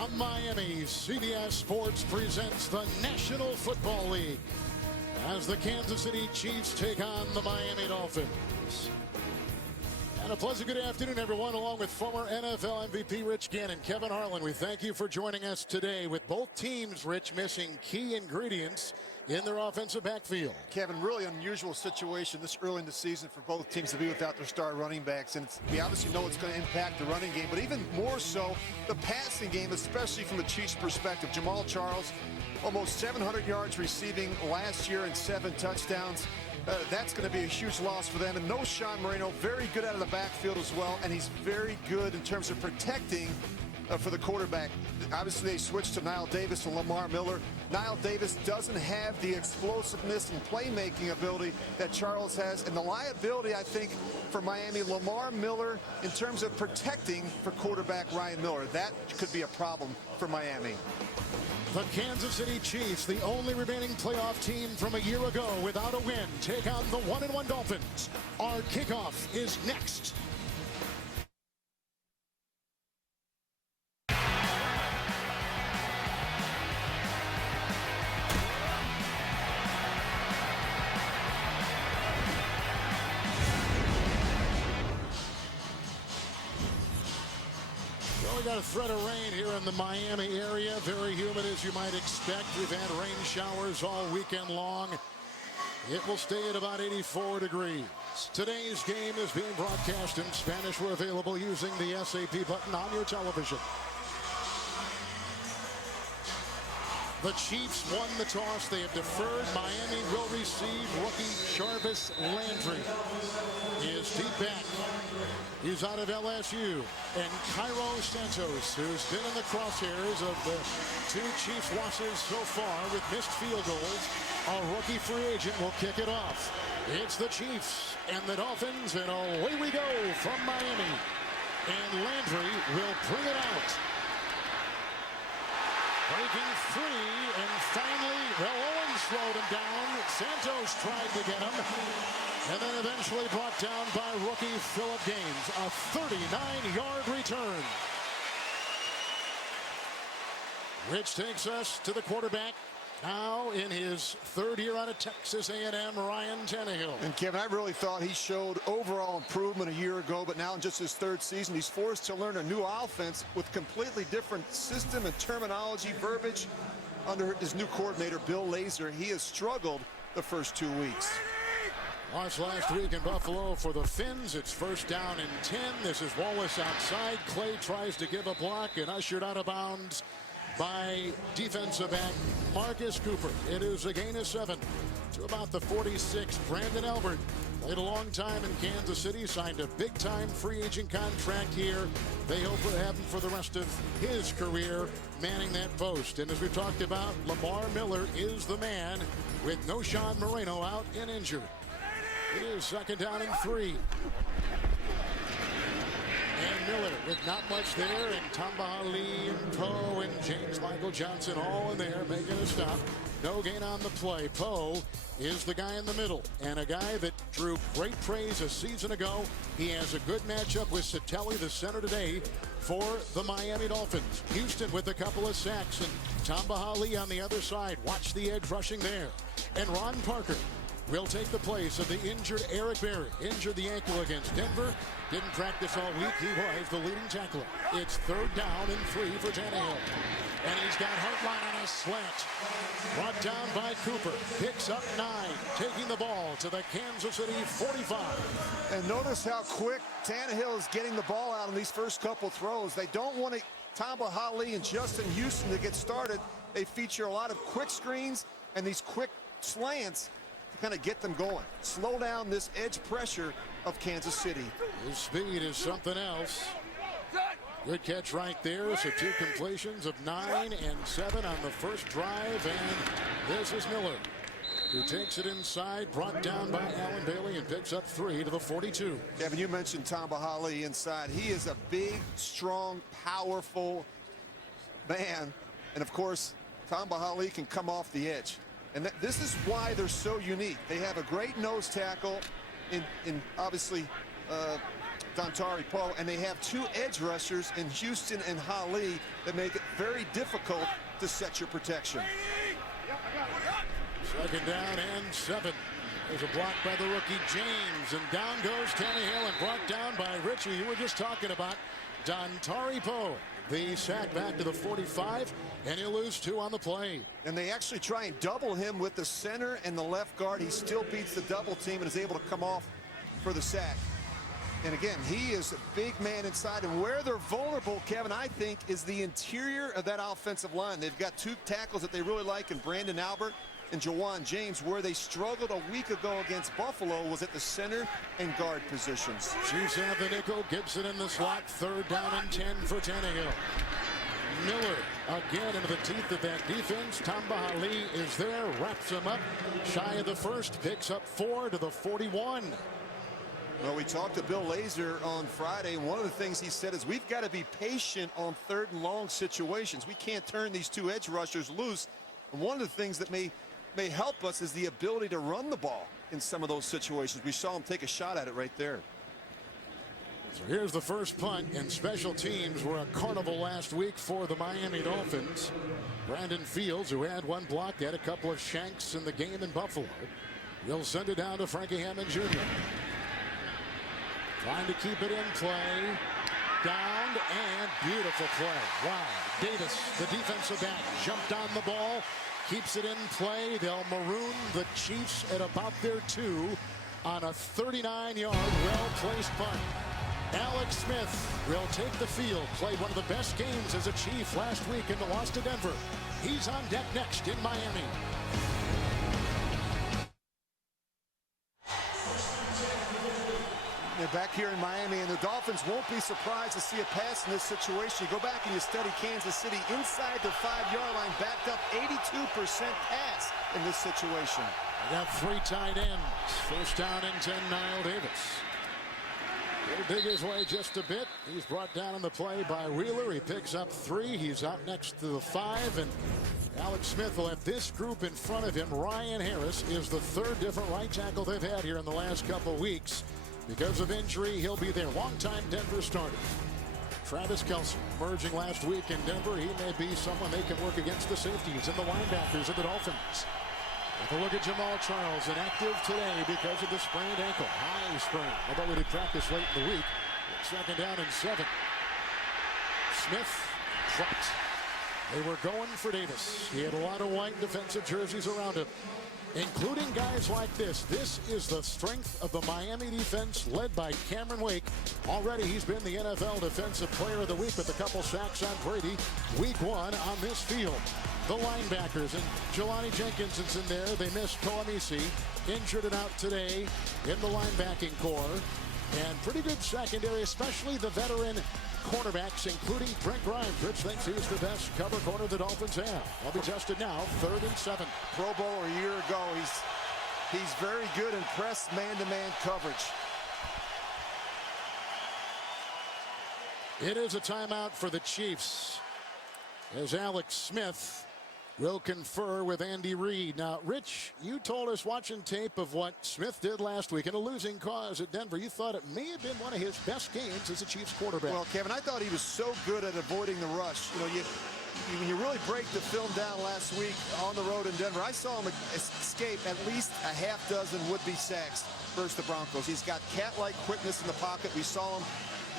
From Miami, CBS Sports presents the National Football League as the Kansas City Chiefs take on the Miami Dolphins. And a pleasant good afternoon, everyone, along with former NFL MVP Rich Gannon, Kevin Harlan. We thank you for joining us today with both teams, Rich, missing key ingredients in their offensive backfield. Kevin, really unusual situation this early in the season for both teams to be without their star running backs. And we obviously know it's going to impact the running game, but even more so the passing game, especially from the Chiefs' perspective. Jamal Charles, almost 700 yards receiving last year and 7 touchdowns. That's going to be a huge loss for them. And no Sean Moreno, very good out of the backfield as well. And he's very good in terms of protecting for the quarterback. Obviously, they switched to Knile Davis and Lamar Miller. Knile Davis doesn't have the explosiveness and playmaking ability that Charles has. And the liability, I think, for Miami, Lamar Miller, in terms of protecting for quarterback Ryan Miller. That could be a problem for Miami. The Kansas City Chiefs, the only remaining playoff team from a year ago without a win, take on the 1-1 Dolphins. Our kickoff is next. We got a threat of rain here in the Miami area. Very humid, as you might expect. We've had rain showers all weekend long. It will stay at about 84 degrees. Today's game is being broadcast in Spanish. We're available using the SAP button on your television. The Chiefs won the toss. They have deferred. Miami will receive rookie Jarvis Landry. He is deep back. He's out of LSU. And Cairo Santos, who's been in the crosshairs of the 2 Chiefs losses so far with missed field goals. A rookie free agent will kick it off. It's the Chiefs and the Dolphins, and away we go from Miami. And Landry will bring it out. Breaking free, and finally, well, Owens slowed him down. Santos tried to get him, and then eventually brought down by rookie Phillip Gaines. A 39-yard return. Rich takes us to the quarterback. Now in his 3rd year out of Texas A&M, Ryan Tannehill. And Kevin, I really thought he showed overall improvement a year ago, but now in just his 3rd season, he's forced to learn a new offense with completely different system and terminology, verbiage under his new coordinator, Bill Lazor. He has struggled the first 2 weeks. Lost last week in Buffalo for the Finns. It's 1st down and 10. This is Wallace outside. Clay tries to give a block and ushered out of bounds by defensive back Marcus Cooper. It is a gain of 7 to about the 46. Brandon Albert played a long time in Kansas City, signed a big-time free agent contract here. They hope to have him for the rest of his career manning that post. And as we talked about, Lamar Miller is the man with no Sean Moreno out and injured. It is 2nd down and 3. And Miller with not much there, and Tamba Ali and Poe and James Michael Johnson all in there making a stop. No gain on the play. Poe is the guy in the middle, and a guy that drew great praise a season ago. He has a good matchup with Satelli, the center, today for the Miami Dolphins. Houston with a couple of sacks, and Tamba Ali on the other side. Watch the edge rushing there. And Ron Parker will take the place of the injured Eric Berry. Injured the ankle against Denver. Didn't practice all week. He was the leading tackler. It's 3rd down and 3 for Tannehill. And he's got Hartline on a slant. Brought down by Cooper. Picks up 9. Taking the ball to the Kansas City 45. And notice how quick Tannehill is getting the ball out in these first couple throws. They don't want Tamba Hali and Justin Houston to get started. They feature a lot of quick screens and these quick slants to kind of get them going. Slow down this edge pressure of Kansas City. His speed is something else. Good catch right there. So 2 completions of 9 and 7 on the first drive. And this is Miller, who takes it inside, brought down by Allen Bailey, and picks up 3 to the 42. Kevin, you mentioned Tamba Hali inside. He is a big, strong, powerful man. And of course, Tamba Hali can come off the edge. And this is why they're so unique. They have a great nose tackle in obviously Dontari Poe, and they have two edge rushers in Houston and Holly that make it very difficult to set your protection. Second down and 7. There's a block by the rookie James, and down goes Tannehill and brought down by Richie. You were just talking about Dontari Poe. The sack back to the 45, and he'll lose 2 on the play. And they actually try and double him with the center and the left guard. He still beats the double team and is able to come off for the sack. And again, he is a big man inside. And where they're vulnerable, Kevin, I think, is the interior of that offensive line. They've got 2 tackles that they really like in Brandon Albert and Jawan James. Where they struggled a week ago against Buffalo was at the center and guard positions. Chiefs have the nickel. Gibson in the slot. 3rd down and 10 for Tannehill. Miller again into the teeth of that defense. Tamba Hali is there, wraps him up. Shy of the first, picks up 4 to the 41. Well, we talked to Bill Lazor on Friday, and one of the things he said is we've got to be patient on 3rd and long situations. We can't turn these 2 edge rushers loose. And one of the things that may help us is the ability to run the ball in some of those situations. We saw him take a shot at it right there. So here's the first punt, and special teams were a carnival last week for the Miami Dolphins. Brandon Fields, who had 1 block, had a couple of shanks in the game in Buffalo. He'll send it down to Frankie Hammond Jr. Trying to keep it in play. Downed, and beautiful play. Wow. Davis, the defensive back, jumped on the ball. Keeps it in play. They'll maroon the Chiefs at about their 2 on a 39-yard well-placed punt. Alex Smith will take the field. Played one of the best games as a Chief last week in the loss to Denver. He's on deck next in Miami. They're back here in Miami, and the Dolphins won't be surprised to see a pass in this situation. You go back and you study Kansas City inside the 5-yard line, backed up 82% pass in this situation. They got 3 tight ends. First down and 10, Niall Davis. He'll dig his way just a bit. He's brought down on the play by Wheeler. He picks up 3. He's out next to the 5, and Alex Smith will have this group in front of him. Ryan Harris is the 3rd different right tackle they've had here in the last couple weeks. Because of injury, he'll be their longtime Denver starter. Travis Kelce emerging last week in Denver. He may be someone they can work against the safeties and the linebackers of the Dolphins. With a look at Jamal Charles, inactive today because of the sprained ankle. High sprain, although he did practice late in the week. 2nd down and 7. Smith dropped. They were going for Davis. He had a lot of white defensive jerseys around him, including guys like this. This is the strength of the Miami defense, led by Cameron Wake. Already he's been the NFL Defensive Player of the Week with a couple sacks on Brady. Week 1 on this field. The linebackers, and Jelani Jenkins is in there. They missed Koamisi, injured it out today in the linebacking core. And pretty good secondary, especially the veteran cornerbacks, including Brent Grimes. Rich thinks he's the best cover corner the Dolphins have. They'll be tested now, 3rd and 7. Pro Bowler a year ago. He's very good in press man-to-man coverage. It is a timeout for the Chiefs as Alex Smith will confer with Andy Reid. Now, Rich, you told us watching tape of what Smith did last week in a losing cause at Denver. You thought it may have been one of his best games as a Chiefs quarterback. Well, Kevin, I thought he was so good at avoiding the rush. You know, when you really break the film down last week on the road in Denver, I saw him escape at least a half dozen would-be sacks versus the Broncos. He's got cat-like quickness in the pocket. We saw him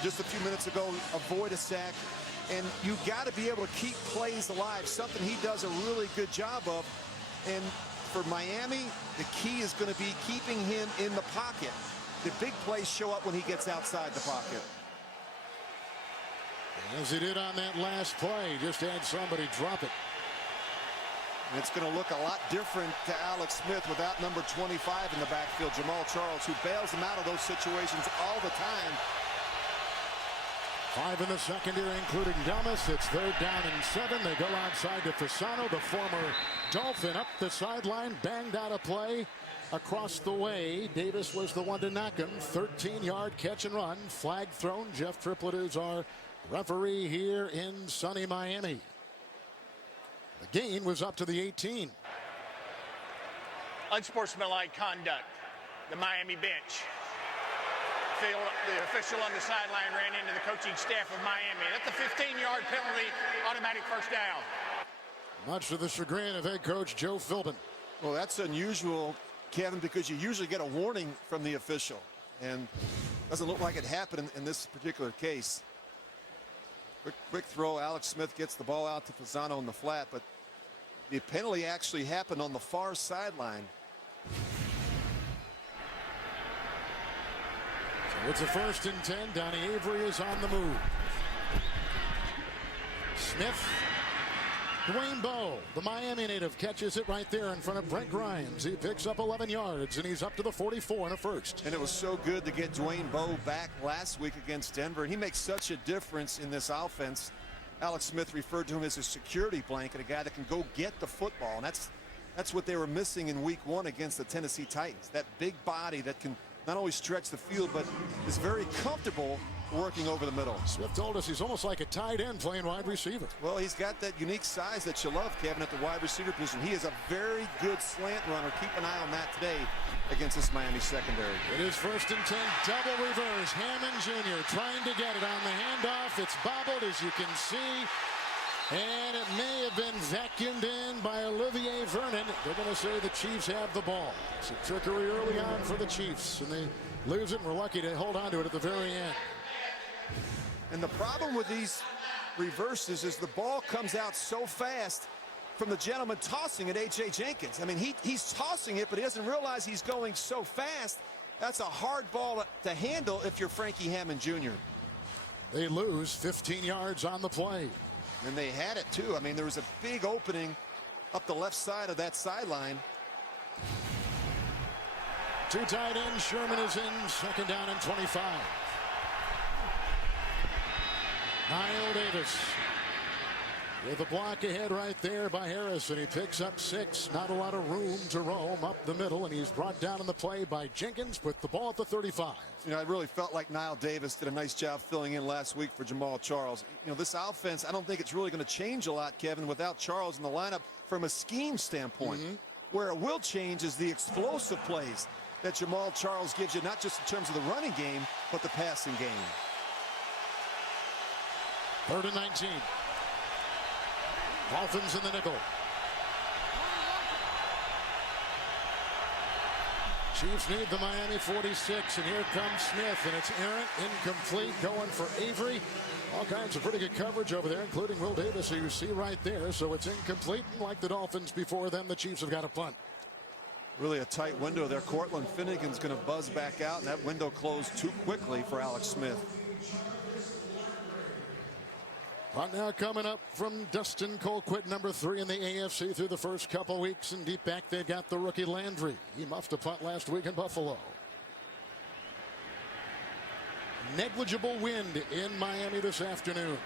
just a few minutes ago avoid a sack. And you got to be able to keep plays alive, something he does a really good job of. And for Miami, the key is going to be keeping him in the pocket. The big plays show up when he gets outside the pocket. As he did on that last play, just had somebody drop it. And it's going to look a lot different to Alex Smith without number 25 in the backfield, Jamal Charles, who bails him out of those situations all the time. 5 in the secondary, including Delmas. It's 3rd down and 7. They go outside to Fasano, the former Dolphin, up the sideline, banged out a play across the way. Davis was the one to knock him. 13-yard catch and run. Flag thrown. Jeff Triplett is our referee here in sunny Miami. The gain was up to the 18. Unsportsmanlike conduct. The Miami bench. field. The official on the sideline ran into the coaching staff of Miami. That's a 15-yard penalty, automatic first down. Much to the chagrin of head coach Joe Philbin. Well, that's unusual, Kevin, because you usually get a warning from the official. And doesn't look like it happened in this particular case. Quick throw. Alex Smith gets the ball out to Fasano in the flat, but the penalty actually happened on the far sideline. So it's a 1st and 10. Donnie Avery is on the move. Smith. Dwayne Bowe, the Miami native, catches it right there in front of Brent Grimes. He picks up 11 yards, and he's up to the 44 and a first. And it was so good to get Dwayne Bowe back last week against Denver, and he makes such a difference in this offense. Alex Smith referred to him as a security blanket, a guy that can go get the football, and that's what they were missing in week 1 against the Tennessee Titans. That big body that can not only stretch the field, but is very comfortable working over the middle. Smith told us he's almost like a tight end playing wide receiver. Well, he's got that unique size that you love, Kevin, at the wide receiver position. He is a very good slant runner. Keep an eye on that today against this Miami secondary. It is 1st and 10, double reverse. Hammond Jr. trying to get it on the handoff. It's bobbled, as you can see. And it may have been vacuumed in by Olivier Vernon. They're going to say the Chiefs have the ball. Some trickery early on for the Chiefs, and they lose it, and we're lucky to hold on to it at the very end. And the problem with these reverses is the ball comes out so fast from the gentleman tossing it, A.J. Jenkins. I mean, he's tossing it, but he doesn't realize he's going so fast. That's a hard ball to handle if you're Frankie Hammond Jr. They lose 15 yards on the play. And they had it, too. I mean, there was a big opening up the left side of that sideline. 2 tight ends. Sherman is in. 2nd down and 25. Niall Davis with a block ahead right there by Harrison. He picks up 6. Not a lot of room to roam up the middle, and he's brought down in the play by Jenkins with the ball at the 35. You know, I really felt like Niall Davis did a nice job filling in last week for Jamal Charles. You know, this offense, I don't think it's really going to change a lot, Kevin, without Charles in the lineup from a scheme standpoint. Where it will change is the explosive plays that Jamal Charles gives you, not just in terms of the running game, but the passing game. 3rd and 19. Dolphins in the nickel. Chiefs need the Miami 46, and here comes Smith, and it's errant, incomplete, going for Avery. All kinds of pretty good coverage over there, including Will Davis, who you see right there. So it's incomplete, and like the Dolphins before them, the Chiefs have got a punt. Really a tight window there. Cortland Finnegan's going to buzz back out, and that window closed too quickly for Alex Smith. Punt now coming up from Dustin Colquitt, number 3 in the AFC through the first couple weeks. And deep back, they've got the rookie Landry. He muffed a punt last week in Buffalo. Negligible wind in Miami this afternoon.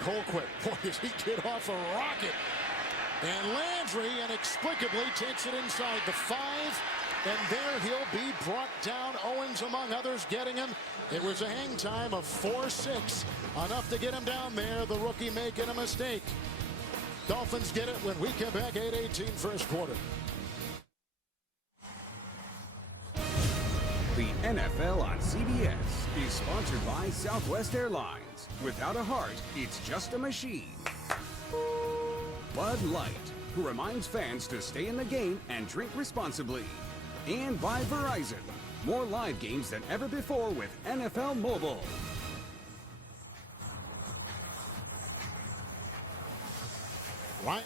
Colquitt, boy, does he get off a rocket. And Landry inexplicably takes it inside the 5. And there he'll be brought down. Owens, among others, getting him. It was a hang time of 4-6. Enough to get him down there. The rookie making a mistake. Dolphins get it when we come back. 8:18 first quarter. The NFL on CBS is sponsored by Southwest Airlines. Without a heart, it's just a machine. Bud Light, who reminds fans to stay in the game and drink responsibly. And by Verizon, more live games than ever before with NFL Mobile. Right.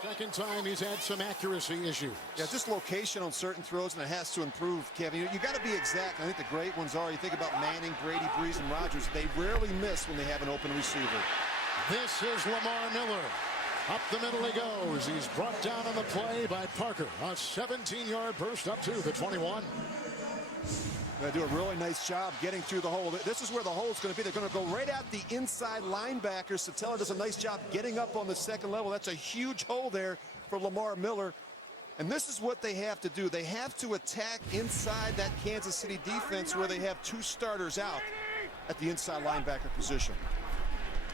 Second time he's had some accuracy issues. Yeah, just location on certain throws, and it has to improve, Kevin. You got to be exact. I think the great ones are, you think about Manning, Brady, Breeze, and Rodgers. They rarely miss when they have an open receiver. This is Lamar Miller. Up the middle he goes. He's brought down on the play by Parker. A 17-yard burst up to the 21. They do a really nice job getting through the hole. This is where the hole's going to be. They're going to go right at the inside linebacker. Satella does a nice job getting up on the second level. That's a huge hole there for Lamar Miller. And this is what they have to do. They have to attack inside that Kansas City defense where they have 2 starters out at the inside linebacker position.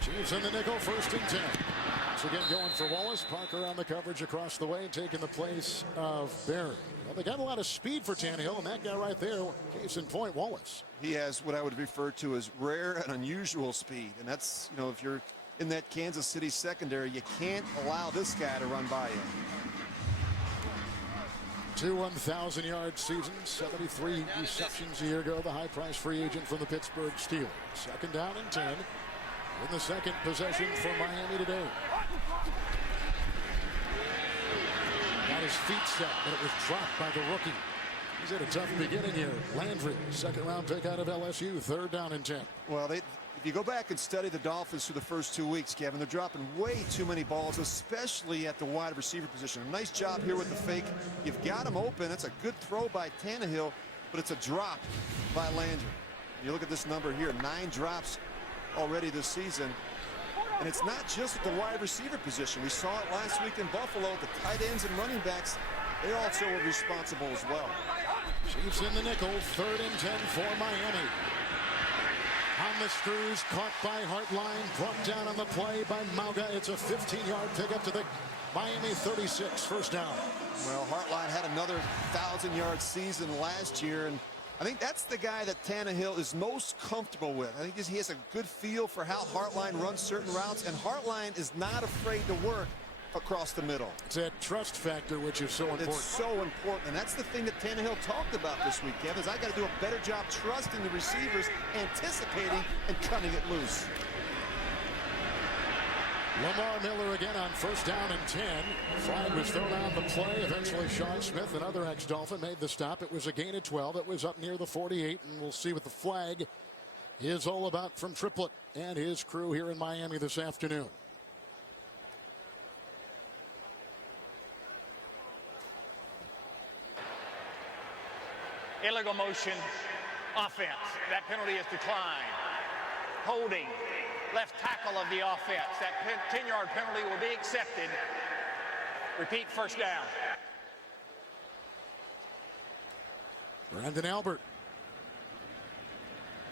Chiefs in the nickel, 1st and 10. So again, going for Wallace. Parker on the coverage across the way, taking the place of Barry. Well, they got a lot of speed for Tannehill, and that guy right there, case in point, Wallace. He has what I would refer to as rare and unusual speed, and that's, you know, if you're in that Kansas City secondary, you can't allow this guy to run by you. 2 1,000-yard seasons, 73 receptions a year ago. The high-price free agent from the Pittsburgh Steelers. 2nd down and 10 in the second possession for Miami today. Got his feet set, but it was dropped by the rookie. He's had a tough beginning here. Landry, 2nd-round pick out of LSU, 3rd down and 10. Well, if you go back and study the Dolphins through the first 2 weeks, Kevin, they're dropping way too many balls, especially at the wide receiver position. A nice job here with the fake. You've got him open. It's a good throw by Tannehill, but it's a drop by Landry. You look at this number here, 9 drops already this season. And it's not just at the wide receiver position. We saw it last week in Buffalo. The tight ends and running backs, they also were responsible as well. Chiefs in the nickel, 3rd and 10 for Miami. On the screws, caught by Hartline, brought down on the play by Mauga. It's a 15-yard pickup to the Miami 36, 1st down. Well, Hartline had another 1,000-yard season last year, and I think that's the guy that Tannehill is most comfortable with. I think he has a good feel for how Hartline runs certain routes, and Hartline is not afraid to work across the middle. It's that trust factor which is so important. It's so important, and that's the thing that Tannehill talked about this week, Kevin, is I got to do a better job trusting the receivers, anticipating and cutting it loose. Lamar Miller again on 1st down and 10. Flag was thrown on the play. Eventually Sean Smith, another ex-Dolphin, made the stop. It was a gain of 12. It was up near the 48, and we'll see what the flag is all about from Triplett and his crew here in Miami this afternoon. Illegal motion, offense. That penalty is declined. Holding, left tackle of the offense. That 10-yard penalty will be accepted. Repeat, 1st down. Brandon Albert.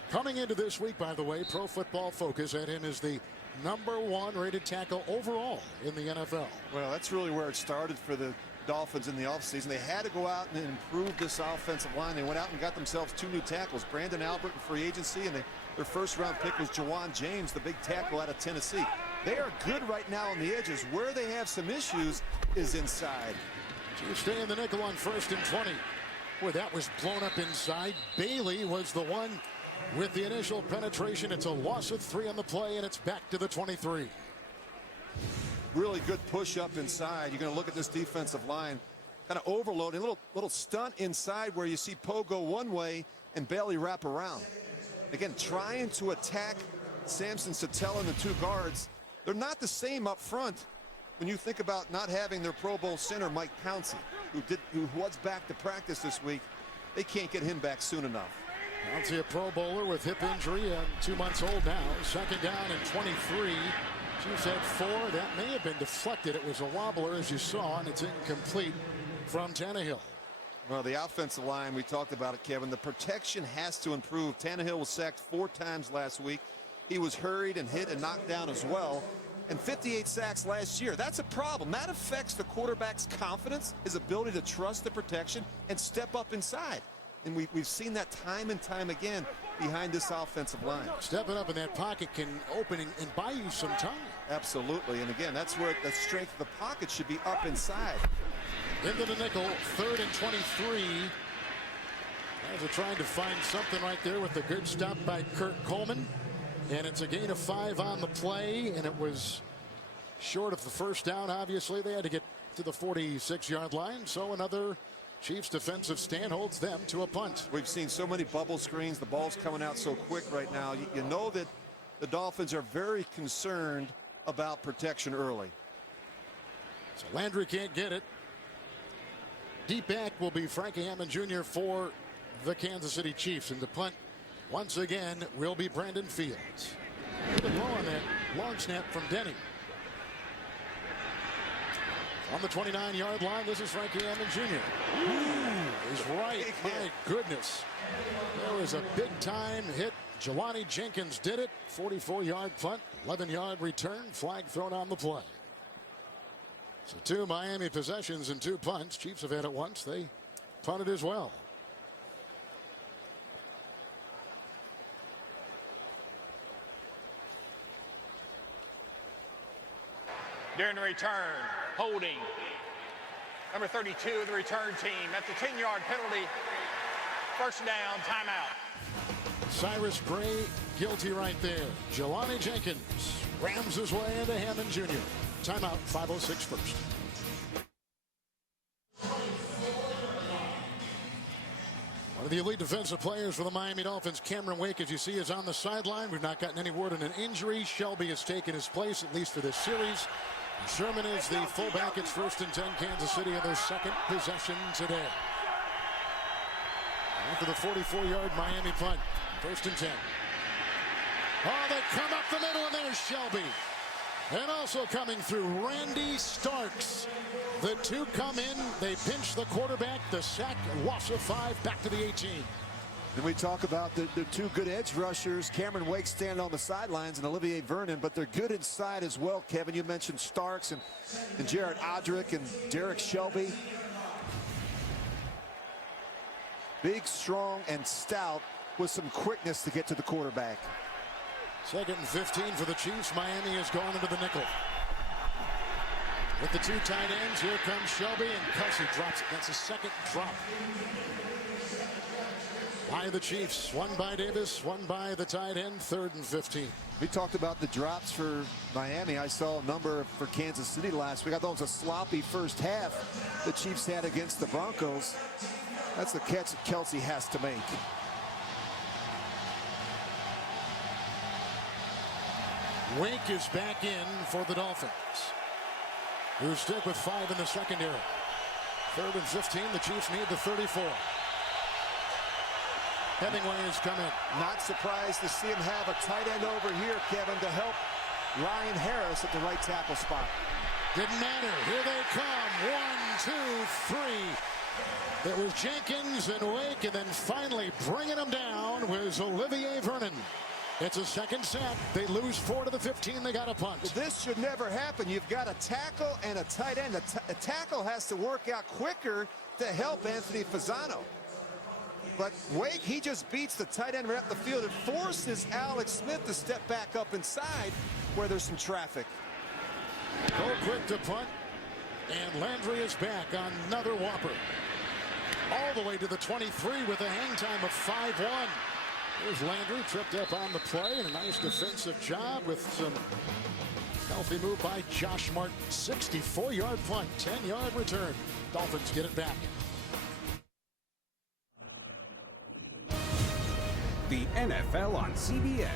Coming into this week, by the way, Pro Football Focus had him as the #1 rated tackle overall in the NFL. Well, that's really where it started for the Dolphins in the offseason. They had to go out and improve this offensive line. They went out and got themselves 2 new tackles, Brandon Albert in free agency, and their 1st-round pick was Jawan James, the big tackle out of Tennessee. They are good right now on the edges. Where they have some issues is inside. Chiefs stay in the nickel on 1st and 20. Boy, that was blown up inside. Bailey was the one with the initial penetration. It's a loss of 3 on the play, and it's back to the 23. Really good push up inside. You're going to look at this defensive line, kind of overloading, little stunt inside where you see Poe go one way and Bailey wrap around. Again, trying to attack Samson Sattel and the 2 guards. They're not the same up front when you think about not having their Pro Bowl center Mike Pouncey, who was back to practice this week. They can't get him back soon enough. Pouncey, a Pro Bowler with hip injury and 2 months old now. 2nd down and 23. Chiefs had 4. That may have been deflected. It was a wobbler, as you saw, and it's incomplete from Tannehill. Well, the offensive line, we talked about it, Kevin. The protection has to improve. Tannehill was sacked 4 times last week. He was hurried and hit and knocked down as well. And 58 sacks last year. That's a problem. That affects the quarterback's confidence, his ability to trust the protection and step up inside. And we've seen that time and time again behind this offensive line. Stepping up in that pocket can open and buy you some time. Absolutely. And again, that's where the strength of the pocket should be up inside. Into the nickel, 3rd and 23. As they're trying to find something right there with the good stop by Kurt Coleman. And it's a gain of 5 on the play, and it was short of the 1st down. Obviously, they had to get to the 46-yard line, so another Chiefs defensive stand holds them to a punt. We've seen so many bubble screens. The ball's coming out so quick right now. You know that the Dolphins are very concerned about protection early. So Landry can't get it. Deep back will be Frankie Hammond Jr. for the Kansas City Chiefs, and the punt once again will be Brandon Fields. Good blow on that long snap from Denny. On the 29-yard line, this is Frankie Hammond Jr. He's right. My goodness. There was a big-time hit Jelani Jenkins did it. 44-yard punt, 11-yard return, flag thrown on the play. So 2 Miami possessions and 2 punts. Chiefs have had it once. They punted as well. During the return, holding. Number 32 of the return team. That's a 10-yard penalty. First down, timeout. Cyrus Gray guilty right there. Jelani Jenkins rams his way into Hammond Jr. Timeout, 5:06 first. One of the elite defensive players for the Miami Dolphins, Cameron Wake, as you see, is on the sideline. We've not gotten any word on an injury. Shelby has taken his place, at least for this series. Sherman is the fullback. It's 1st and 10, Kansas City, on their second possession today. After the 44-yard Miami punt, 1st and 10. Oh, they come up the middle, and there's Shelby. And also coming through, Randy Starks. The 2 come in, they pinch the quarterback, the sack, loss of 5, back to the 18. And we talk about the 2 good edge rushers, Cameron Wake standing on the sidelines and Olivier Vernon, but they're good inside as well, Kevin. You mentioned Starks and Jared Odrick and Derek Shelby. Big, strong, and stout with some quickness to get to the quarterback. 2nd and 15 for the Chiefs. Miami has gone into the nickel. With the 2 tight ends, here comes Shelby, and Kelsey drops it. That's a second drop by the Chiefs. 1 by Davis, 1 by the tight end, 3rd and 15. We talked about the drops for Miami. I saw a number for Kansas City last week. I thought it was a sloppy first half the Chiefs had against the Broncos. That's the catch that Kelsey has to make. Wake is back in for the Dolphins, who stick with 5 in the secondary. 3rd and 15. The Chiefs need the 34. Hemingway has come in. Not surprised to see him have a tight end over here, Kevin, to help Ryan Harris at the right tackle spot. Didn't matter. Here they come. 1, 2, 3. It was Jenkins and Wake, and then finally bringing them down was Olivier Vernon. It's a second sack. They lose 4 to the 15. They got a punt. Well, this should never happen. You've got a tackle and a tight end. A tackle has to work out quicker to help Anthony Fasano. But Wake, he just beats the tight end right up the field. It forces Alex Smith to step back up inside where there's some traffic. Go quick to punt. And Landry is back on another whopper. All the way to the 23 with a hang time of 5-1. There's Landry tripped up on the play, and a nice defensive job with some healthy move by Josh Martin. 64-yard punt, 10-yard return. Dolphins get it back. The NFL on CBS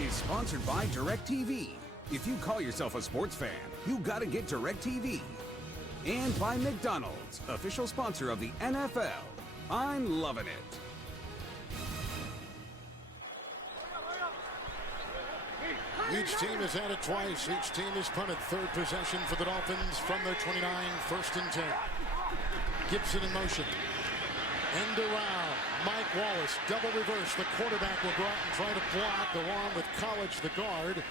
is sponsored by DirecTV. If you call yourself a sports fan, you gotta get DirecTV. And by McDonald's, official sponsor of the NFL. I'm loving it. Each team has had it twice. Each team has punted. 3rd possession for the Dolphins from their 29, 1st and 10. Gibson in motion. End around. Mike Wallace, double reverse. The quarterback will go out and try to block along with College, the guard.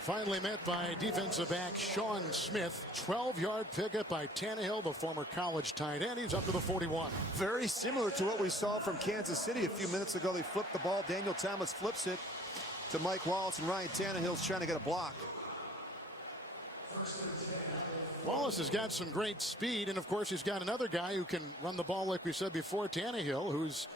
Finally met by defensive back Sean Smith. 12-yard pickup by Tannehill, the former College tight end. He's up to the 41. Very similar to what we saw from Kansas City a few minutes ago. They flipped the ball. Daniel Thomas flips it to Mike Wallace, and Ryan Tannehill's trying to get a block. Wallace has got some great speed, and of course he's got another guy who can run the ball, like we said before, Tannehill, who's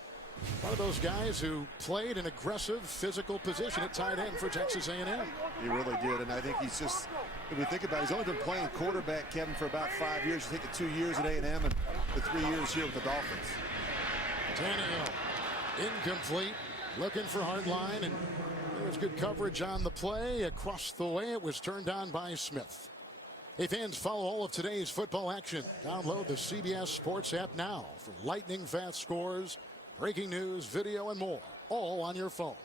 one of those guys who played an aggressive physical position at tight end for Texas A&M. He really did, and I think he's just, if we think about it, he's only been playing quarterback, Kevin, for about 5 years. You take the 2 years at A&M and the 3 years here with the Dolphins. Tannehill, incomplete, looking for hard line, and there's good coverage on the play. Across the way, it was turned on by Smith. Hey, fans, follow all of today's football action. Download the CBS Sports app now for lightning fast scores, breaking news, video, and more, all on your phone.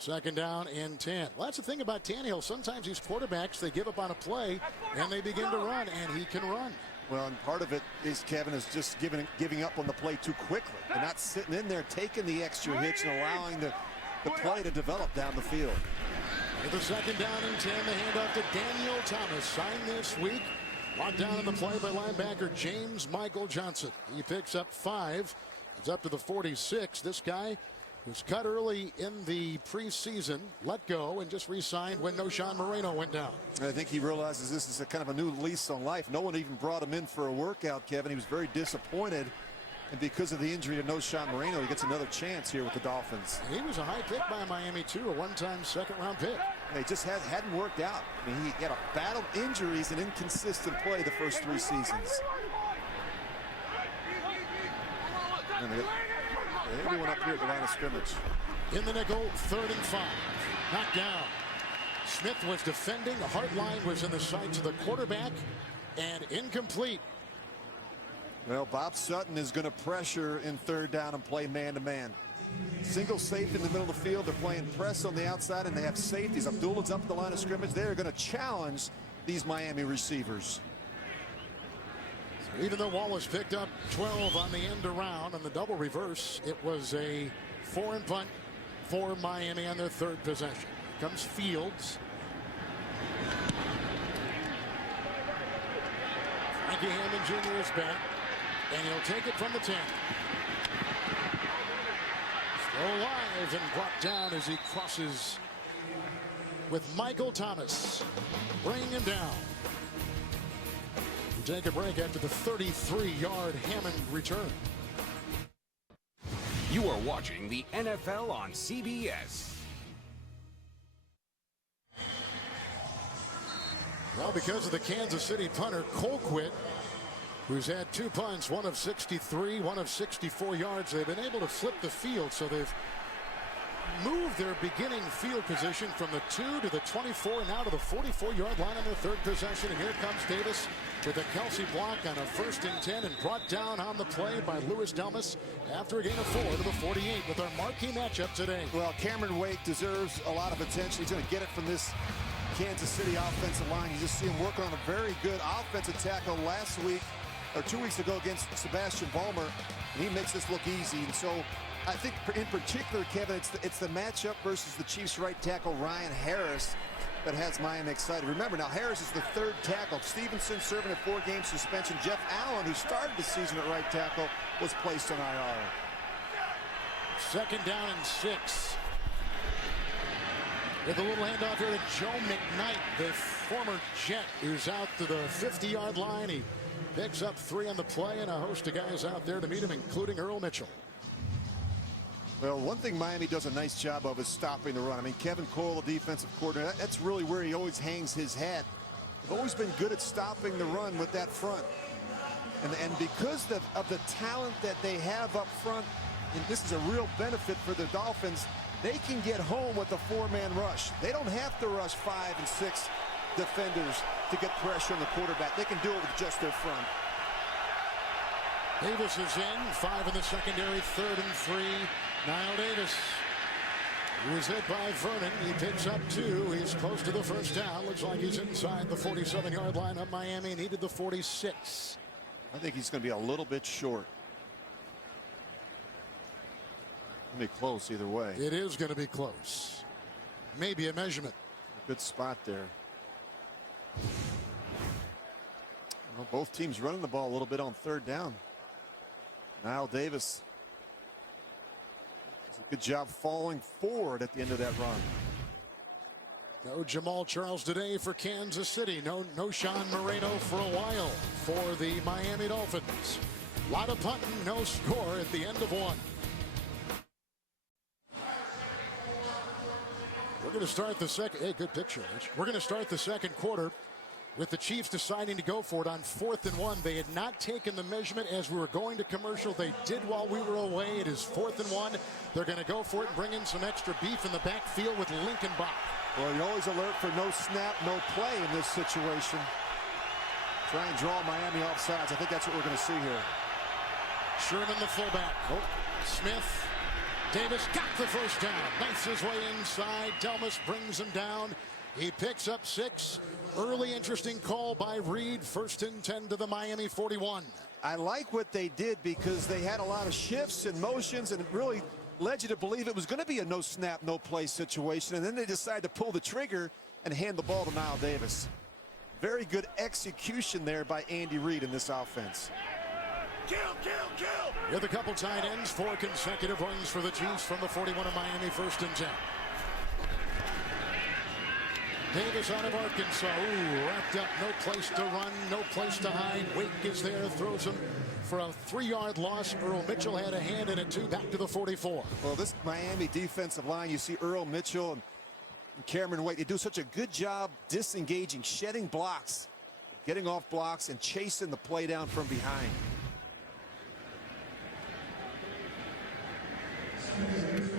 2nd down and 10. Well, that's the thing about Tannehill. Sometimes these quarterbacks, they give up on a play, and they begin to run, and he can run. Well, and part of it is, Kevin, is just giving up on the play too quickly and not sitting in there, taking the extra hits and allowing the the play to develop down the field. With a second down and 10, the handoff to Daniel Thomas, signed this week. Locked down in the play by linebacker James Michael Johnson. He picks up 5. It's up to the 46. This guy was cut early in the preseason, let go, and just re-signed when Noshawn Moreno went down. I think he realizes this is a kind of a new lease on life. No one even brought him in for a workout, Kevin. He was very disappointed. And because of the injury to Noshawn Moreno, he gets another chance here with the Dolphins. He was a high pick by Miami, too, a one-time second-round pick. And it just hadn't worked out. I mean, he had a battle of injuries and inconsistent play the first 3 seasons. And everyone up here at the line of scrimmage. In the nickel, 3rd and 5. Knocked down. Smith was defending. The hard line was in the sights of the quarterback. And incomplete. Well, Bob Sutton is going to pressure in 3rd down and play man-to-man. Single safety in the middle of the field. They're playing press on the outside, and they have safeties. Abdullah's up at the line of scrimmage. They're going to challenge these Miami receivers. Even though Wallace picked up 12 on the end around on the double reverse, it was a 4-and punt for Miami on their 3rd possession. Here comes Fields. Frankie Hammond Jr. is back, and he'll take it from the 10. Still alive and brought down as he crosses with Michael Thomas. Bring him down. We take a break after the 33-yard Hammond return. You are watching the NFL on CBS. Well, because of the Kansas City punter, Colquitt, who's had 2 punts, one of 63, one of 64 yards, they've been able to flip the field, so they've moved their beginning field position from the 2 to the 24 and now to the 44-yard line on their 3rd possession. And here comes Davis with a Kelsey block on a 1st and 10 and brought down on the play by Louis Delmas after a gain of 4 to the 48 with our marquee matchup today. Well, Cameron Wake deserves a lot of attention. He's going to get it from this Kansas City offensive line. You just see him working on a very good offensive tackle last week or 2 weeks ago against Sebastian Vollmer, and he makes this look easy. And so I think in particular, Kevin, it's the matchup versus the Chiefs right tackle Ryan Harris that has Miami excited. Remember, now Harris is the 3rd tackle. Stevenson serving a 4-game suspension. Jeff Allen, who started the season at right tackle, was placed on IR. 2nd down and 6. With a little handoff here to Joe McKnight, the former Jet, who's out to the 50-yard line. He picks up 3 on the play and a host of guys out there to meet him, including Earl Mitchell. Well, one thing Miami does a nice job of is stopping the run. I mean, Kevin Coyle, the defensive coordinator, that's really where he always hangs his hat. They've always been good at stopping the run with that front. And because of the talent that they have up front, and this is a real benefit for the Dolphins, they can get home with a 4-man rush. They don't have to rush 5 and 6 defenders to get pressure on the quarterback. They can do it with just their front. Davis is in, 5 in the secondary, 3rd and 3. Niall Davis, who was hit by Vernon. He picks up 2. He's close to the 1st down. Looks like he's inside the 47-yard line of Miami. Needed the 46. I think he's going to be a little bit short. Going to be close either way. It is going to be close. Maybe a measurement. Good spot there. Well, both teams running the ball a little bit on 3rd down. Niall Davis does a good job falling forward at the end of that run. No Jamal Charles today for Kansas City. No Noshawn Moreno for a while for the Miami Dolphins. A lot of punting, no score at the end of 1. We're going to start the second. Hey, good picture, Rich. We're going to start the 2nd quarter with the Chiefs deciding to go for it on 4th and 1. They had not taken the measurement as we were going to commercial. They did while we were away. It is 4th and 1. They're going to go for it and bring in some extra beef in the backfield with Lincoln Bach. Well, you're always alert for no snap, no play in this situation. Try and draw Miami off sides. I think that's what we're going to see here. Sherman, the fullback. Oh, Smith. Davis got the 1st down. Knifes his way inside. Delmas brings him down. He picks up 6. Early interesting call by Reed. 1st and 10 to the Miami 41. I like what they did because they had a lot of shifts and motions, and really led you to believe it was going to be a no snap, no play situation, and then they decided to pull the trigger and hand the ball to Knile Davis. Very good execution there by Andy Reid in this offense. Kill, kill, kill! With a couple tight ends, 4 consecutive runs for the Chiefs from the 41 of Miami, 1st and 10. Davis out of Arkansas. Ooh, wrapped up. No place to run, no place to hide. Wake is there, throws him for a 3-yard loss. Earl Mitchell had a hand in it, too. Back to the 44. Well, this Miami defensive line, you see Earl Mitchell and Cameron Wake, they do such a good job disengaging, shedding blocks, getting off blocks, and chasing the play down from behind.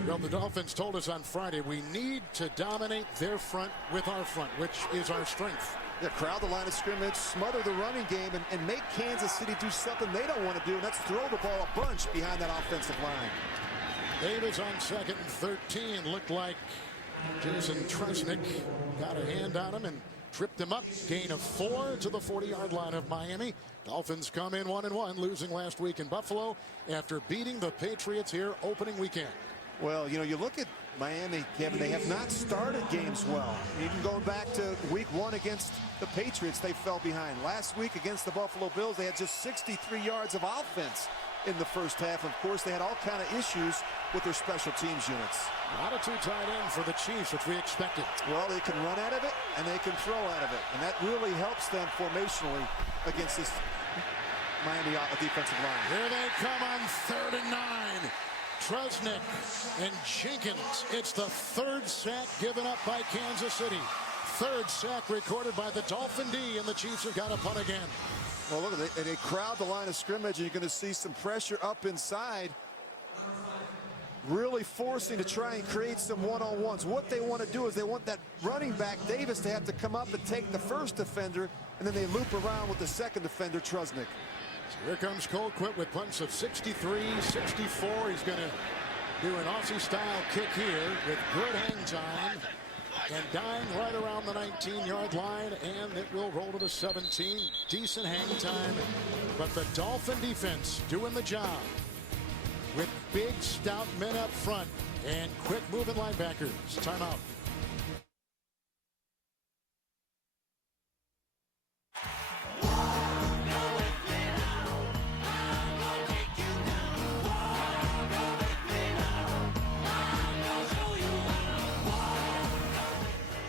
Well, the Dolphins told us on Friday we need to dominate their front with our front, which is our strength. Yeah, crowd the line of scrimmage, smother the running game, and make Kansas City do something they don't want to do, and that's throw the ball a bunch behind that offensive line. Davis on 2nd and 13. Looked like Jason Tresnick got a hand on him and tripped him up. Gain of 4 to the 40-yard line of Miami. Dolphins come in 1-1, losing last week in Buffalo after beating the Patriots here opening weekend. Well, you know, you look at Miami, Kevin, they have not started games well. Even going back to week 1 against the Patriots, they fell behind. Last week against the Buffalo Bills, they had just 63 yards of offense in the first half. Of course, they had all kind of issues with their special teams units. Not a 2 tight end for the Chiefs, which we expected. Well, they can run out of it, and they can throw out of it. And that really helps them formationally against this Miami defensive line. Here they come on 3rd and 9. Tresnick and Jenkins. It's the 3rd sack given up by Kansas City. 3rd sack recorded by the Dolphin D, and the Chiefs have got a punt again. Well, look, they crowd the line of scrimmage, and you're going to see some pressure up inside. Really forcing to try and create some one-on-ones. What they want to do is they want that running back, Davis, to have to come up and take the first defender, and then they loop around with the second defender, Tresnick. So here comes Colquitt with punts of 63, 64. He's going to do an Aussie-style kick here with good hang time. And dying right around the 19-yard line, and it will roll to the 17. Decent hang time, but the Dolphin defense doing the job with big, stout men up front and quick-moving linebackers. Timeout.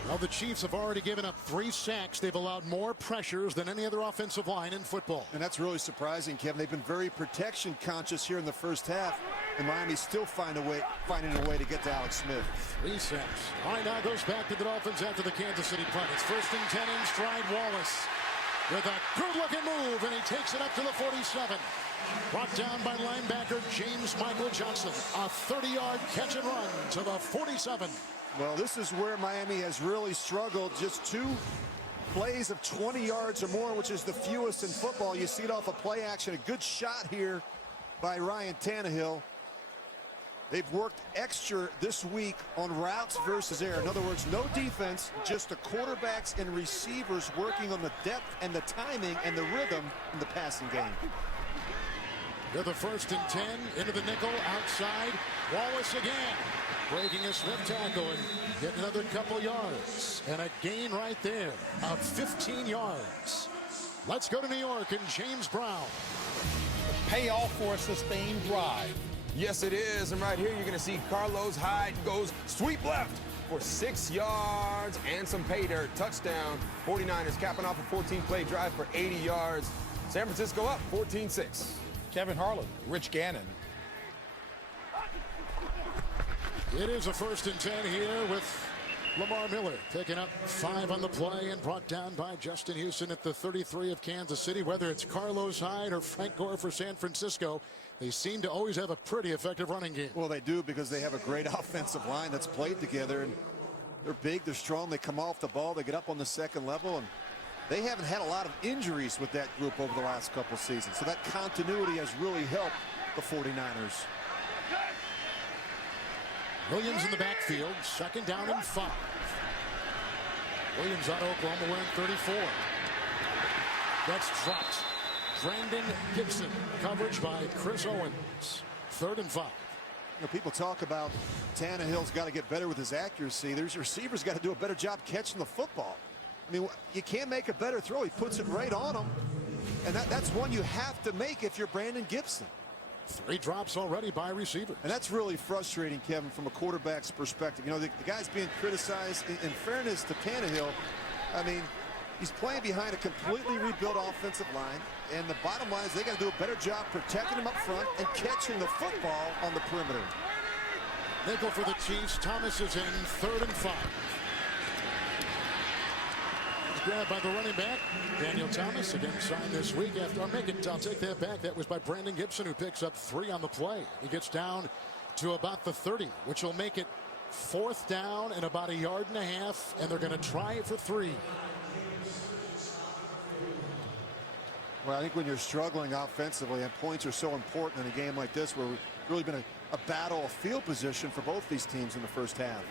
Well, the Chiefs have already given up 3 sacks. They've allowed more pressures than any other offensive line in football. And that's really surprising, Kevin. They've been very protection conscious here in the first half, and Miami still finding a way to get to Alex Smith. 3 sacks. All right, now goes back to the Dolphins after the Kansas City punt. It's 1st and 10 in stride. Wallace with a good-looking move, and he takes it up to the 47. Brought down by linebacker James Michael Johnson. A 30-yard catch and run to the 47. Well, this is where Miami has really struggled. Just 2 plays of 20 yards or more, which is the fewest in football. You see it off a play action. A good shot here by Ryan Tannehill. They've worked extra this week on routes versus air. In other words, no defense, just the quarterbacks and receivers working on the depth and the timing and the rhythm in the passing game. They're the 1st and 10 into the nickel outside. Wallace again. Breaking a swift tackle and getting another couple yards. And a gain right there of 15 yards. Let's go to New York and James Brown. Payoff for a sustained drive. Yes, it is. And right here, you're going to see Carlos Hyde goes sweep left for 6 yards and some pay dirt. Touchdown. 49ers capping off a 14-play drive for 80 yards. San Francisco up 14-6. Kevin Harlan, Rich Gannon. It is a 1st and 10 here with Lamar Miller picking up 5 on the play and brought down by Justin Houston at the 33 of Kansas City. Whether it's Carlos Hyde or Frank Gore for San Francisco, they seem to always have a pretty effective running game. Well, they do, because they have a great offensive line that's played together, and they're big, they're strong, they come off the ball, they get up on the second level, and they haven't had a lot of injuries with that group over the last couple seasons. So that continuity has really helped the 49ers. Williams in the backfield, 2nd down and 5. Williams out of Oklahoma wearing 34. That's dropped. Brandon Gibson, coverage by Chris Owens. 3rd and 5. You know, people talk about Tannehill's got to get better with his accuracy. There's receivers got to do a better job catching the football. I mean, you can't make a better throw. He puts it right on him. And that's one you have to make if you're Brandon Gibson. 3 drops already by receivers. And that's really frustrating, Kevin, from a quarterback's perspective. You know, the guy's being criticized. In fairness to Tannehill, I mean, he's playing behind a completely rebuilt offensive line. And the bottom line is they got to do a better job protecting him up front and catching the football on the perimeter. Nickel for the Chiefs. Thomas is in 3rd and 5. Grabbed by the running back. Daniel Thomas again signed this week after I'll take that back. That was by Brandon Gibson, who picks up 3 on the play. He gets down to about the 30, which will make it 4th down and about 1.5 yards, and they're going to try it for 3. Well, I think when you're struggling offensively, and points are so important in a game like this, where we've really been a battle of field position for both these teams in the first half.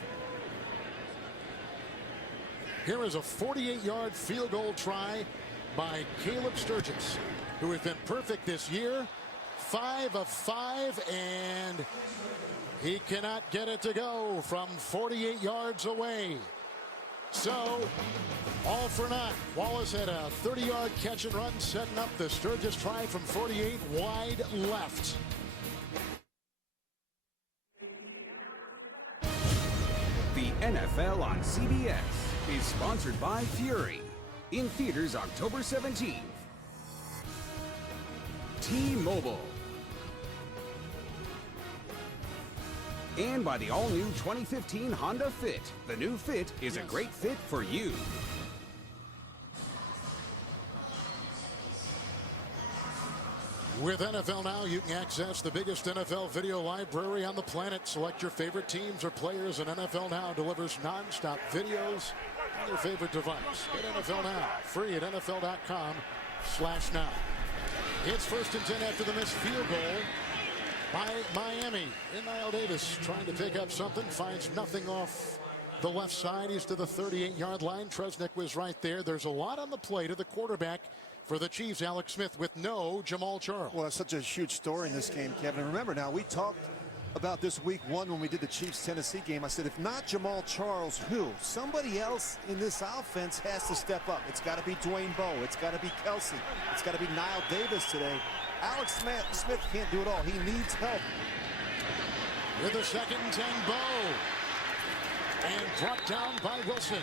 Here is a 48-yard field goal try by Caleb Sturgis, who has been perfect this year. 5 of 5, and he cannot get it to go from 48 yards away. So, all for naught. Wallace had a 30-yard catch and run, setting up the Sturgis try from 48 wide left. The NFL on CBS is sponsored by Fury. In theaters October 17th. T-Mobile. And by the all-new 2015 Honda Fit. The new Fit is a great fit for you. With NFL Now, you can access the biggest NFL video library on the planet. Select your favorite teams or players, and NFL Now delivers non-stop videos on your favorite device. Get NFL Now, free at NFL.com/now. It's 1st and 10 after the missed field goal by Miami. Niall Davis trying to pick up something, finds nothing off the left side. He's to the 38-yard line. Tresnick was right there. There's a lot on the plate of the quarterback for the Chiefs, Alex Smith, with no Jamal Charles. Well, it's such a huge story in this game, Kevin. And remember now, we talked about this week 1 when we did the Chiefs-Tennessee game. I said, if not Jamal Charles, who? Somebody else in this offense has to step up. It's got to be Dwayne Bowe. It's got to be Kelsey. It's got to be Niall Davis today. Alex Smith can't do it all. He needs help. With a 2nd and 10, Bowe. And brought down by Wilson.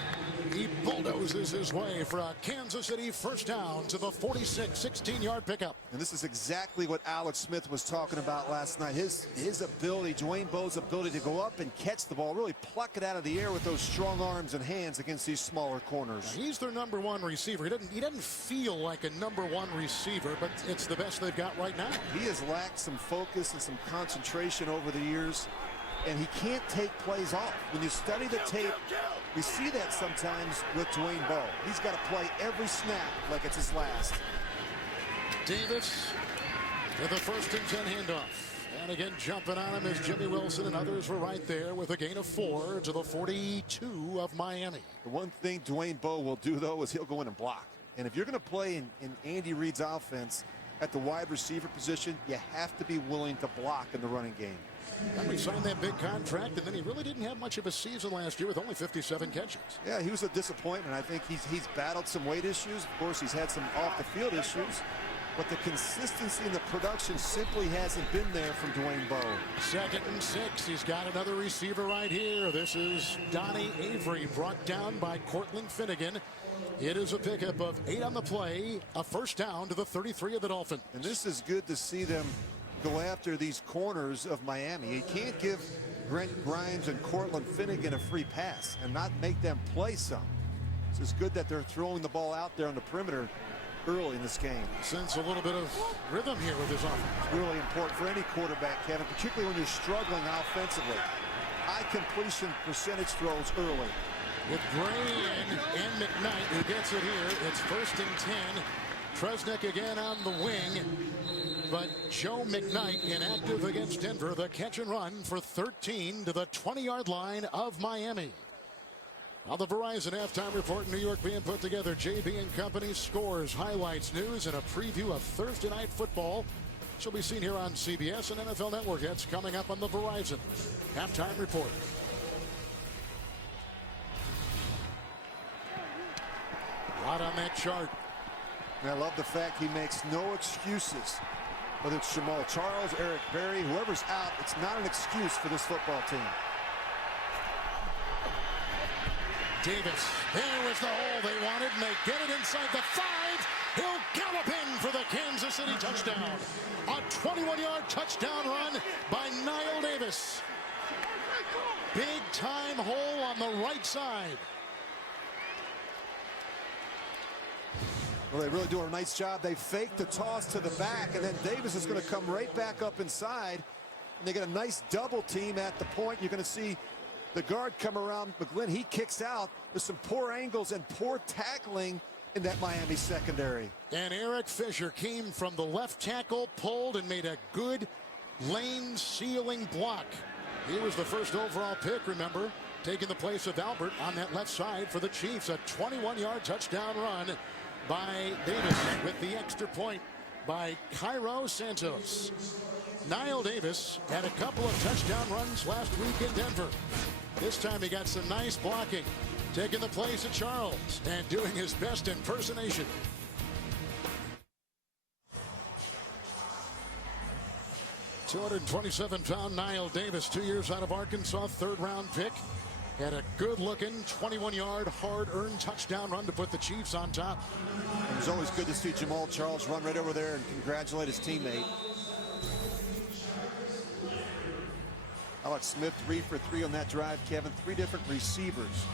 He bulldozes his way for a Kansas City 1st down to the 46, 16-yard pickup. And this is exactly what Alex Smith was talking about last night. His ability, Dwayne Bowe's ability to go up and catch the ball, really pluck it out of the air with those strong arms and hands against these smaller corners. Now, he's their number 1 receiver. He doesn't feel like a number 1 receiver, but it's the best they've got right now. He has lacked some focus and some concentration over the years, and he can't take plays off. When you study the tape, we see that sometimes with Dwayne Bowe. He's got to play every snap like it's his last. Davis with a 1st and 10 handoff. And again, jumping on him as Jimmy Wilson and others were right there with a gain of 4 to the 42 of Miami. The one thing Dwayne Bowe will do, though, is he'll go in and block. And if you're going to play in Andy Reid's offense at the wide receiver position, you have to be willing to block in the running game. And we signed that big contract, and then he really didn't have much of a season last year with only 57 catches. Yeah, he was a disappointment. I think he's battled some weight issues. Of course, he's had some off-the-field issues. But the consistency in the production simply hasn't been there from Dwayne Bowe. 2nd and 6. He's got another receiver right here. This is Donnie Avery, brought down by Cortland Finnegan. It is a pickup of 8 on the play, a 1st down to the 33 of the Dolphins. And this is good to see them go after these corners of Miami. You can't give Brent Grimes and Cortland Finnegan a free pass and not make them play some. It's just good that they're throwing the ball out there on the perimeter early in this game. Sense a little bit of rhythm here with his offense. It's really important for any quarterback, Kevin, particularly when you're struggling offensively. High completion percentage throws early. With Gray and McKnight, who gets it here. It's 1st and 10. Tresnick again on the wing. But Joe McKnight inactive against Denver. The catch and run for 13 to the 20-yard line of Miami. Now the Verizon halftime report in New York being put together. JB and Company scores, highlights, news, and a preview of Thursday night football. which will be seen here on CBS and NFL Network. That's coming up on the Verizon Halftime Report. Right on that chart. And I love the fact he makes no excuses. Whether it's Jamal Charles, Eric Berry, whoever's out, it's not an excuse for this football team. Davis, there was the hole they wanted, and they get it inside the 5. He'll gallop in for the Kansas City touchdown. A 21-yard touchdown run by Niall Davis. Big time hole on the right side. Well, they really do a nice job. They fake the toss to the back, and then Davis is going to come right back up inside. And they get a nice double team at the point. You're going to see the guard come around McGlynn. He kicks out. There's some poor angles and poor tackling in that Miami secondary. And Eric Fisher came from the left tackle, pulled, and made a good lane sealing block. He was the first overall pick, remember, taking the place of Albert on that left side for the Chiefs. A 21-yard touchdown run by Davis with the extra point by Cairo Santos. Niall Davis had a couple of touchdown runs last week in Denver. This time he got some nice blocking, taking the place of Charles and doing his best impersonation. $227-pound Niall Davis, 2 years out of Arkansas, third-round pick. Had a good-looking 21-yard hard-earned touchdown run to put the Chiefs on top. It was always good to see Jamal Charles run right over there and congratulate his teammate. How about Smith 3 for 3 on that drive, Kevin? 3 different receivers.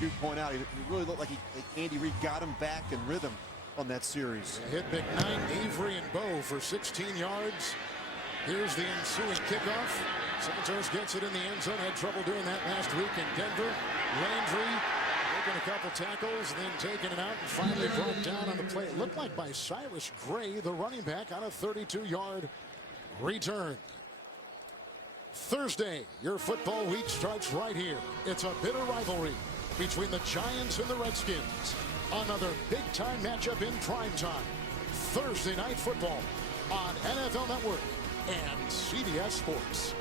You point out, he really looked like Andy Reid got him back in rhythm on that series. Hit McKnight, Avery, and Bowe for 16 yards. Here's the ensuing kickoff. Santos gets it in the end zone. Had trouble doing that last week in Denver. Landry making a couple tackles, then taking it out and finally brought down on the play. It looked like by Cyrus Gray, the running back, on a 32-yard return. Thursday, your football week starts right here. It's a bitter rivalry between the Giants and the Redskins. Another big-time matchup in primetime. Thursday night football on NFL Network and CBS Sports.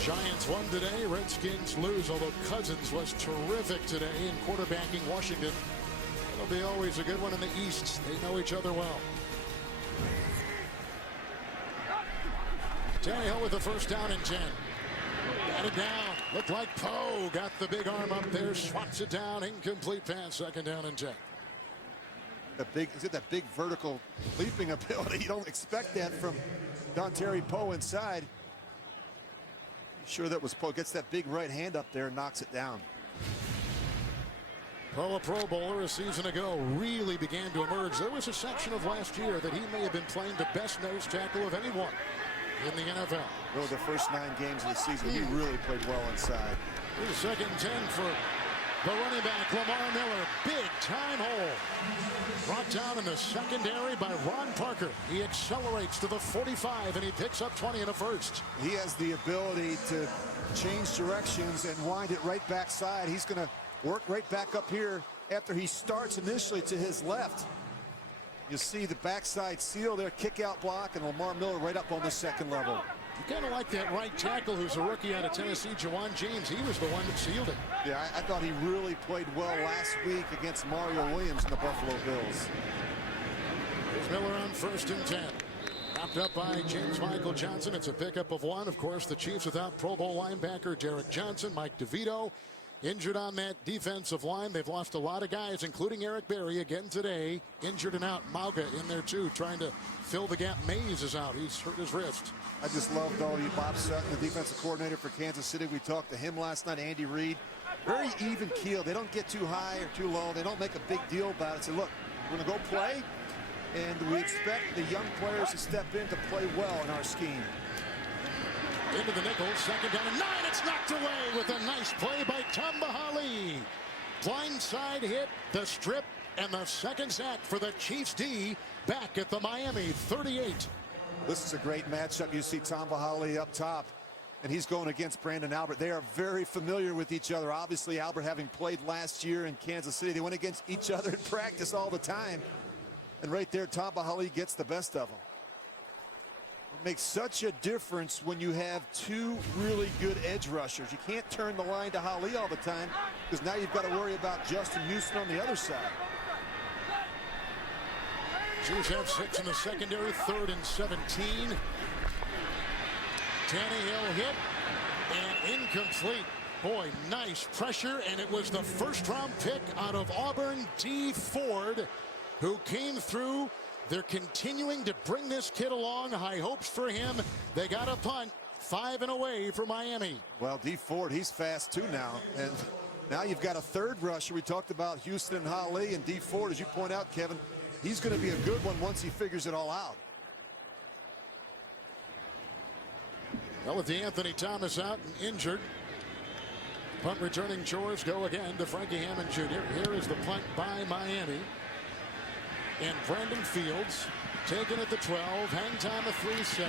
Giants won today. Redskins lose, although Cousins was terrific today in quarterbacking Washington. It'll be always a good one in the East. They know each other well. Tannehill with the first down and 10. Got it down. Looked like Poe got the big arm up there, swats it down. Incomplete pass, second down and 10. He's got that big vertical leaping ability. You don't expect that from Dontari Poe inside. Sure that was Poe. Gets that big right hand up there and knocks it down. Poe, a Pro Bowler a season ago, really began to emerge. There was a section of last year that he may have been playing the best nose tackle of anyone in the NFL. Really, the first 9 games of the season, he really played well inside. Here's a second and 10 for the running back, Lamar Miller. Big time hole. Brought down in the secondary by Ron Parker. He accelerates to the 45, and he picks up 20 in a first. He has the ability to change directions and wind it right backside. He's going to work right back up here after he starts initially to his left. You see the backside seal there, kick out block, and Lamar Miller right up on the second level. You kind of like that right tackle who's a rookie out of Tennessee, Jawan James. He was the one that sealed it. Yeah, I thought he really played well last week against Mario Williams and the Buffalo Bills. Here's Miller on first and 10. Wrapped up by James Michael Johnson. It's a pickup of 1. Of course, the Chiefs without Pro Bowl linebacker Derek Johnson, Mike DeVito. Injured on that defensive line. They've lost a lot of guys, including Eric Berry again today. Injured and out. Mauga in there too, trying to fill the gap. Mays is out. He's hurt his wrist. I just love though Bob Sutton, the defensive coordinator for Kansas City. We talked to him last night, Andy Reid. Very even keel. They don't get too high or too low. They don't make a big deal about it. Say, look, we're going to go play, and we expect the young players to step in to play well in our scheme. Into the nickel, second down and 9. It's knocked away with a nice play by Tamba Hali. Blindside hit, the strip, and the second sack for the Chiefs D back at the Miami 38. This is a great matchup. You see Tamba Hali up top, and he's going against Brandon Albert. They are very familiar with each other. Obviously, Albert having played last year in Kansas City. They went against each other in practice all the time. And right there, Tom Bahali gets the best of him. It makes such a difference when you have two really good edge rushers. You can't turn the line to Hali all the time because now you've got to worry about Justin Houston on the other side. Chiefs have 6 in the secondary, 3rd and 17. Tannehill hit and incomplete. Boy, nice pressure, and it was the first-round pick out of Auburn, D. Ford, who came through. They're continuing to bring this kid along. High hopes for him. They got a punt, 5 and away for Miami. Well, D. Ford, he's fast too now, and now you've got a third rusher. We talked about Houston and Hali, and D. Ford, as you point out, Kevin, he's going to be a good one once he figures it all out. Well, with Anthony Thomas out and injured, punt returning chores go again to Frankie Hammond Jr. Here is the punt by Miami. And Brandon Fields taken at the 12. Hang time of 3-7.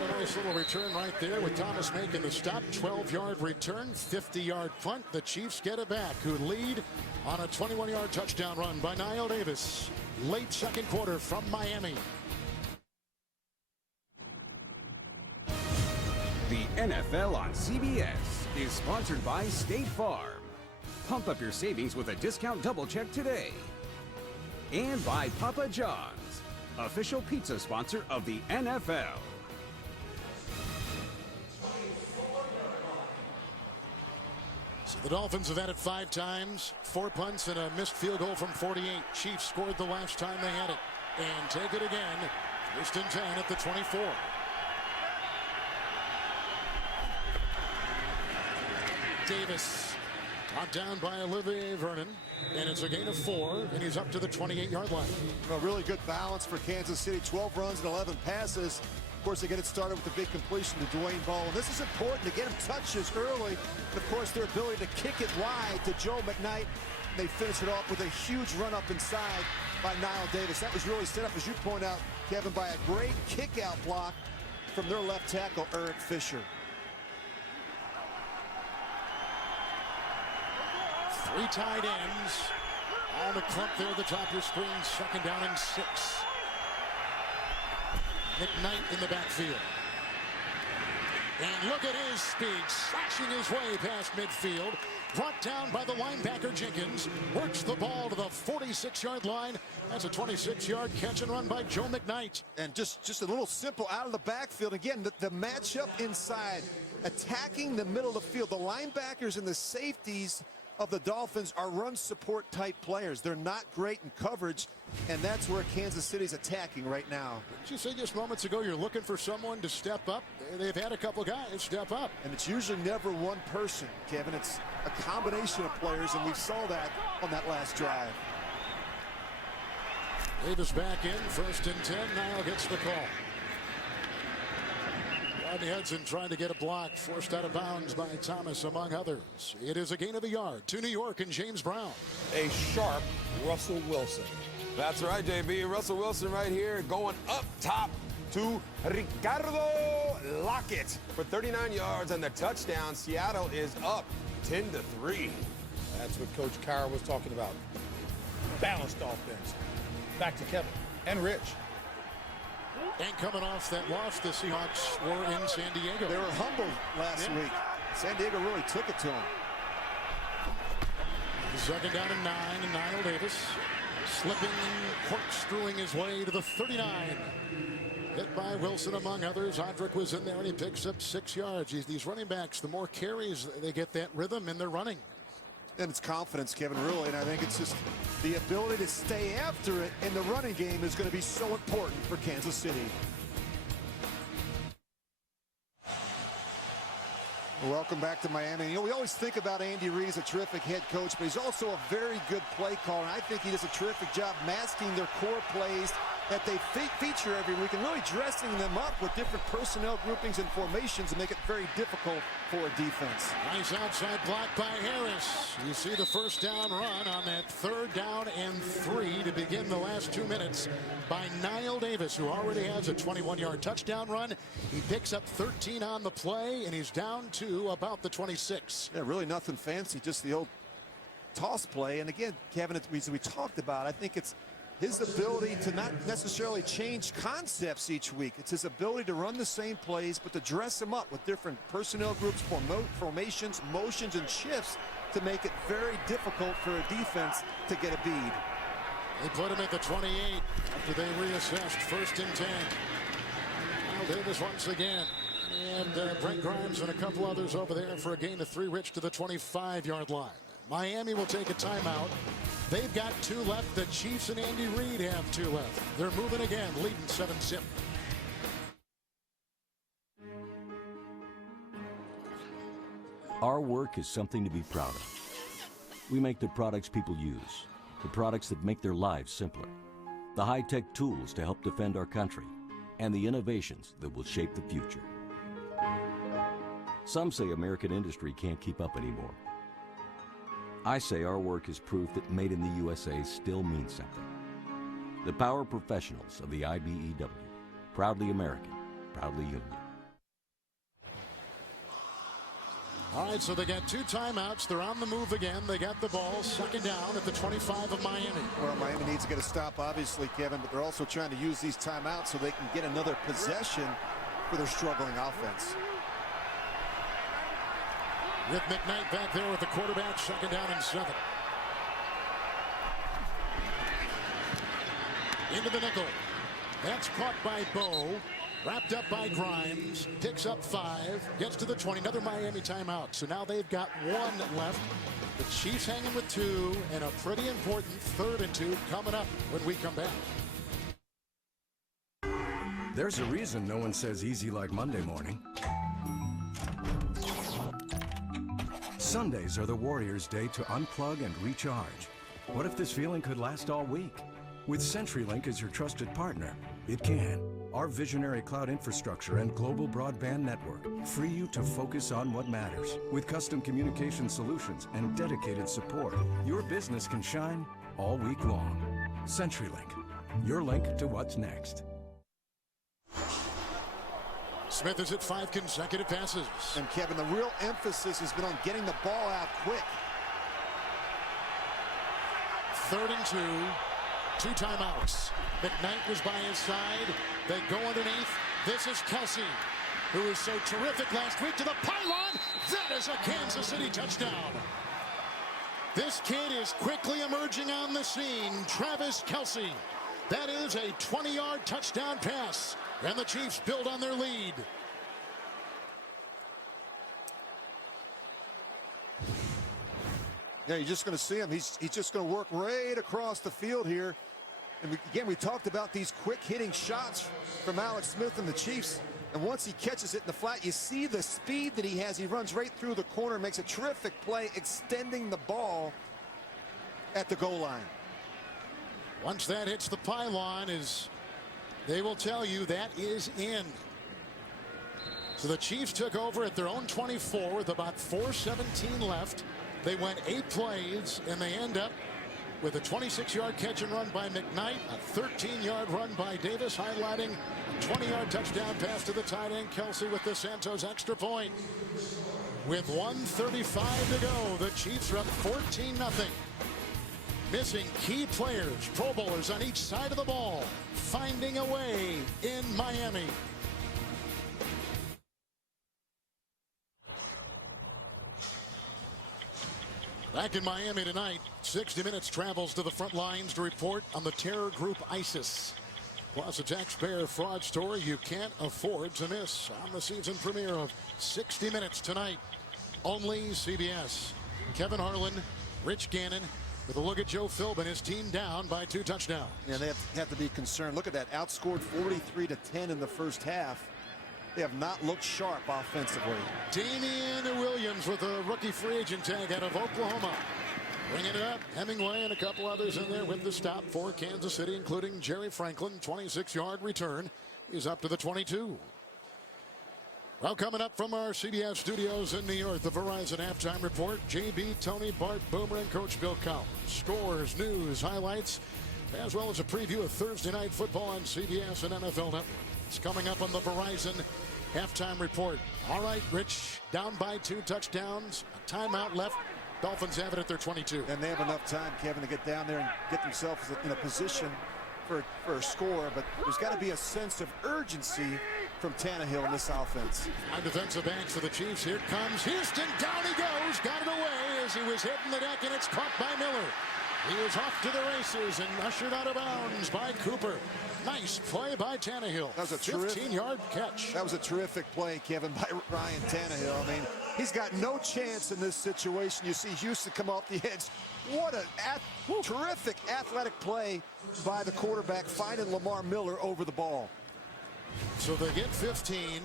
And a nice little return right there with Thomas making the stop. 12-yard return, 50-yard punt. The Chiefs get it back, who lead on a 21-yard touchdown run by Niall Davis. Late second quarter from Miami. The NFL on CBS is sponsored by State Farm. Pump up your savings with a discount double check today. And by Papa John's, official pizza sponsor of the NFL. So the Dolphins have had it 5 times, 4 punts and a missed field goal from 48. Chiefs scored the last time they had it. And take it again. 1st and 10 at the 24. Davis, knocked down by Olivier Vernon, and it's a gain of 4, and he's up to the 28-yard line. A really good balance for Kansas City. 12 runs and 11 passes. Of course, they get it started with the big completion to Dwayne Ball. And this is important to get him touches early. And of course, their ability to kick it wide to Joe McKnight. They finish it off with a huge run up inside by Niall Davis. That was really set up, as you point out, Kevin, by a great kick-out block from their left tackle, Eric Fisher. 3 tight ends on the clump there at the top of your screen. 2nd down and 6. McKnight in the backfield. And look at his speed, slashing his way past midfield. Brought down by the linebacker Jenkins. Works the ball to the 46-yard line. That's a 26-yard catch and run by Joe McKnight. And just a little simple out of the backfield. Again, the matchup inside, attacking the middle of the field. The linebackers and the safeties of the Dolphins are run support type players. They're not great in coverage, and that's where Kansas City's attacking right now. Did you say just moments ago you're looking for someone to step up? They've had a couple guys step up. And it's usually never one person, Kevin. It's a combination of players, and we saw that on that last drive. Davis back in, 1st and 10. Niall gets the call. Rodney Hudson trying to get a block, forced out of bounds by Thomas, among others. It is a gain of a yard to New York and James Brown. A sharp Russell Wilson. That's right, JB. Russell Wilson right here going up top to Ricardo Lockett for 39 yards and the touchdown. Seattle is up 10-3. That's what Coach Carr was talking about. Balanced offense. Back to Kevin and Rich. And coming off that loss, the Seahawks were in San Diego. They were humbled last week. San Diego really took it to them. 2nd down and 9, and Niall Davis slipping and corkscrewing his way to the 39. Hit by Wilson, among others. Odrick was in there, and he picks up 6 yards. These running backs, the more carries, they get that rhythm in their running. And it's confidence, Kevin, really. And I think it's just the ability to stay after it in the running game is going to be so important for Kansas City. Welcome back to Miami. You know, we always think about Andy Reid as a terrific head coach, but he's also a very good play caller. And I think he does a terrific job masking their core plays that they feature every week and really dressing them up with different personnel groupings and formations to make it very difficult for a defense. Nice outside block by Harris. You see the 1st down run on that 3rd down and 3 to begin the last 2 minutes by Niall Davis, who already has a 21-yard touchdown run. He picks up 13 on the play, and he's down to about the 26. Yeah, really nothing fancy, just the old toss play. And again, Kevin, as we talked about, I think it's his ability to not necessarily change concepts each week. It's his ability to run the same plays, but to dress them up with different personnel groups, formations, motions, and shifts to make it very difficult for a defense to get a bead. They put him at the 28 after they reassessed 1st and 10. Kyle Davis once again. And Brent Grimes and a couple others over there for a gain of 3. Rich to the 25-yard line. Miami will take a timeout. They've got 2 left. The Chiefs and Andy Reid have 2 left. They're moving again, leading 7-0. Our work is something to be proud of. We make the products people use, the products that make their lives simpler, the high-tech tools to help defend our country, and the innovations that will shape the future. Some say American industry can't keep up anymore. I say our work is proof that made in the USA still means something. The power professionals of the IBEW. Proudly American, proudly union. All right, so they got 2 timeouts. They're on the move again. They got the ball, 2nd down at the 25 of Miami. Well, Miami needs to get a stop, obviously, Kevin, but they're also trying to use these timeouts so they can get another possession for their struggling offense. With McKnight back there with the quarterback, 2nd down and 7. Into the nickel. That's caught by Bo. Wrapped up by Grimes. Picks up 5. Gets to the 20. Another Miami timeout. So now they've got 1 left. The Chiefs hanging with 2. And a pretty important 3rd and 2 coming up when we come back. There's a reason no one says easy like Monday morning. Sundays are the Warriors' day to unplug and recharge. What if this feeling could last all week? With CenturyLink as your trusted partner, it can. Our visionary cloud infrastructure and global broadband network free you to focus on what matters. With custom communication solutions and dedicated support, your business can shine all week long. CenturyLink, your link to what's next. Smith is at 5 consecutive passes. And Kevin, the real emphasis has been on getting the ball out quick. 3rd and 2. 2 timeouts. McKnight was by his side. They go underneath. This is Kelsey, who was so terrific last week, to the pylon. That is a Kansas City touchdown. This kid is quickly emerging on the scene. Travis Kelsey. That is a 20-yard touchdown pass. And the Chiefs build on their lead. Yeah, you're just going to see him. He's just going to work right across the field here. And again, we talked about these quick hitting shots from Alex Smith and the Chiefs. And once he catches it in the flat, you see the speed that he has. He runs right through the corner, makes a terrific play, extending the ball at the goal line. Once that hits the pylon, they will tell you that is in. So the Chiefs took over at their own 24 with about 4:17 left. They went 8 plays, and they end up with a 26-yard catch and run by McKnight, a 13-yard run by Davis, highlighting a 20-yard touchdown pass to the tight end Kelsey with the Santos extra point. With 1:35 to go, the Chiefs are up 14-0. Missing key players, Pro Bowlers on each side of the ball, finding a way in Miami. Back in Miami tonight, 60 Minutes travels to the front lines to report on the terror group ISIS. Plus a taxpayer fraud story you can't afford to miss on the season premiere of 60 Minutes tonight. Only CBS. Kevin Harlan, Rich Gannon, with a look at Joe Philbin, his team down by 2 touchdowns. Yeah, they have to be concerned. Look at that, outscored 43-10 in the first half. They have not looked sharp offensively. Damian Williams with a rookie free agent tag out of Oklahoma. Bringing it up, Hemingway and a couple others in there with the stop for Kansas City, including Jerry Franklin, 26-yard return. He's up to the 22. Well, coming up from our CBS studios in New York, the Verizon Halftime Report. JB, Tony, Bart, Boomer, and Coach Bill Collins. Scores, news, highlights, as well as a preview of Thursday Night Football on CBS and NFL Network. It's coming up on the Verizon Halftime Report. All right, Rich, down by 2 touchdowns, a timeout left. Dolphins have it at their 22. And they have enough time, Kevin, to get down there and get themselves in a position for a score. But there's got to be a sense of urgency from Tannehill in this offense. On defensive backs for the Chiefs. Here comes Houston. Down he goes. Got it away as he was hitting the deck, and it's caught by Miller. He was off to the races and ushered out of bounds by Cooper. Nice play by Tannehill. That was a 15-yard catch. That was a terrific play, Kevin, by Ryan Tannehill. I mean, he's got no chance in this situation. You see Houston come off the edge. What a terrific athletic play by the quarterback, finding Lamar Miller over the ball. So they get 15.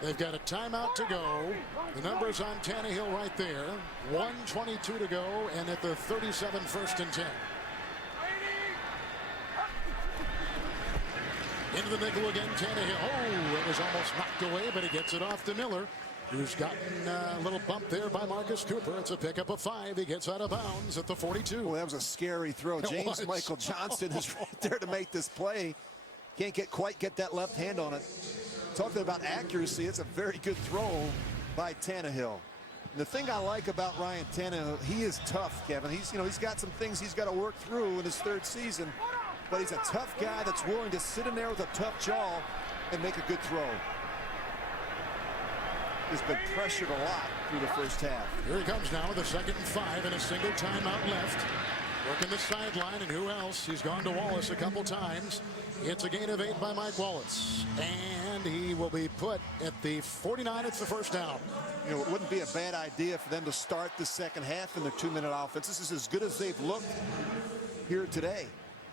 They've got a timeout to go. The numbers on Tannehill right there. 1:22 to go, and at the 37, 1st and 10. Into the nickel again, Tannehill. Oh, it was almost knocked away, but he gets it off to Miller, who's gotten a little bump there by Marcus Cooper. It's a pickup of 5. He gets out of bounds at the 42. Well, that was a scary throw. James Michael Johnson is right there to make this play. Can't quite get that left hand on it. Talking about accuracy, it's a very good throw by Tannehill. And the thing I like about Ryan Tannehill, he is tough, Kevin. He's got some things he's got to work through in his 3rd season, but he's a tough guy that's willing to sit in there with a tough jaw and make a good throw. He's been pressured a lot through the 1st half. Here he comes now with a 2nd and 5 and a single timeout left. Working the sideline, and who else? He's gone to Wallace a couple times. It's a gain of 8 by Mike Wallace. And he will be put at the 49. It's the 1st down. You know, it wouldn't be a bad idea for them to start the 2nd half in the 2-minute offense. This is as good as they've looked here today.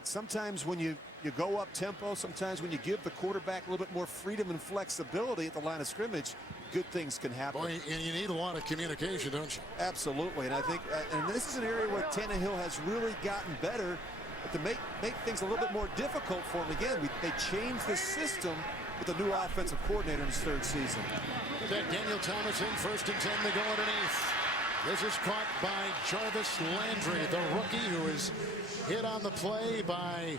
Sometimes when you go up tempo, sometimes when you give the quarterback a little bit more freedom and flexibility at the line of scrimmage, good things can happen. Boy, and you need a lot of communication, don't you? Absolutely, and I think, and this is an area where Tannehill has really gotten better, but to make things a little bit more difficult for him. Again, they changed the system with a new offensive coordinator in his 3rd season. That Daniel Thomas in 1st and 10. They go underneath. This is caught by Jarvis Landry, the rookie, who is hit on the play by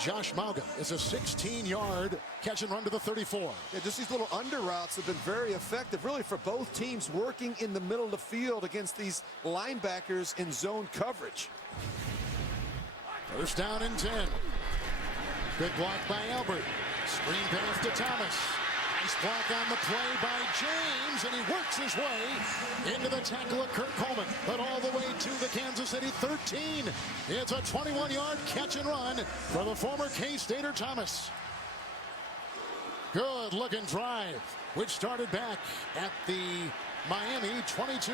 Josh Mauga. It's a 16-yard catch and run to the 34. Yeah, just these little under routes have been very effective, really, for both teams working in the middle of the field against these linebackers in zone coverage. 1st down and 10. Good block by Albert. Screen pass to Thomas. Nice block on the play by James, and he works his way into the tackle of Kurt Coleman, but all the way to the Kansas City 13. It's a 21-yard catch and run for the former K-Stater Thomas. Good looking drive, which started back at the Miami 22.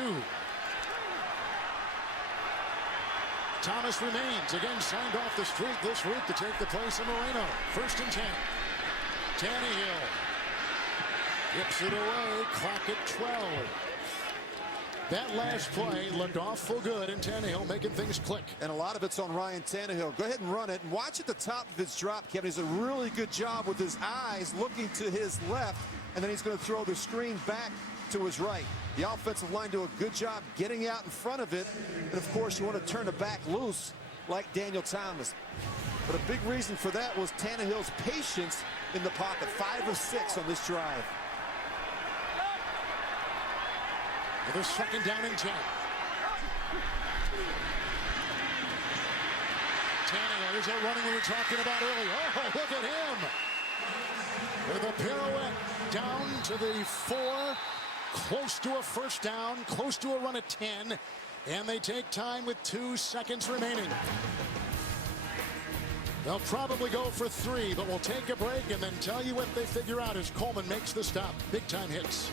Thomas remains, again signed off the street this week to take the place of Moreno. 1st and 10. Tannehill gets it away, clock at 12. That last play looked awful good, and Tannehill making things click. And a lot of it's on Ryan Tannehill. Go ahead and run it, and watch at the top of his drop, Kevin. He's a really good job with his eyes looking to his left, and then he's going to throw the screen back to his right. The offensive line do a good job getting out in front of it, and of course you want to turn the back loose like Daniel Thomas. But a big reason for that was Tannehill's patience in the pocket. 5 of 6 on this drive. With a 2nd down and 10. Tannehill, there's that running we were talking about earlier. Oh, look at him. With a pirouette down to the 4. Close to a 1st down, close to a run at 10. And they take time with 2 seconds remaining. They'll probably go for 3, but we'll take a break and then tell you what they figure out as Coleman makes the stop. Big time hits.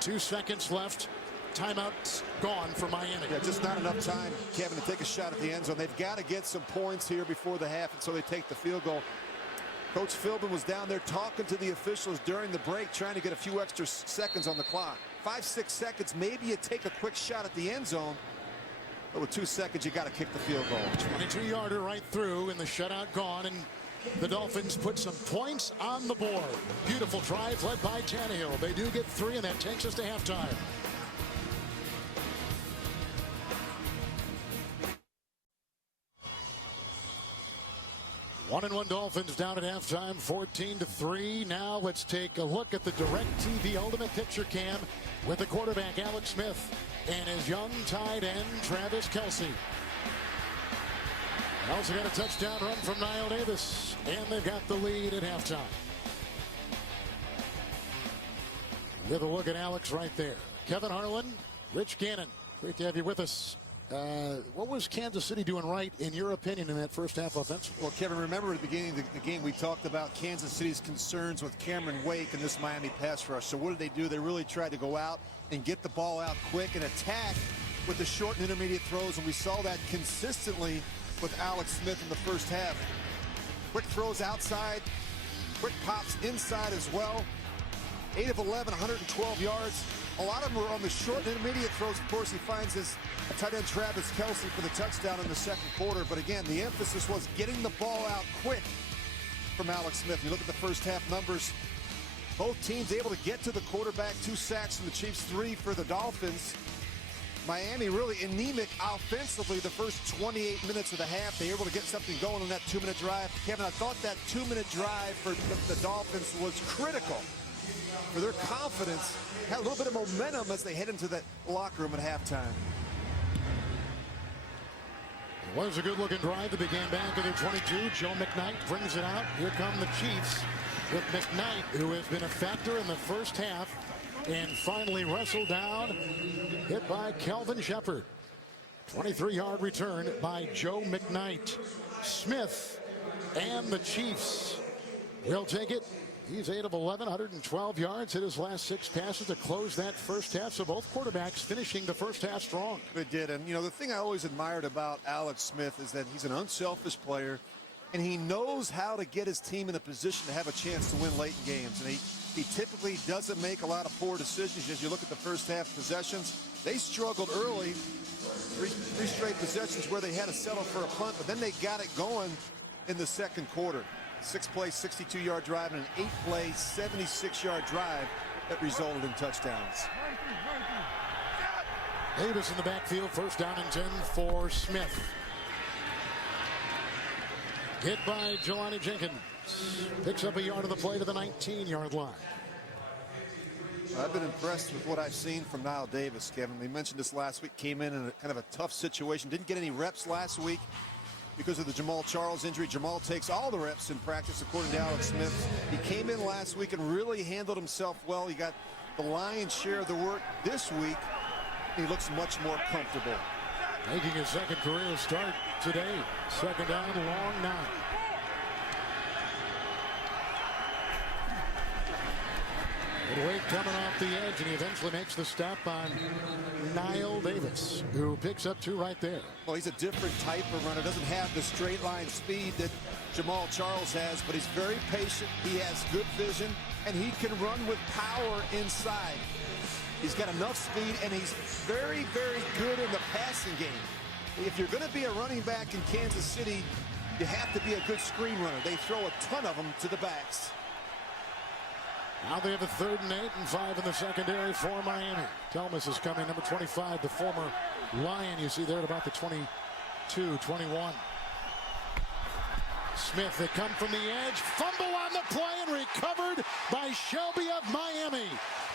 2 seconds left. Timeout gone for Miami. Yeah, just not enough time, Kevin, to take a shot at the end zone. They've got to get some points here before the half, and so they take the field goal. Coach Philbin was down there talking to the officials during the break, trying to get a few extra seconds on the clock. 5-6 seconds, maybe you take a quick shot at the end zone, but with 2 seconds, you got to kick the field goal. 22-yarder right through, and the shutout gone, and the Dolphins put some points on the board. Beautiful drive led by Tannehill. They do get 3, and that takes us to halftime. 1-1 Dolphins down at halftime, 14-3. Now let's take a look at the DirecTV Ultimate Picture Cam with the quarterback Alex Smith and his young tight end Travis Kelce. Also got a touchdown run from Niall Davis, and they've got the lead at halftime. With a look at Alex right there. Kevin Harlan, Rich Gannon, great to have you with us. What was Kansas City doing right, in your opinion, in that first half offense? Well, Kevin, remember at the beginning of the game, we talked about Kansas City's concerns with Cameron Wake and this Miami pass rush. So what did they do? They really tried to go out and get the ball out quick and attack with the short and intermediate throws, and we saw that consistently with Alex Smith in the first half. Quick throws outside, quick pops inside as well. 8 of 11, 112 yards. A lot of them were on the short and intermediate throws. Of course, he finds his tight end Travis Kelce for the touchdown in the second quarter. But again, the emphasis was getting the ball out quick from Alex Smith. You look at the first half numbers. Both teams able to get to the quarterback. 2 sacks from the Chiefs, 3 for the Dolphins. Miami really anemic offensively the first 28 minutes of the half. They were able to get something going on that 2-minute drive. Kevin, I thought that 2-minute drive for the Dolphins was critical for their confidence. Had a little bit of momentum as they head into the locker room at halftime. It was a good-looking drive that began back at the 22. Joe McKnight brings it out. Here come the Chiefs with McKnight, who has been a factor in the first half, and finally wrestled down, hit by Kelvin Shepard. 23-yard return by Joe McKnight. Smith and the Chiefs will take it. He's 8 of 11, 112 yards, hit his last 6 passes to close that first half. So both quarterbacks finishing the first half strong. They did. And, you know, the thing I always admired about Alex Smith is that he's an unselfish player, and he knows how to get his team in a position to have a chance to win late in games. And he typically doesn't make a lot of poor decisions. As you look at the first half possessions, they struggled early. Three straight possessions where they had to settle for a punt, but then they got it going in the second quarter. 6-play, 62-yard drive and an 8-play, 76-yard drive that resulted in touchdowns. Davis in the backfield, first down and 10 for Smith. Hit by Jelani Jenkins. Picks up a yard of the play to the 19-yard line. I've been impressed with what I've seen from Niall Davis, Kevin. We mentioned this last week, came in a kind of a tough situation. Didn't get any reps last week because of the Jamal Charles injury. Jamal takes all the reps in practice, according to Alex Smith. He came in last week and really handled himself well. He got the lion's share of the work this week. He looks much more comfortable. Making his second career start today. Second down, long 9. Wade coming off the edge, and he eventually makes the stop on Niall Davis, who picks up 2 right there. Well, he's a different type of runner. Doesn't have the straight line speed that Jamal Charles has, but he's very patient. He has good vision, and he can run with power inside. He's got enough speed, and he's very, very good in the passing game. If you're going to be a running back in Kansas City, you have to be a good screen runner. They throw a ton of them to the backs. Now they have a 3rd and 8 and 5 in the secondary for Miami. Telmus is coming, number 25, the former Lion. You see there at about the 22, 21. Smith, they come from the edge, fumble on the play, and recovered by Shelby of Miami.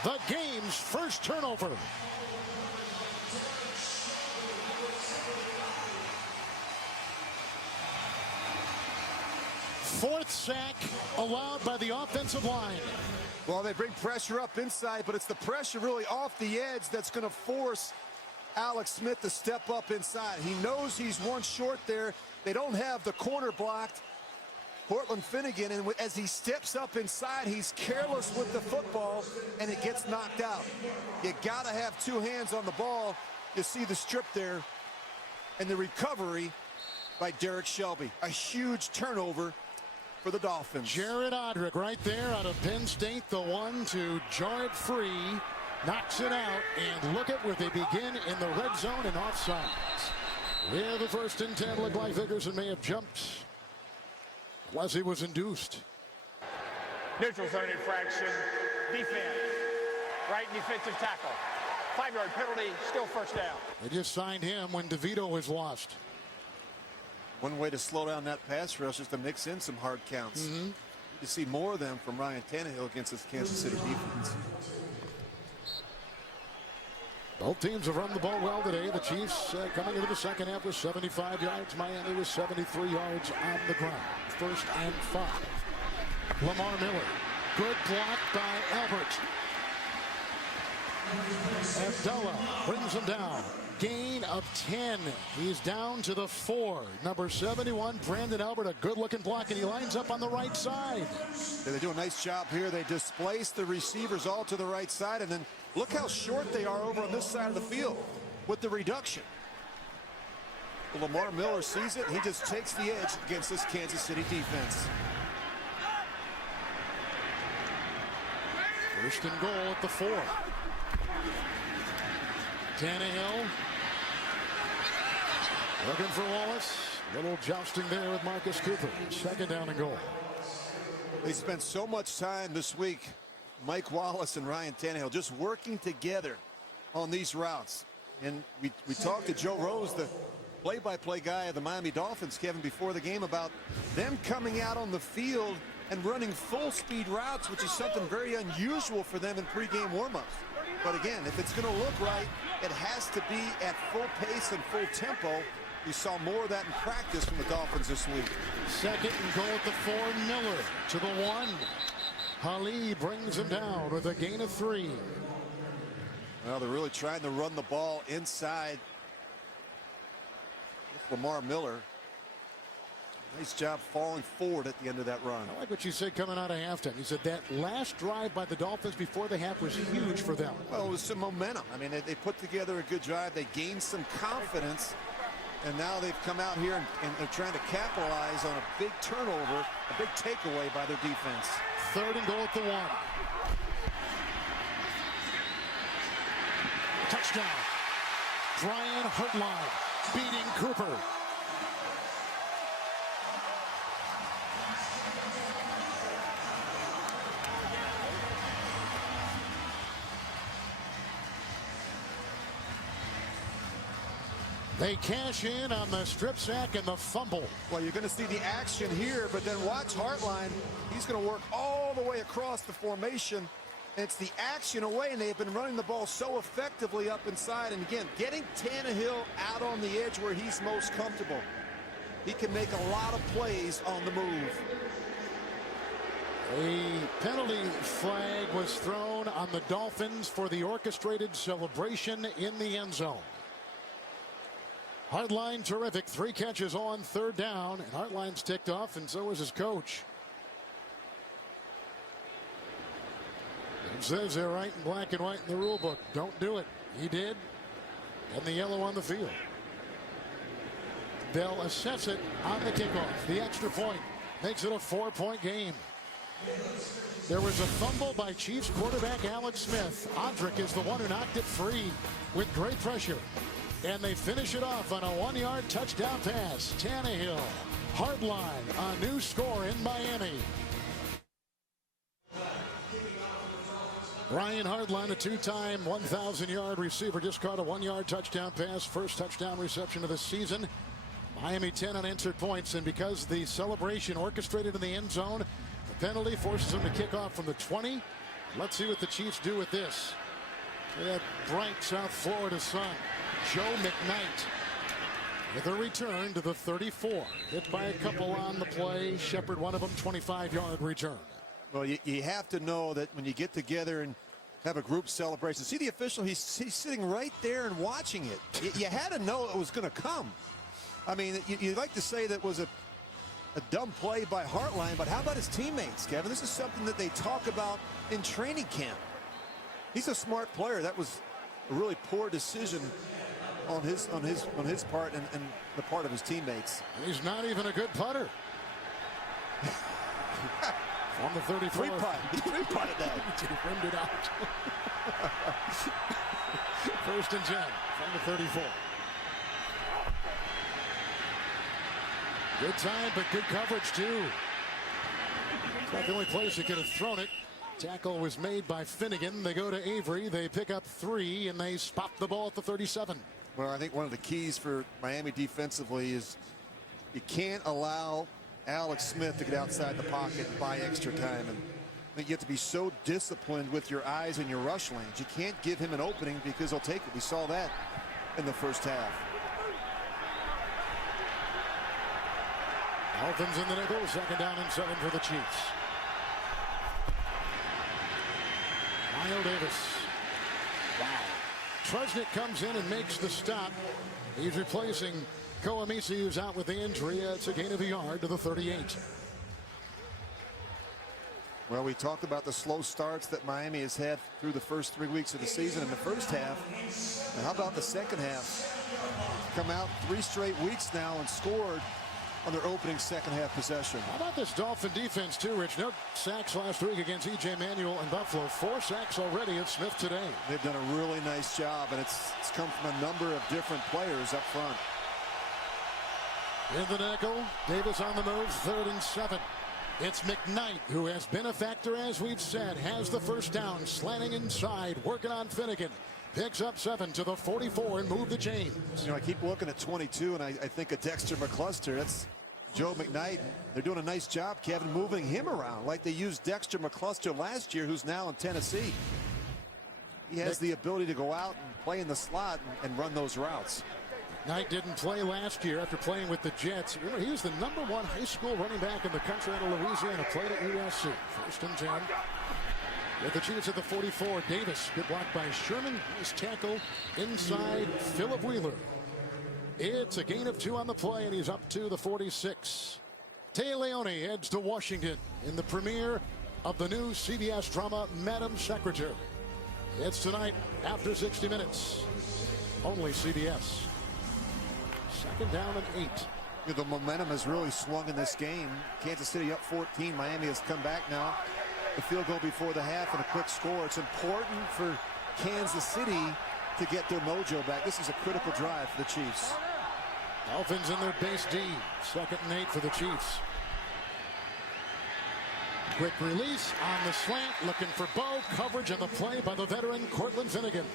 The game's first turnover. Fourth sack allowed by the offensive line. Well, they bring pressure up inside, but it's the pressure really off the edge that's going to force Alex Smith to step up inside. He knows he's one short there. They don't have the corner blocked, Portland Finnegan, and as he steps up inside, he's careless with the football, and it gets knocked out. You got to have 2 hands on the ball. You see the strip there, and the recovery by Derek Shelby. A huge turnover for the Dolphins. Jared Odrick right there out of Penn State, the one to jar it free, knocks it out, and look at where they begin in the red zone and offsides. Yeah, the 1st and 10 looked like Vickerson may have jumped unless he was induced. Neutral zone infraction, defense, right defensive tackle. 5-yard penalty, still first down. They just signed him when DeVito was lost. One way to slow down that pass rush is to mix in some hard counts. You see more of them from Ryan Tannehill against this Kansas City defense. Both teams have run the ball well today. The Chiefs coming into the second half with 75 yards. Miami with 73 yards on the ground. 1st and 5. Lamar Miller. Good block by Albert. Abdullah brings him down. Gain of 10. He's down to the 4. Number 71, Brandon Albert, a good-looking block, and he lines up on the right side. They do a nice job here. They displace the receivers all to the right side, and then look how short they are over on this side of the field with the reduction. Lamar Miller sees it. He just takes the edge against this Kansas City defense. 1st and goal at the 4. Tannehill. Looking for Wallace. Little jousting there with Marcus Cooper. 2nd down and goal. They spent so much time this week, Mike Wallace and Ryan Tannehill, just working together on these routes. And we talked to Joe Rose, the play-by-play guy of the Miami Dolphins, Kevin, before the game about them coming out on the field and running full-speed routes, which is something very unusual for them in pregame warmups. But again, if it's going to look right, it has to be at full pace and full tempo. We saw more of that in practice from the Dolphins this week. 2nd and goal at the 4. Miller to the 1. Ali brings him down with a gain of 3. Well, they're really trying to run the ball inside with Lamar Miller. Nice job falling forward at the end of that run. I like what you said coming out of halftime. You said that last drive by the Dolphins before the half was huge for them. Well, it was some momentum. I mean, they put together a good drive. They gained some confidence. And now they've come out here and they're trying to capitalize on a big turnover, a big takeaway by their defense. 3rd and goal at the 1. Touchdown. Brian Hartline beating Cooper. They cash in on the strip sack and the fumble. Well, you're going to see the action here, but then watch Hartline. He's going to work all the way across the formation. It's the action away, and they've been running the ball so effectively up inside. And again, getting Tannehill out on the edge where he's most comfortable. He can make a lot of plays on the move. A penalty flag was thrown on the Dolphins for the orchestrated celebration in the end zone. Hartline terrific. 3 catches on 3rd down, and Hartline's ticked off, and so is his coach. It says they're right in black and white in the rule book. Don't do it. He did. And the yellow on the field. They'll assess it on the kickoff. The extra point makes it a 4-point game. There was a fumble by Chiefs quarterback Alex Smith. Odrick is the one who knocked it free with great pressure. And they finish it off on a 1-yard touchdown pass. Tannehill, Hartline, a new score in Miami. Ryan Hartline, a 2-time 1,000-yard receiver, just caught a 1-yard touchdown pass. 1st touchdown reception of the season. Miami 10 unanswered points, and because the celebration orchestrated in the end zone, the penalty forces them to kick off from the 20. Let's see what the Chiefs do with this. That bright South Florida sun. Joe McKnight with a return to the 34. Hit by a couple on the play. Shepard, one of them, 25-yard return. Well, you have to know that when you get together and have a group celebration. See the official, he's sitting right there and watching it. You had to know it was going to come. I mean, you'd like to say that was a dumb play by Hartline, but how about his teammates, Kevin? This is something that they talk about in training camp. He's a smart player. That was a really poor decision on his part and the part of his teammates. He's not even a good putter. On the 34. He three-putted that. He rimmed it out. 1st and 10 from the 34. Good time, but good coverage too. It's not the only place he could have thrown it. Tackle was made by Finnegan. They go to Avery. They pick up 3, and they spot the ball at the 37. Well, I think one of the keys for Miami defensively is You can't allow Alex Smith to get outside the pocket and buy extra time. And I think you have to be so disciplined with your eyes and your rush lanes. You can't give him an opening because he'll take it. We saw that in the first half. Dolphins in the nickel, 2nd down and 7 for the Chiefs. Kyle Davis. Wow. Trusnick comes in and makes the stop. He's replacing Koamisi, who's out with the injury. It's a gain of a yard to the 38. Well, we talked about the slow starts that Miami has had through the first 3 weeks of the season in the first half. And how about the second half? Come out 3 straight weeks now and scored on their opening second half possession. How about this Dolphin defense too, Rich? No sacks last week against E.J. Manuel and Buffalo. 4 sacks already of Smith today. They've done a really nice job, and it's come from a number of different players up front. In the nickel, Davis on the move, 3rd and 7. It's McKnight, who has been a factor, as we've said, has the first down, slanting inside, working on Finnegan. Picks up 7 to the 44 and move the chains. You know, I keep looking at 22, and I think of Dexter McCluster. That's Joe McKnight. They're doing a nice job, Kevin, moving him around like they used Dexter McCluster last year, who's now in Tennessee. He has the ability to go out and play in the slot and run those routes. Knight didn't play last year after playing with the Jets. Remember, he was the #1 high school running back in the country out of Louisiana, played at USC. 1st and 10. With the Chiefs at the 44, Davis, good block by Sherman. Nice tackle inside Philip Wheeler. It's a gain of 2 on the play, and he's up to the 46. Tay Leone heads to Washington in the premiere of the new CBS drama, Madam Secretary. It's tonight after 60 minutes. Only CBS. 2nd down and 8. The momentum has really swung in this game. Kansas City up 14. Miami has come back now. The field goal before the half and a quick score. It's important for Kansas City to get their mojo back. This is a critical drive for the Chiefs. Dolphins in their base D. 2nd and 8 for the Chiefs. Quick release on the slant, looking for Bo. Coverage on the play by the veteran Cortland Finnegan.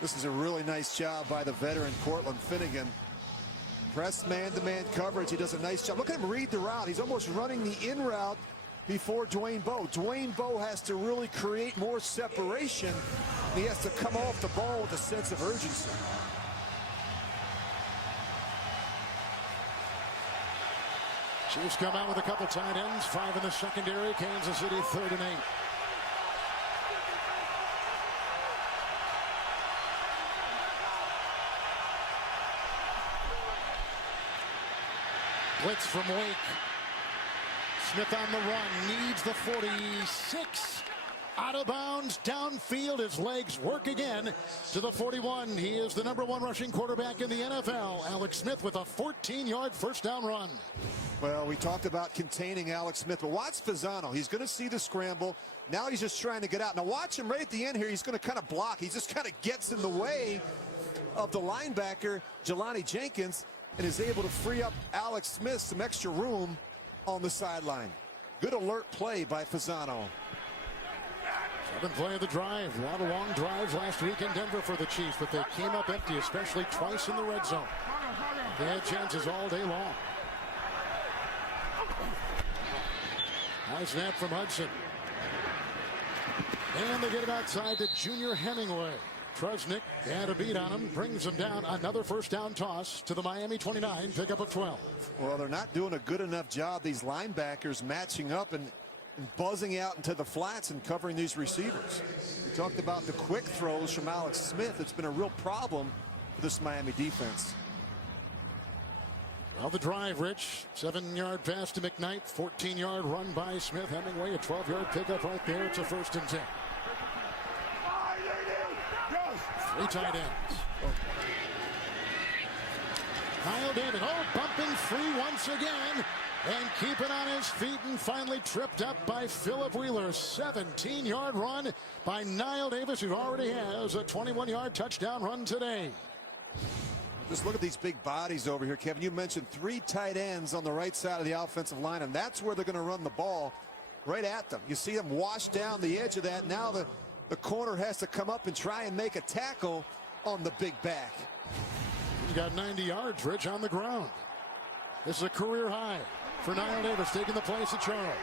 This is a really nice job by the veteran Cortland Finnegan. Press man-to-man coverage. He does a nice job. Look at him read the route. He's almost running the in route before Dwayne Bowe. Dwayne Bowe has to really create more separation. He has to come off the ball with a sense of urgency. Chiefs come out with a couple tight ends, 5 in the secondary. Kansas City 3rd and 8. Blitz from Wake. Smith on the run, needs the 46. Out of bounds, downfield, his legs work again to the 41. He is the #1 rushing quarterback in the NFL. Alex Smith with a 14-yard first down run. Well, we talked about containing Alex Smith, but watch Fasano. He's going to see the scramble. Now he's just trying to get out. Now watch him right at the end here. He's going to kind of block. He just kind of gets in the way of the linebacker, Jelani Jenkins, and is able to free up Alex Smith some extra room on the sideline. Good alert play by Fasano. 7th play of the drive. A lot of long drives last week in Denver for the Chiefs, but they came up empty, especially twice in the red zone. They had chances all day long. High snap from Hudson. And they get it outside to Junior Hemingway. Trusnick had a beat on him, brings him down. Another first down toss to the Miami 29, pickup of 12. Well, they're not doing a good enough job, these linebackers, matching up and buzzing out into the flats and covering these receivers. We talked about the quick throws from Alex Smith. It's been a real problem for this Miami defense. Well, the drive, Rich. 7-yard pass to McKnight. 14-yard run by Smith. Hemingway, a 12-yard pickup right there. It's a 1st and 10. 3 tight ends. Kyle Davis, bumping free once again. And keeping on his feet and finally tripped up by Philip Wheeler. 17-yard run by Kyle Davis, who already has a 21-yard touchdown run today. Just look at these big bodies over here, Kevin. You mentioned 3 tight ends on the right side of the offensive line, and that's where they're going to run the ball, right at them. You see them wash down the edge of that. Now the corner has to come up and try and make a tackle on the big back. Sutton got 90 yards, Rich, on the ground. This is a career high for Niall Davis, taking the place of Charles.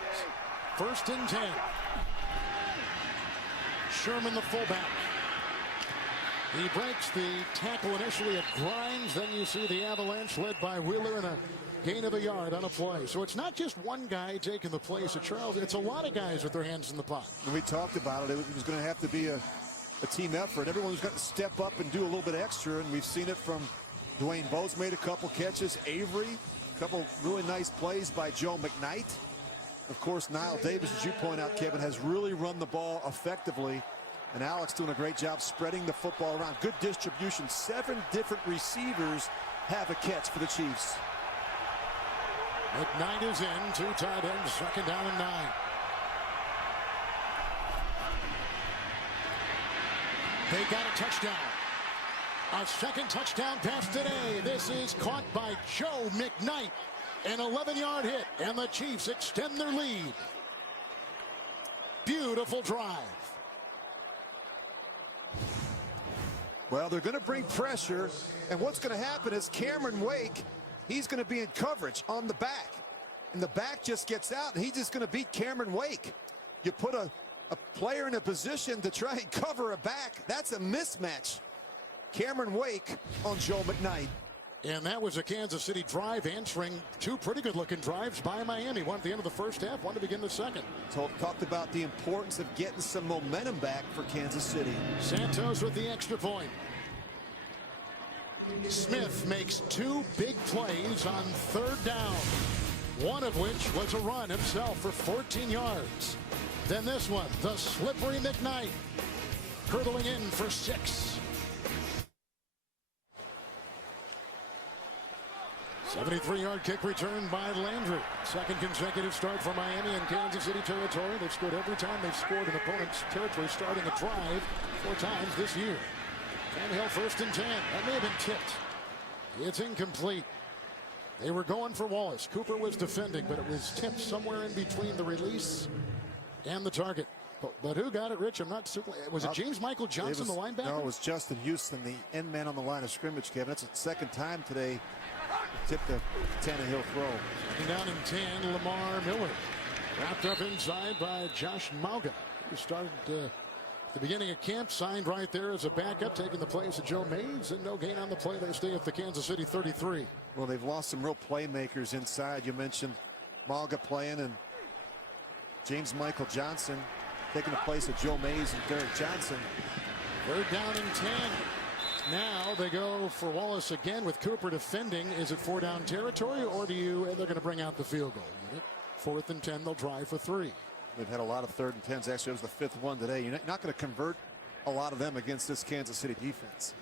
1st and 10. Sherman, the fullback. He breaks the tackle initially at Grimes. Then you see the Avalanche led by Wheeler and a gain of a yard on a play. So it's not just one guy taking the place of Charles. It's a lot of guys with their hands in the pot. When we talked about it, it was going to have to be a team effort. Everyone's got to step up and do a little bit extra, and we've seen it from Dwayne Bowe's made a couple catches. Avery, a couple really nice plays by Joe McKnight. Of course, Niall Davis, as you point out, Kevin, has really run the ball effectively. And Alex doing a great job spreading the football around. Good distribution. 7 different receivers have a catch for the Chiefs. McKnight is in. 2 tight ends. 2nd down and 9. They got a touchdown. A 2nd touchdown pass today. This is caught by Joe McKnight. An 11-yard hit. And the Chiefs extend their lead. Beautiful drive. Well, they're going to bring pressure, and what's going to happen is Cameron Wake, he's going to be in coverage on the back, and the back just gets out, and he's just going to beat Cameron Wake. You put a player in a position to try and cover a back, that's a mismatch. Cameron Wake on Joe McKnight. And that was a Kansas City drive answering 2 pretty good-looking drives by Miami. One at the end of the first half, one to begin the second. Talked about the importance of getting some momentum back for Kansas City. Santos with the extra point. Smith makes 2 big plays on 3rd down, one of which was a run himself for 14 yards. Then this one, the slippery McKnight, hurtling in for 6. 73-yard kick return by Landry. 2nd consecutive start for Miami in Kansas City territory. They've scored every time they've scored in opponent's territory, starting a drive 4 times this year. Tannehill 1st and 10. That may have been tipped. It's incomplete. They were going for Wallace. Cooper was defending, but it was tipped somewhere in between the release and the target. But who got it, Rich? I'm not super. Was it James Michael Johnson, the linebacker? No, it was Justin Houston, the end man on the line of scrimmage, Kevin. That's the 2nd time today. Tipped the Tannehill throw. Down in 10, Lamar Miller. Wrapped up inside by Josh Mauga, who started at the beginning of camp, signed right there as a backup, taking the place of Joe Mays, and no gain on the play. They stay at the Kansas City 33. Well, they've lost some real playmakers inside. You mentioned Mauga playing, and James Michael Johnson taking the place of Joe Mays and Derek Johnson. 3rd down and 10. Now they go for Wallace again with Cooper defending. Is it 4-down territory, or and they're going to bring out the field goal unit? 4th and 10, they'll drive for 3. They've had a lot of 3rd and 10s. Actually, it was the 5th one today. You're not going to convert a lot of them against this Kansas City defense.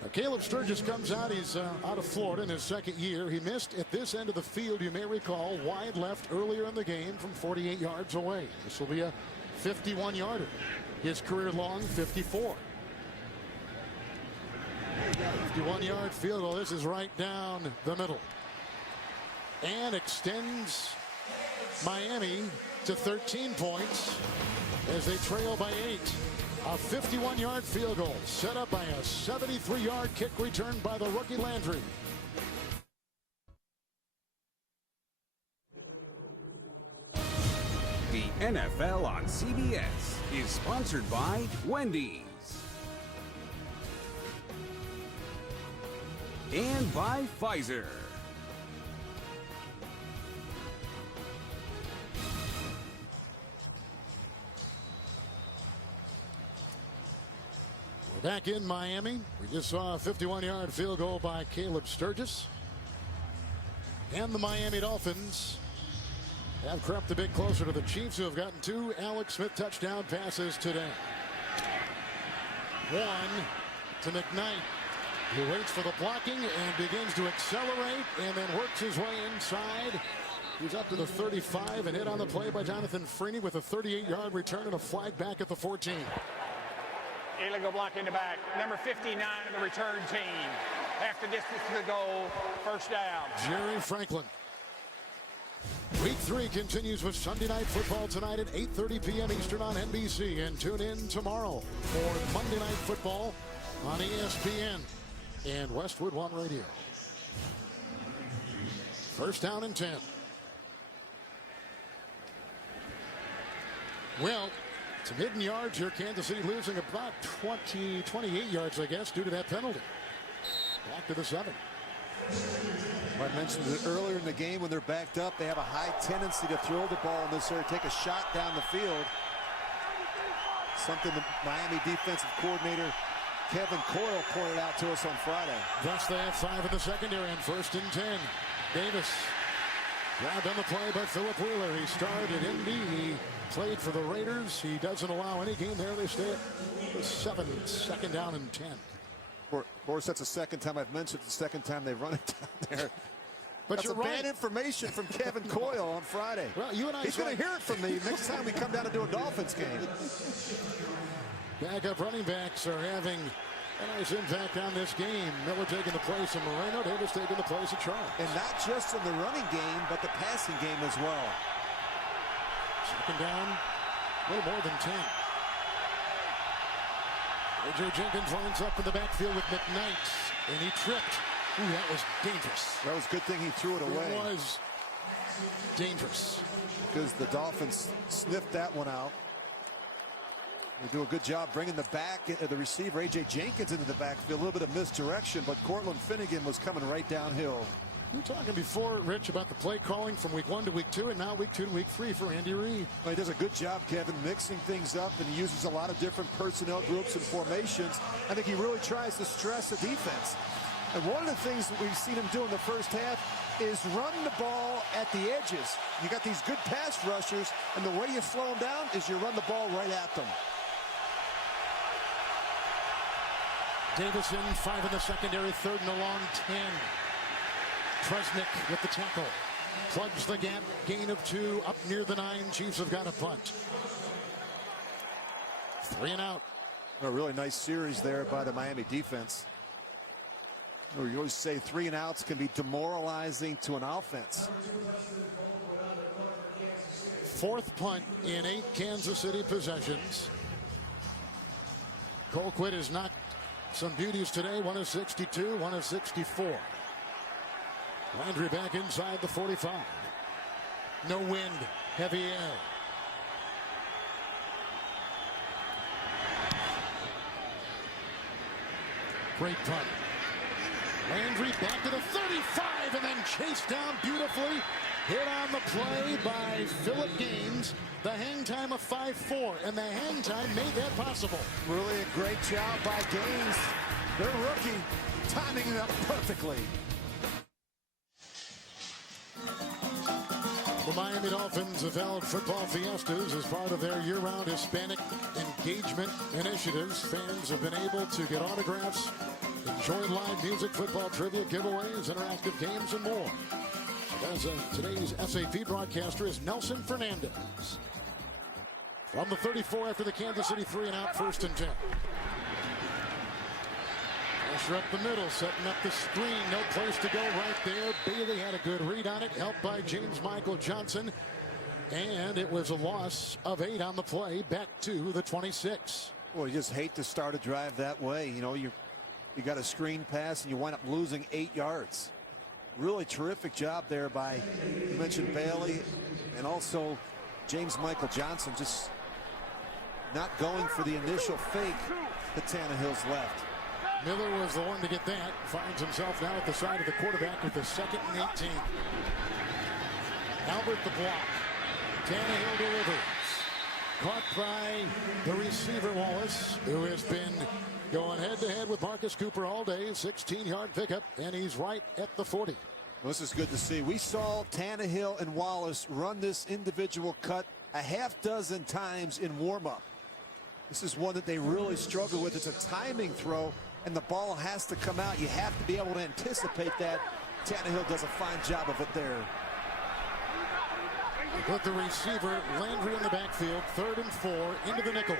Now, Caleb Sturgis comes out. He's out of Florida in his 2nd year. He missed at this end of the field, you may recall, wide left earlier in the game from 48 yards away. This will be a 51-yarder. His career-long 54. 51-yard field goal. This is right down the middle. And extends Miami to 13 points as they trail by 8. A 51-yard field goal set up by a 73-yard kick return by the rookie Landry. The NFL on CBS is sponsored by Wendy's. And by Pfizer. We're back in Miami. We just saw a 51-yard field goal by Caleb Sturgis. And the Miami Dolphins have crept a bit closer to the Chiefs, who have gotten 2 Alex Smith touchdown passes today. One to McKnight, who waits for the blocking and begins to accelerate and then works his way inside. He's up to the 35 and hit on the play by Jonathan Freeney with a 38-yard return and a flag back at the 14. Illegal block in the back. Number 59 of the return team. Half the distance to the goal. 1st down. Jerry Franklin. Week 3 continues with Sunday Night Football tonight at 8:30 p.m. Eastern on NBC. And tune in tomorrow for Monday Night Football on ESPN. And Westwood one right here. First down and 10. Well, some hidden yards here. Kansas City losing about 28 yards, I guess, due to that penalty. Back to the 7. I mentioned it earlier in the game when they're backed up. They have a high tendency to throw the ball in this area, take a shot down the field. Something the Miami defensive coordinator Kevin Coyle pointed out to us on Friday. Thus they have 5 in the secondary and first and 10. Davis grabbed on the play by Philip Wheeler. He started at Indy. He played for the Raiders. He doesn't allow any gain there. They stay at 7. Second down and 10. Of course, that's the second time I've mentioned the second time they run it down there. But that's you're bad right. information from Kevin Coyle on Friday. Well, you and I. He's going to hear it from me next time we come down to do a Dolphins game. Backup running backs are having a nice impact on this game. Miller taking the place of Moreno. Davis taking the place of Charles. And not just in the running game, but the passing game as well. Second down, a little more than 10. A.J. Jenkins lines up in the backfield with McKnight, and he tripped. Ooh, that was dangerous. That was a good thing he threw it away. It was dangerous. Because the Dolphins sniffed that one out. They do a good job bringing the receiver, A.J. Jenkins, into the backfield. A little bit of misdirection, but Cortland Finnegan was coming right downhill. You were talking before, Rich, about the play calling from week 1 to week 2, and now week 2 to week 3 for Andy Reid. Well, he does a good job, Kevin, mixing things up, and he uses a lot of different personnel groups and formations. I think he really tries to stress the defense. And one of the things that we've seen him do in the first half is run the ball at the edges. You got these good pass rushers, and the way you slow them down is you run the ball right at them. Davison, 5 in the secondary, third and a long 10. Tresnick with the tackle. Plugs the gap, gain of 2, up near the 9. Chiefs have got a punt. 3 and out. A really nice series there by the Miami defense. You always say 3 and outs can be demoralizing to an offense. 4th punt in 8 Kansas City possessions. Colquitt has knocked some beauties today. 1 of 62, 1 of 64. Landry back inside the 45. No wind, heavy air. Great punt. Landry back to the 35 and then chased down beautifully. Hit on the play by Philip Gaines. The hang time of 5.4, and the hang time made that possible. Really a great job by Gaines. Their rookie timing it up perfectly. The Miami Dolphins have held football fiestas as part of their year-round Hispanic engagement initiatives. Fans have been able to get autographs, enjoy live music, football trivia, giveaways, interactive games, and more. Today's SAP broadcaster is Nelson Fernandez. From the 34 after the Kansas City 3 and out, first and 10. Pressure up the middle, setting up the screen. No place to go right there. Bailey had a good read on it, helped by James Michael Johnson. And it was a loss of 8 on the play, back to the 26. Well, you just hate to start a drive that way. You know, you got a screen pass and you wind up losing 8 yards. Really terrific job there by, you mentioned Bailey, and also James Michael Johnson, just not going for the initial fake to Tannehill's left. Miller was the one to get that. Finds himself now at the side of the quarterback with the 2nd and 18. Albert the block. Tannehill delivers. Caught by the receiver Wallace, who has been going head-to-head with Marcus Cooper all day. 16-yard pickup, and he's right at the 40. Well, this is good to see. We saw Tannehill and Wallace run this individual cut a half dozen times in warm-up. This is one that they really struggle with. It's a timing throw, and the ball has to come out. You have to be able to anticipate that. Tannehill does a fine job of it there. They put the receiver Landry in the backfield, 3rd and 4, into the nickel.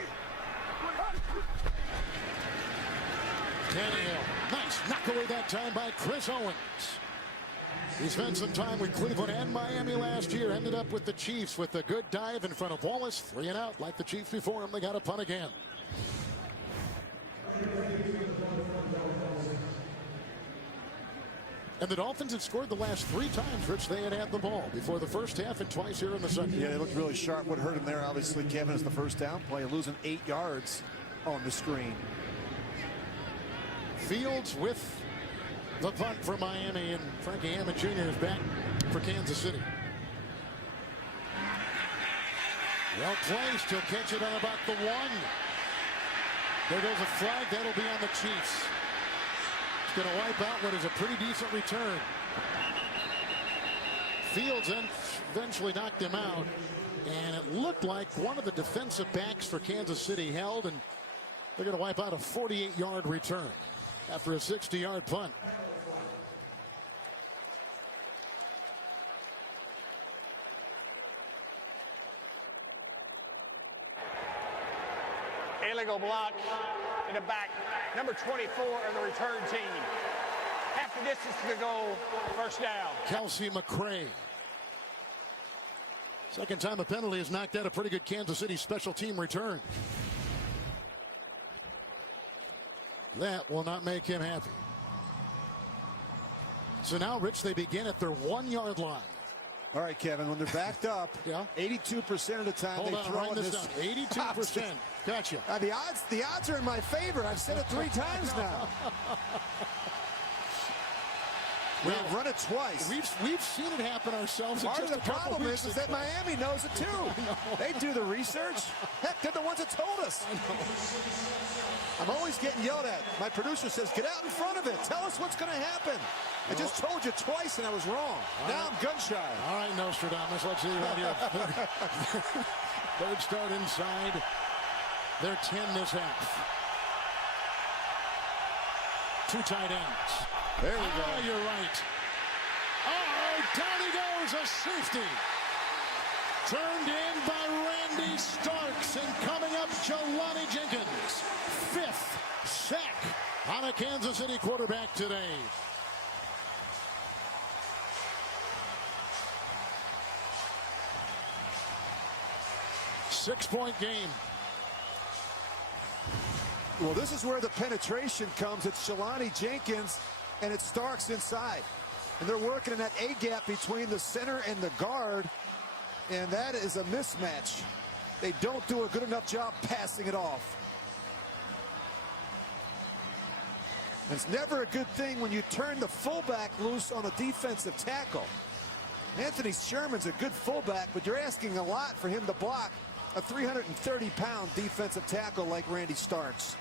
Tannehill, nice knock away that time by Chris Owens. He spent some time with Cleveland and Miami last year, ended up with the Chiefs with a good dive in front of Wallace. 3 and out, like the Chiefs before him. They got a punt again. And the Dolphins had scored the last 3 times, Rich, they had the ball before the first half and twice here in the second. Yeah, they looked really sharp. What hurt him there, obviously, Kevin, is the first down play, losing 8 yards on the screen. Fields with the punt for Miami, and Frankie Hammond Jr. is back for Kansas City. Well placed. He'll catch it on about the 1. There goes a flag. That'll be on the Chiefs. It's going to wipe out what is a pretty decent return. Fields eventually knocked him out, and it looked like one of the defensive backs for Kansas City held, and they're going to wipe out a 48-yard return after a 60-yard punt. Illegal block in the back. Number 24 of the return team. Half the distance to go. First down. Kelsey McCray. Second time a penalty has knocked out a pretty good Kansas City special team return. That will not make him happy. So now, Rich, they begin at their 1-yard line. All right, Kevin, when they're backed up, 82% of the time they throw this down. 82%. Gotcha. The odds are in my favor. I've said it 3 times now. We've run it twice. We've seen it happen ourselves. Part of the problem is that Miami knows it too. They do the research. Heck, they're the ones that told us. I'm always getting yelled at. My producer says, get out in front of it. Tell us what's going to happen. I just told you twice and I was wrong. Now I'm gun shy. All right, Nostradamus, let's see right here. Third start inside. They're 10 this half. 2 tight ends. There we go. You're right. Oh, down he goes, a safety. Turned in by Randy Starks, and coming up, Jelani Jenkins. 5th sack on a Kansas City quarterback today. Six-point game. Well, this is where the penetration comes. It's Jelani Jenkins, and it's Starks inside. And they're working in that A-gap between the center and the guard, and that is a mismatch. They don't do a good enough job passing it off. It's never a good thing when you turn the fullback loose on a defensive tackle. Anthony Sherman's a good fullback, but you're asking a lot for him to block a 330-pound defensive tackle like Randy Starks.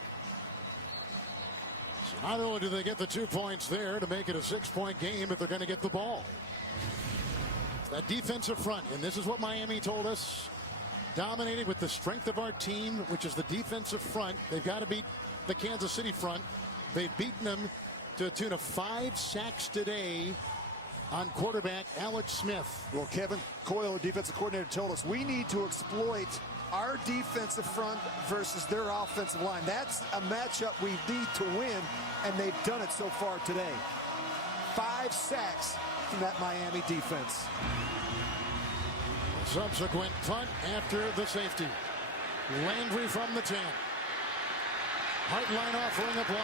So not only do they get the 2 points there to make it a 6-point game, but they're going to get the ball. That defensive front, and this is what Miami told us, dominating with the strength of our team, which is the defensive front. They've got to beat the Kansas City front. They've beaten them to a tune of 5 sacks today on quarterback Alex Smith. Well, Kevin Coyle, the defensive coordinator, told us we need to exploit our defensive front versus their offensive line. That's a matchup we need to win, and they've done it so far today. 5 sacks from that Miami defense. Subsequent punt after the safety. Landry from the 10. Hartline offering a block.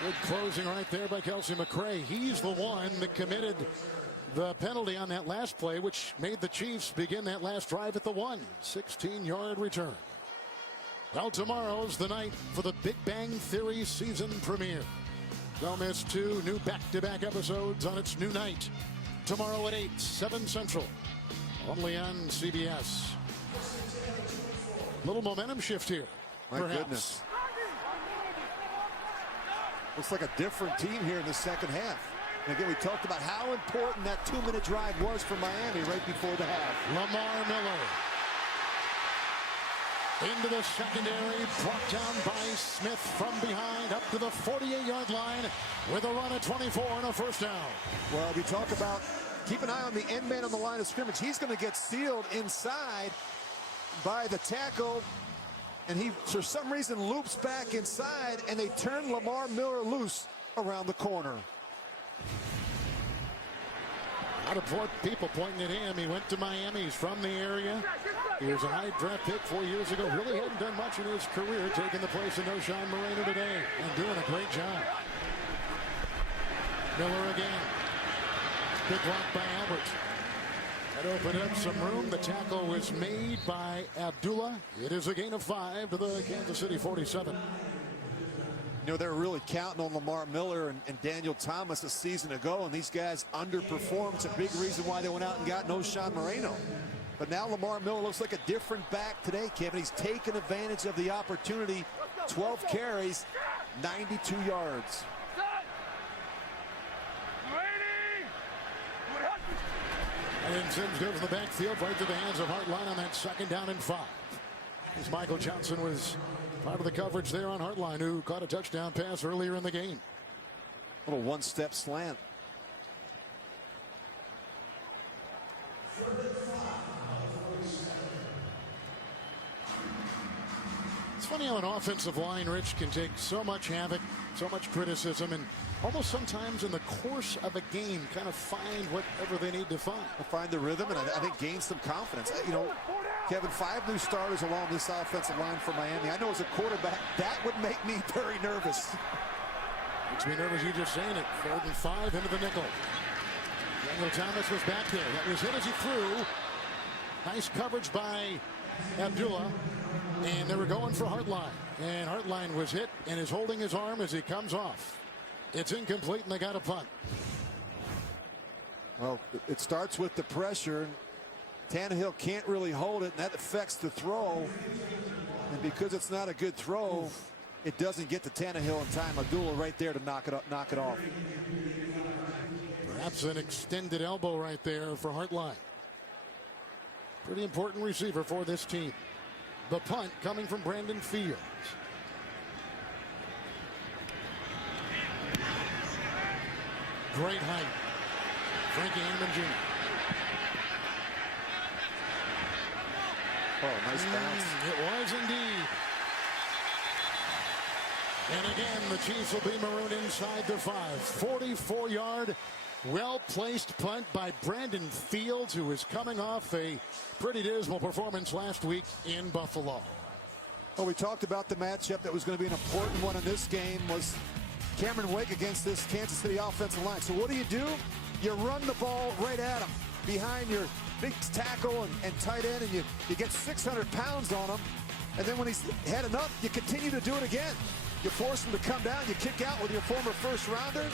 Good closing right there by Kelsey McCray. He's the one that committed the penalty on that last play, which made the Chiefs begin that last drive at the 1. 16-yard return. Well, tomorrow's the night for the Big Bang Theory season premiere. Don't miss 2 new back-to-back episodes on its new night. Tomorrow at 8, 7 Central. Only on CBS. Little momentum shift here. My perhaps. Goodness. Looks like a different team here in the second half. And again, we talked about how important that 2-minute drive was for Miami right before the half. Lamar Miller. Into the secondary, brought down by Smith from behind, up to the 48-yard line with a run at 24 and a first down. Well, we talk about keep an eye on the end man on the line of scrimmage. He's going to get sealed inside by the tackle. And he, for some reason, loops back inside, and they turn Lamar Miller loose around the corner. A lot of people pointing at him. He went to Miami. He's from the area. He was a high draft pick 4 years ago. Really hadn't done much in his career, taking the place of Noshawn Moreno today and doing a great job. Miller again. Good block by Albert. That opened up some room. The tackle was made by Abdullah. It is a gain of 5 to the Kansas City 47. You know, they were really counting on Lamar Miller and Daniel Thomas a season ago, and these guys underperformed. It's a big reason why they went out and got Noshawn Moreno. But now Lamar Miller looks like a different back today, Kevin. He's taken advantage of the opportunity. 12 carries, 92 yards. And then Sims goes to the backfield right to the hands of Hartline on that 2nd down and 5. As Michael Johnson was part of the coverage there on Hartline, who caught a touchdown pass earlier in the game. Little one-step slant. It's funny how an offensive line, Rich, can take so much havoc, so much criticism, and almost sometimes in the course of a game kind of find whatever they need to find. Find the rhythm and I think gain some confidence. You know, Kevin, 5 new starters along this offensive line for Miami. I know as a quarterback, that would make me very nervous. Makes me nervous you just saying it. 3rd and 5 into the nickel. Daniel Thomas was back there. That was hit as he threw. Nice coverage by Abdullah. And they were going for Hartline. And Hartline was hit and is holding his arm as he comes off. It's incomplete and they got a punt. Well, it starts with the pressure. Tannehill can't really hold it, and that affects the throw. And because it's not a good throw, it doesn't get to Tannehill in time. Abdullah right there to knock it off. Perhaps an extended elbow right there for Hartline. Pretty important receiver for this team. The punt coming from Brandon Fields. Great height. Frankie Hammond Jr. Oh, nice bounce. It was indeed. And again, the Chiefs will be marooned inside the 5. 44-yard, well-placed punt by Brandon Fields, who is coming off a pretty dismal performance last week in Buffalo. Well, we talked about the matchup that was going to be an important one in this game was Cameron Wake against this Kansas City offensive line. So what do? You run the ball right at him behind your big tackle and tight end, and you get 600 pounds on him. And then when he's had enough, you continue to do it again. You force him to come down, you kick out with your former first-rounder,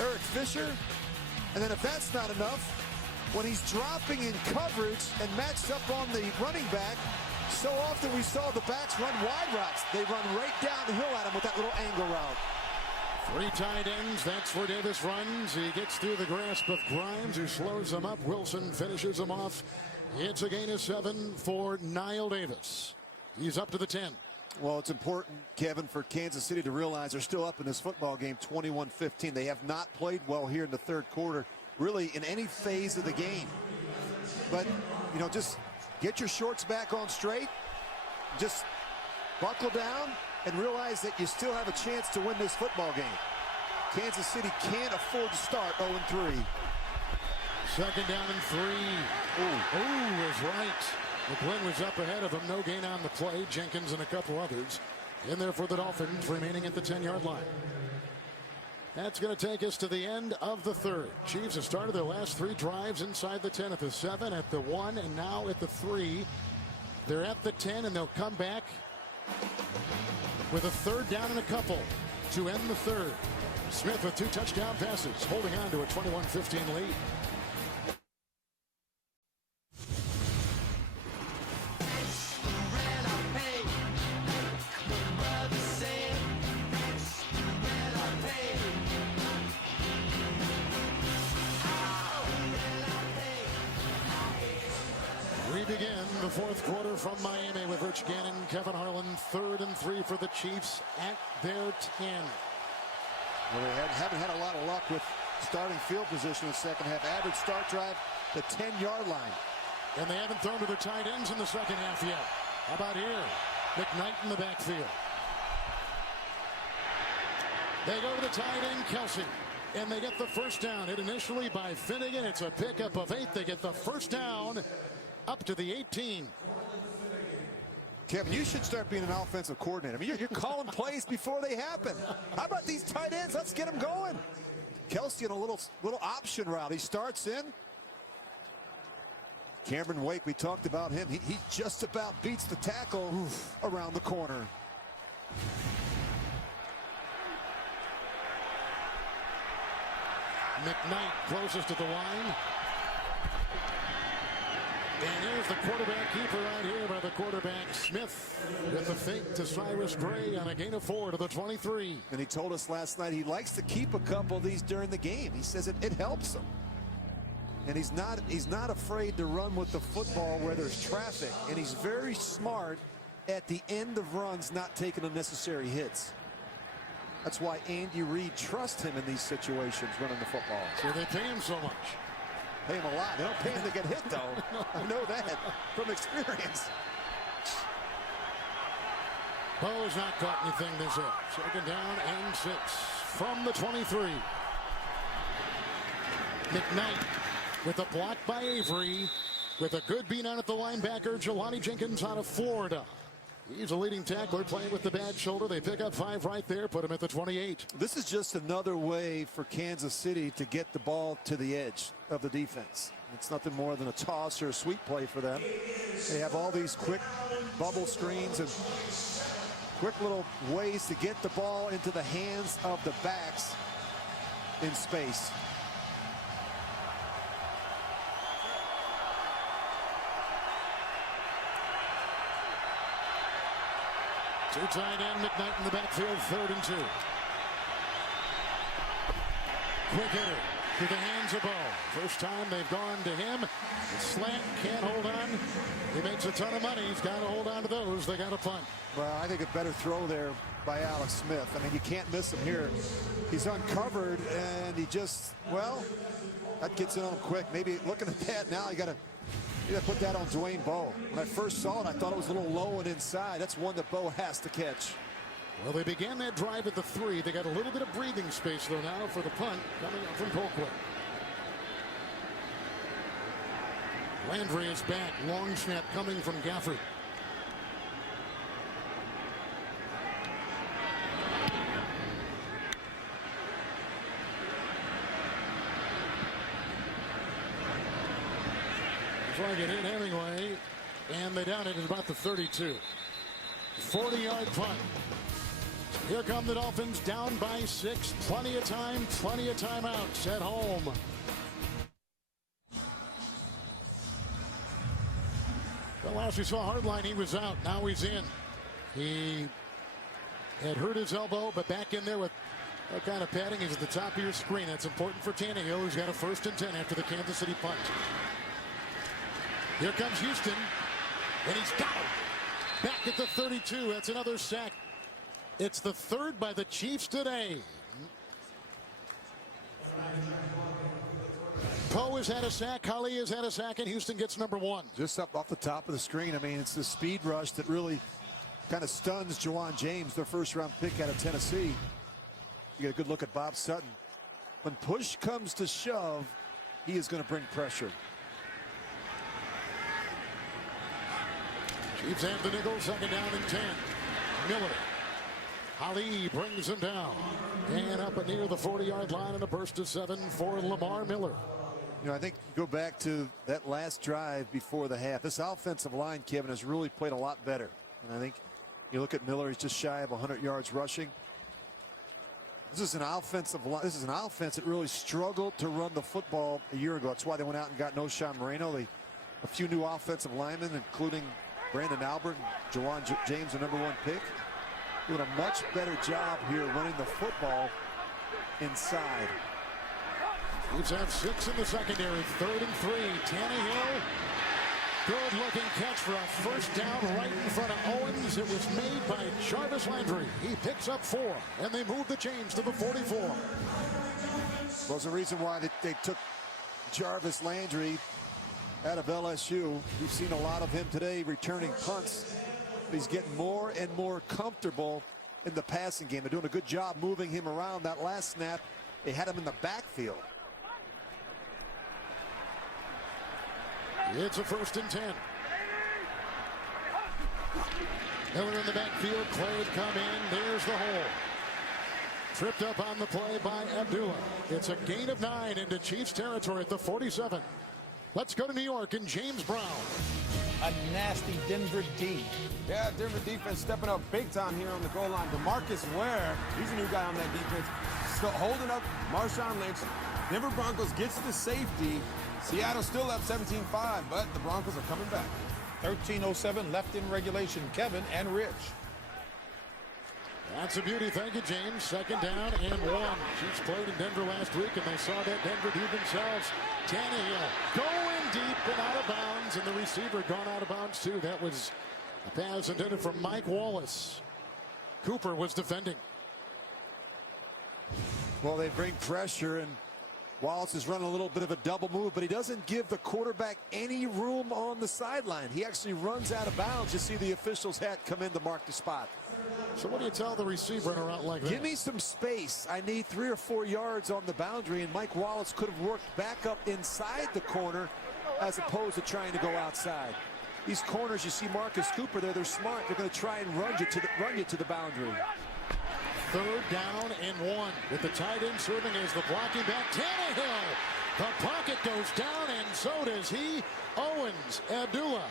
Eric Fisher. And then if that's not enough, when he's dropping in coverage and matched up on the running back, so often we saw the backs run wide routes. They run right down the hill at him with that little angle route. 3 tight ends, that's where Davis runs. He gets through the grasp of Grimes, who slows him up. Wilson finishes him off. It's a gain of 7 for Niall Davis. He's up to the 10. Well, it's important, Kevin, for Kansas City to realize they're still up in this football game, 21-15. They have not played well here in the 3rd quarter, really in any phase of the game. But, you know, just get your shorts back on straight. Just buckle down and realize that you still have a chance to win this football game. Kansas City can't afford to start 0-3. 2nd down and 3. Ooh, was right. McGlynn was up ahead of him. No gain on the play. Jenkins and a couple others in there for the Dolphins, remaining at the 10-yard line. That's going to take us to the end of the 3rd. Chiefs have started their last 3 drives inside the 10, at the 7, at the 1, and now at the 3. They're at the 10, and they'll come back with a 3rd down and a couple to end the 3rd. Smith with 2 touchdown passes, holding on to a 21-15 lead. We begin the 4th quarter from Miami with Rich Gannon, Kevin Harlan. 3rd and 3 for the Chiefs at their 10. Well, they haven't had a lot of luck with starting field position in the second half. Average start drive, the 10-yard line. And they haven't thrown to their tight ends in the second half yet. How about here? McKnight in the backfield. They go to the tight end, Kelsey. And they get the first down. Hit initially by Finnegan. It's a pickup of 8. They get the first down up to the 18. Kevin, you should start being an offensive coordinator. I mean, you're calling plays before they happen. How about these tight ends? Let's get them going. Kelsey on a little option route. He starts in. Cameron Wake, we talked about him. He just about beats the tackle around the corner. McKnight closest to the line. And here's the quarterback keeper right here by the quarterback Smith with the fake to Cyrus Gray on a gain of 4 to the 23. And he told us last night he likes to keep a couple of these during the game. He says it helps him. And he's not afraid to run with the football where there's traffic. And he's very smart at the end of runs, not taking unnecessary hits. That's why Andy Reid trusts him in these situations running the football. So they pay him so much. Pay him a lot. They don't pay him to get hit, though. I know that from experience. Bo has not caught anything this year. 2nd down and 6 from the 23. McKnight with a block by Avery with a good beat on at the linebacker, Jelani Jenkins out of Florida. He's a leading tackler playing with the bad shoulder. They pick up 5 right there, put him at the 28. This is just another way for Kansas City to get the ball to the edge of the defense. It's nothing more than a toss or a sweep play for them. They have all these quick bubble screens and quick little ways to get the ball into the hands of the backs in space. Two tight end, McKnight in the backfield, 3rd and 2. Quick hitter to the hands of Bo. First time they've gone to him. The slant, can't hold on. He makes a ton of money. He's got to hold on to those. They got to punt. Well, I think a better throw there by Alex Smith. I mean, you can't miss him here. He's uncovered, and he just, well, that gets in on him quick. Maybe looking at that now, you got to put that on Dwayne Bowe. When I first saw it, I thought it was a little low and inside. That's one that Bowe has to catch. Well, they began that drive at the 3. They got a little bit of breathing space, though, now for the punt coming up from Colquitt. Landry is back. Long snap coming from Gafford. Trying to hit Hemingway, and they down it at about the 32. 40-yard punt. Here come the Dolphins down by 6. Plenty of time, plenty of timeouts at home. Well, last we saw Hardline, he was out. Now he's in. He had hurt his elbow, but back in there with that kind of padding is at the top of your screen. That's important for Tannehill, who's got a 1st and 10 after the Kansas City punt. Here comes Houston, and he's got it. Back at the 32. That's another sack. It's the 3rd by the Chiefs today. Poe has had a sack. Holly has had a sack, and Houston gets number 1. Just up off the top of the screen. I mean, it's the speed rush that really kind of stuns Juwan James, their 1st-round pick out of Tennessee. You get a good look at Bob Sutton. When push comes to shove, he is going to bring pressure. Chiefs have the nickel, 2nd down and 10. Miller. Ali brings him down. And up near the 40-yard line in a burst of 7 for Lamar Miller. You know, I think go back to that last drive before the half. This offensive line, Kevin, has really played a lot better. And I think you look at Miller, he's just shy of 100 yards rushing. This is an offensive line. This is an offense that really struggled to run the football a year ago. That's why they went out and got Noshawn Moreno. A few new offensive linemen, including Brandon Albert and Juwan James, the number 1 pick. Doing a much better job here running the football inside. Chiefs have 6 in the secondary. 3rd and 3. Tannehill. Good looking catch for a 1st down right in front of Owens. It was made by Jarvis Landry. He picks up 4, and they move the chains to the 44. Well, there's a reason why they took Jarvis Landry out of LSU. We've seen a lot of him today returning punts. He's getting more and more comfortable in the passing game. They're doing a good job moving him around. That last snap, they had him in the backfield. It's a 1st and 10. Miller in the backfield. Clay come in. There's the hole. Tripped up on the play by Abdullah. It's a gain of 9 into Chiefs territory at the 47. Let's go to New York and James Brown. A nasty Denver D. Yeah, Denver defense stepping up big time here on the goal line. DeMarcus Ware, he's a new guy on that defense, still holding up Marshawn Lynch. Denver Broncos gets the safety. Seattle still up 17-5, but the Broncos are coming back. 13:07 left in regulation. Kevin and Rich. That's a beauty. Thank you, James. Second down and 1. Chiefs played in Denver last week, and they saw that Denver do themselves. Tannehill going deep and out of bounds, and the receiver gone out of bounds, too. That was a pass intended for Mike Wallace. Cooper was defending. Well, they bring pressure, and Wallace is running a little bit of a double move, but he doesn't give the quarterback any room on the sideline. He actually runs out of bounds. You see the official's hat come in to mark the spot. So what do you tell the receiver in a route like that? Give me some space. I need 3 or 4 yards on the boundary, and Mike Wallace could have worked back up inside the corner as opposed to trying to go outside. These corners, you see Marcus Cooper there, they're smart. They're going to try and run you to the boundary. Third down and 1 with the tight end serving as the blocking back. Tannehill. The pocket goes down, and so does he. Owens, Abdullah.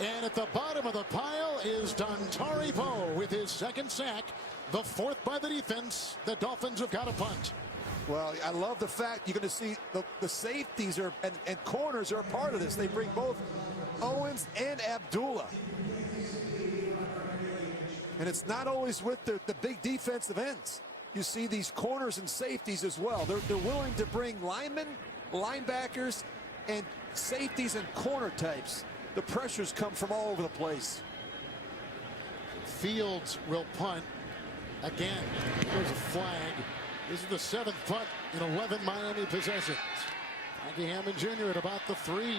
And at the bottom of the pile is Dontari Poe with his second sack. The 4th by the defense. The Dolphins have got a punt. Well, I love the fact you're going to see the safeties and corners are a part of this. They bring both Owens and Abdullah. And it's not always with the big defensive ends. You see these corners and safeties as well. They're willing to bring linemen, linebackers, and safeties and corner types. The pressures come from all over the place. Fields will punt again. There's a flag. This is the 7th punt in 11 Miami possessions. Frankie Hammond Jr. at about the 3.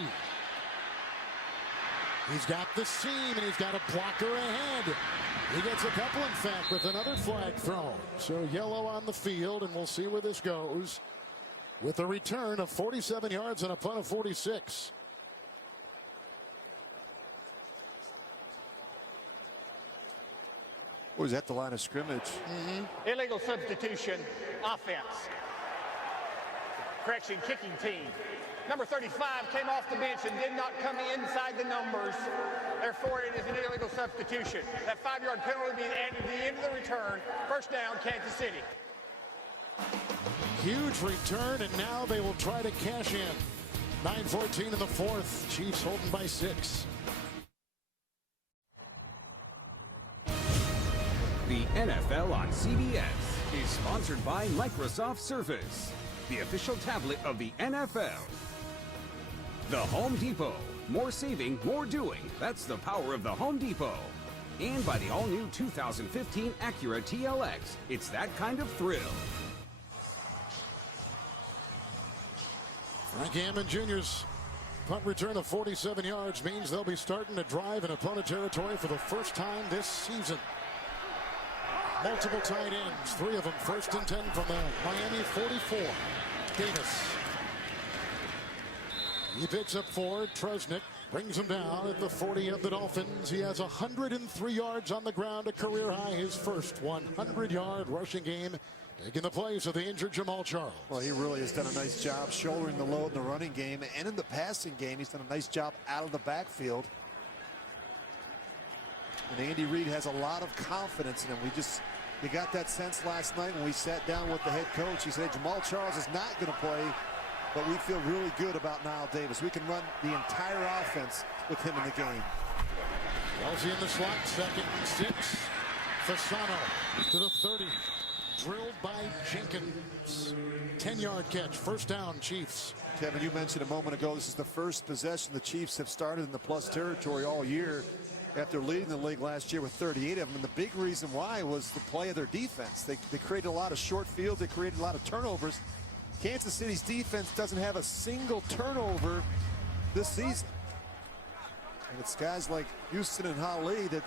He's got the seam, and he's got a blocker ahead. He gets a couple, in fact, with another flag thrown. So yellow on the field, and we'll see where this goes with a return of 47 yards and a punt of 46. Was that the line of scrimmage? Illegal substitution offense. Correction, kicking team. Number 35 came off the bench and did not come inside the numbers. Therefore, it is an illegal substitution. That 5-yard penalty being added to the end of the return. First down, Kansas City. Huge return, and now they will try to cash in. 9:14 in the 4th. Chiefs holding by 6. The NFL on CBS is sponsored by Microsoft Surface, the official tablet of the NFL. The Home Depot. More saving, more doing. That's the power of the Home Depot. And by the all-new 2015 Acura TLX. It's that kind of thrill. Frank Hammond Jr.'s punt return of 47 yards means they'll be starting to drive in opponent territory for the first time this season. Multiple tight ends, 3 of them 1st and 10 from the Miami 44. Davis. He picks up 4. Trusnick brings him down at the 40 of the Dolphins. He has 103 yards on the ground, a career high, his first 100-yard rushing game, taking the place of the injured Jamal Charles. Well, he really has done a nice job shouldering the load in the running game and in the passing game. He's done a nice job out of the backfield. And Andy Reid has a lot of confidence in him. You got that sense last night when we sat down with the head coach. He said Jamal Charles is not going to play, but we feel really good about Niall Davis. We can run the entire offense with him in the game. Kelsey in the slot, 2nd and 6. Fasano to the 30. Drilled by Jenkins. 10-yard catch, 1st down, Chiefs. Kevin, you mentioned a moment ago, this is the first possession the Chiefs have started in the plus territory all year, after leading the league last year with 38 of them. And the big reason why was the play of their defense. They created a lot of short fields. They created a lot of turnovers. Kansas City's defense doesn't have a single turnover this season. And it's guys like Houston and Holly that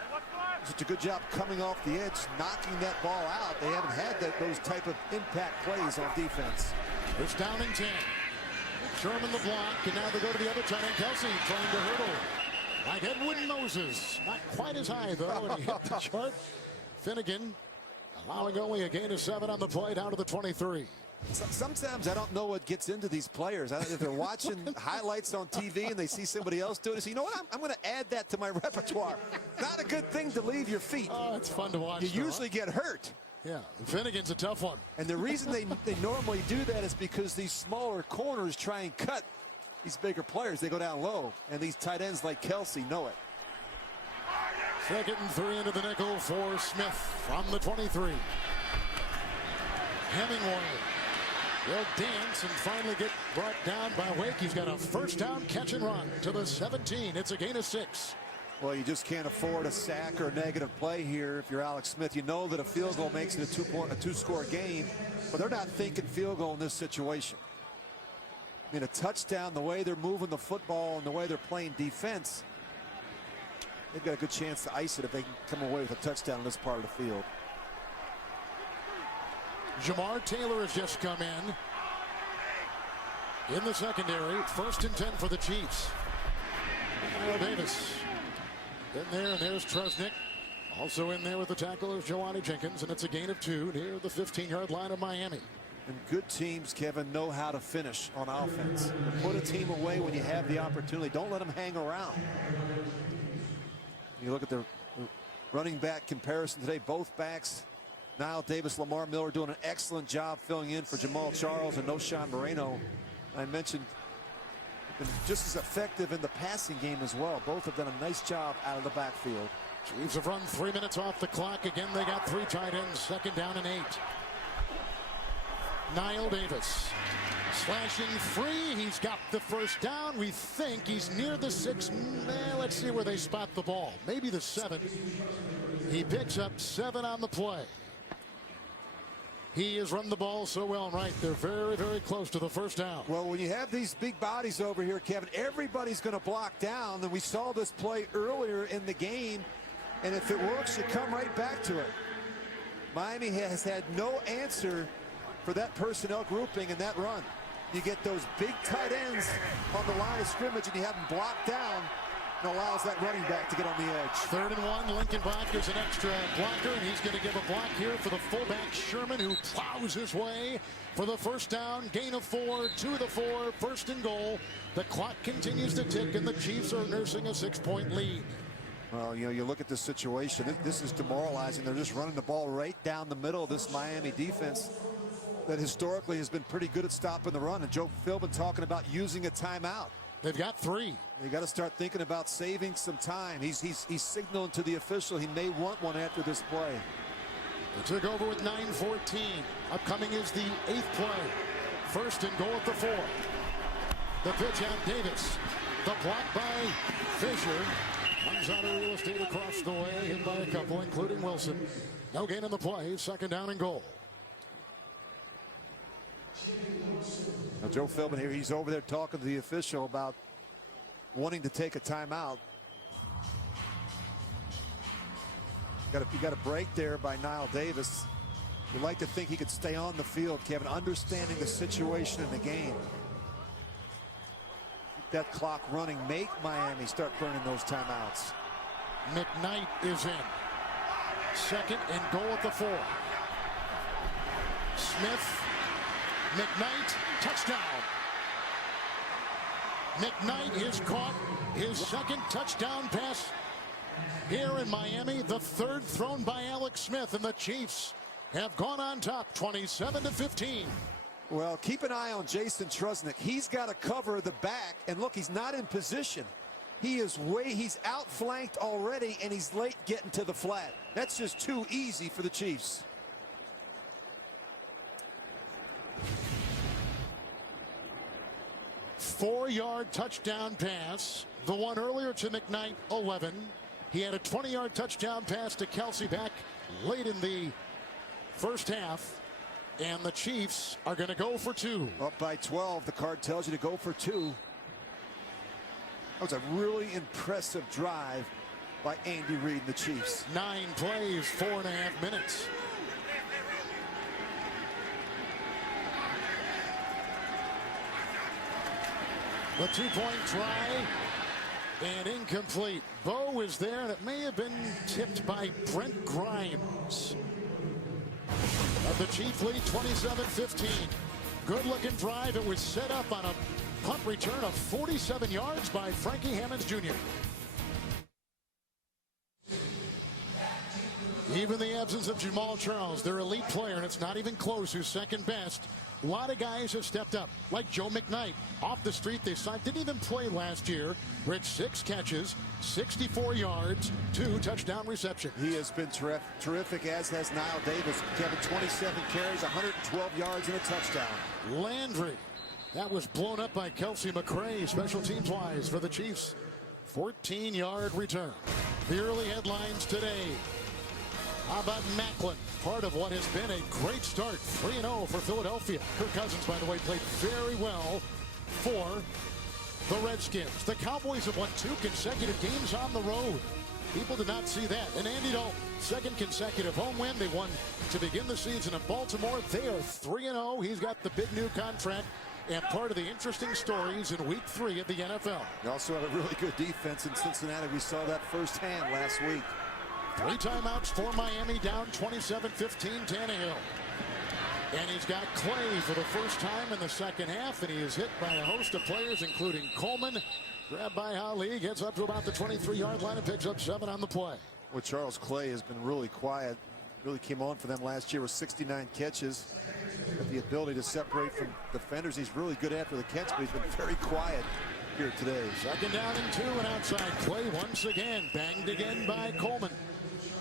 did a good job coming off the edge, knocking that ball out. They haven't had those type of impact plays on defense. It's down and 10. Sherman the block, and now they go to the other tight end. Kelsey trying to hurdle. Like Edwin Moses. Not quite as high, though, and he hit the chart. Finnegan allowing only a gain of 7 on the play down to the 23. Sometimes I don't know what gets into these players. If they're watching highlights on TV and they see somebody else do it, they say, you know what, I'm going to add that to my repertoire. Not a good thing to leave your feet. Oh, it's fun to watch. You usually get hurt. Yeah, Finnegan's a tough one. And the reason they normally do that is because these smaller corners try and cut these bigger players. They go down low, and these tight ends like Kelsey know it. 2nd and 3 into the nickel for Smith from the 23. Hemingway will dance and finally get brought down by Wake. He's got a first down catch and run to the 17. It's a gain of 6. Well, you just can't afford a sack or a negative play here if you're Alex Smith. You know that a field goal makes it a two-score game, but they're not thinking field goal in this situation. I mean, a touchdown, the way they're moving the football and the way they're playing defense, they've got a good chance to ice it if they can come away with a touchdown in this part of the field. Jamar Taylor has just come in the secondary. 1st and 10 for the Chiefs. Davis in there, and there's Trusnick. Also in there with the tackle is Jelani Jenkins, and it's a gain of 2 near the 15-yard line of Miami. And good teams, Kevin, know how to finish on offense. Put a team away when you have the opportunity. Don't let them hang around. You look at the running back comparison today. Both backs, Niall Davis, Lamar Miller, doing an excellent job filling in for Jamal Charles and Noshawn Moreno. I mentioned been just as effective in the passing game as well. Both have done a nice job out of the backfield. Chiefs have run 3 minutes off the clock. Again, they got 3 tight ends. 2nd down and 8. Niall Davis slashing free. He's got the first down. We think he's near the 6. Let's see where they spot the ball. Maybe the 7. He picks up 7 on the play. He has run the ball so well, right? They're very, very close to the first down. Well, when you have these big bodies over here, Kevin, everybody's going to block down. And we saw this play earlier in the game. And if it works, you come right back to it. Miami has had no answer for that personnel grouping in that run. You get those big tight ends on the line of scrimmage and you have them blocked down. And allows that running back to get on the edge. 3rd and 1. Lincoln Bach is an extra blocker, and he's going to give a block here for the fullback Sherman, who plows his way for the first down. Gain of 4 to the 4. 1st and goal. The clock continues to tick, and the Chiefs are nursing a 6-point lead. Well, you know, you look at this situation. This is demoralizing. They're just running the ball right down the middle of this Miami defense that historically has been pretty good at stopping the run. And Joe Philbin talking about using a timeout. They've got 3. You got to start thinking about saving some time. He's signaling to the official he may want one after this play. They took over with 9:14. Upcoming is the 8th play. 1st and goal at the 4. The pitch out Davis. The block by Fisher. Comes out of real estate across the way, hit by a couple, including Wilson. No gain in the play. 2nd down and goal. Now Joe Philbin here, he's over there talking to the official about wanting to take a timeout. You got a break there by Niall Davis. You'd like to think he could stay on the field, Kevin, understanding the situation in the game. Keep that clock running. Make Miami start burning those timeouts. McKnight is in. 2nd and goal at the 4. Smith. McKnight, touchdown. McKnight is caught his 2nd touchdown pass here in Miami. The 3rd thrown by Alex Smith, and the Chiefs have gone on top 27-15. Well, keep an eye on Jason Trusnick. He's got to cover the back, and look, he's not in position. He's outflanked already, and he's late getting to the flat. That's just too easy for the Chiefs. Four-yard touchdown pass. The one earlier to McKnight, 11. He had a 20-yard touchdown pass to Kelsey back late in the first half. And the Chiefs are going to go for 2. Up by 12. The card tells you to go for 2. That was a really impressive drive by Andy Reid and the Chiefs. 9 plays, 4.5 minutes. The 2-point try and incomplete. Bo is there, and it may have been tipped by Brent Grimes. of the Chief lead, 27-15. Good-looking drive. It was set up on a punt return of 47 yards by Frankie Hammonds Jr. Even the absence of Jamal Charles, their elite player, and it's not even close, who's second best. A lot of guys have stepped up, like Joe McKnight. Off the street, they signed, didn't even play last year. Rich 6 catches, 64 yards, 2 touchdown receptions. He has been terrific, as has Niall Davis. Kevin, 27 carries, 112 yards, and a touchdown. Landry, that was blown up by Kelsey McRae, special teams wise for the Chiefs. 14-yard return. The early headlines today. How about Macklin? Part of what has been a great start. 3-0 for Philadelphia. Kirk Cousins, by the way, played very well for the Redskins. The Cowboys have won 2 consecutive games on the road. People did not see that. And Andy Dalton, second consecutive home win. They won to begin the season in Baltimore. They are 3-0. He's got the big new contract and part of the interesting stories in week 3 of the NFL. They also have a really good defense in Cincinnati. We saw that firsthand last week. 3 timeouts for Miami, down 27-15, Tannehill. And he's got Clay for the first time in the second half, and he is hit by a host of players, including Coleman. Grabbed by Ali, gets up to about the 23-yard line and picks up 7 on the play. Well, Charles Clay has been really quiet. Really came on for them last year with 69 catches. With the ability to separate from defenders. He's really good after the catch, but he's been very quiet here today. Second down and 2, and outside Clay once again. Banged again by Coleman.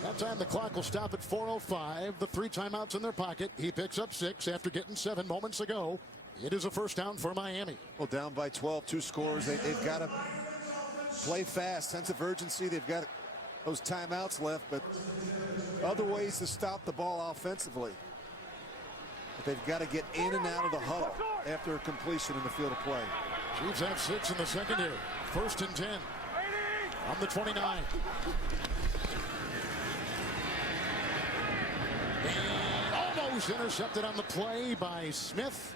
That time the clock will stop at 4:05. The 3 timeouts in their pocket. He picks up 6 after getting 7 moments ago. It is a first down for Miami. Well, down by 12, 2 scores. They've got to play fast. Sense of urgency. They've got those timeouts left, but other ways to stop the ball offensively. But they've got to get in and out of the huddle after a completion in the field of play. Chiefs have 6 in the secondary. First and 10 on the 29. And almost intercepted on the play by Smith.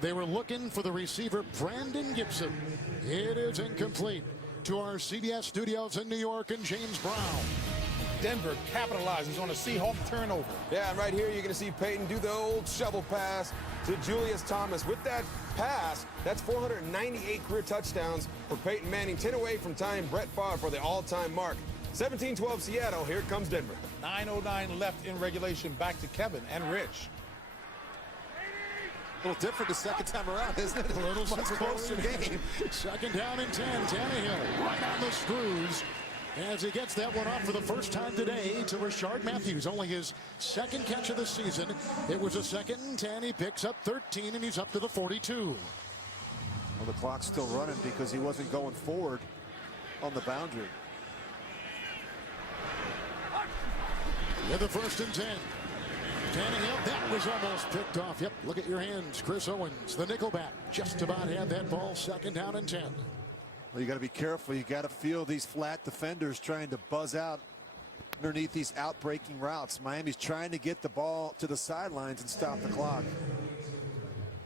They were looking for the receiver, Brandon Gibson. It is incomplete. To our CBS studios in New York and James Brown. Denver capitalizes on a Seahawk turnover. Yeah, and right here you're going to see Peyton do the old shovel pass to Julius Thomas. With that pass, that's 498 career touchdowns for Peyton Manning. 10 away from tying Brett Favre for the all-time mark. 17-12 Seattle. Here comes Denver. 9:09 left in regulation. Back to Kevin and Rich. A little different the second time around, isn't it? A little much closer game. Second down and 10. Tannehill right on the screws as he gets that one off for the first time today to Rashard Matthews. Only his second catch of the season. It was a 2nd and 10. He picks up 13 and he's up to the 42. Well, the clock's still running because he wasn't going forward on the boundary. With the 1st and 10. Tannehill, that was almost picked off. Yep, look at your hands. Chris Owens, the nickelback, just about had that ball. 2nd down and 10. Well, you got to be careful. You got to feel these flat defenders trying to buzz out underneath these outbreaking routes. Miami's trying to get the ball to the sidelines and stop the clock.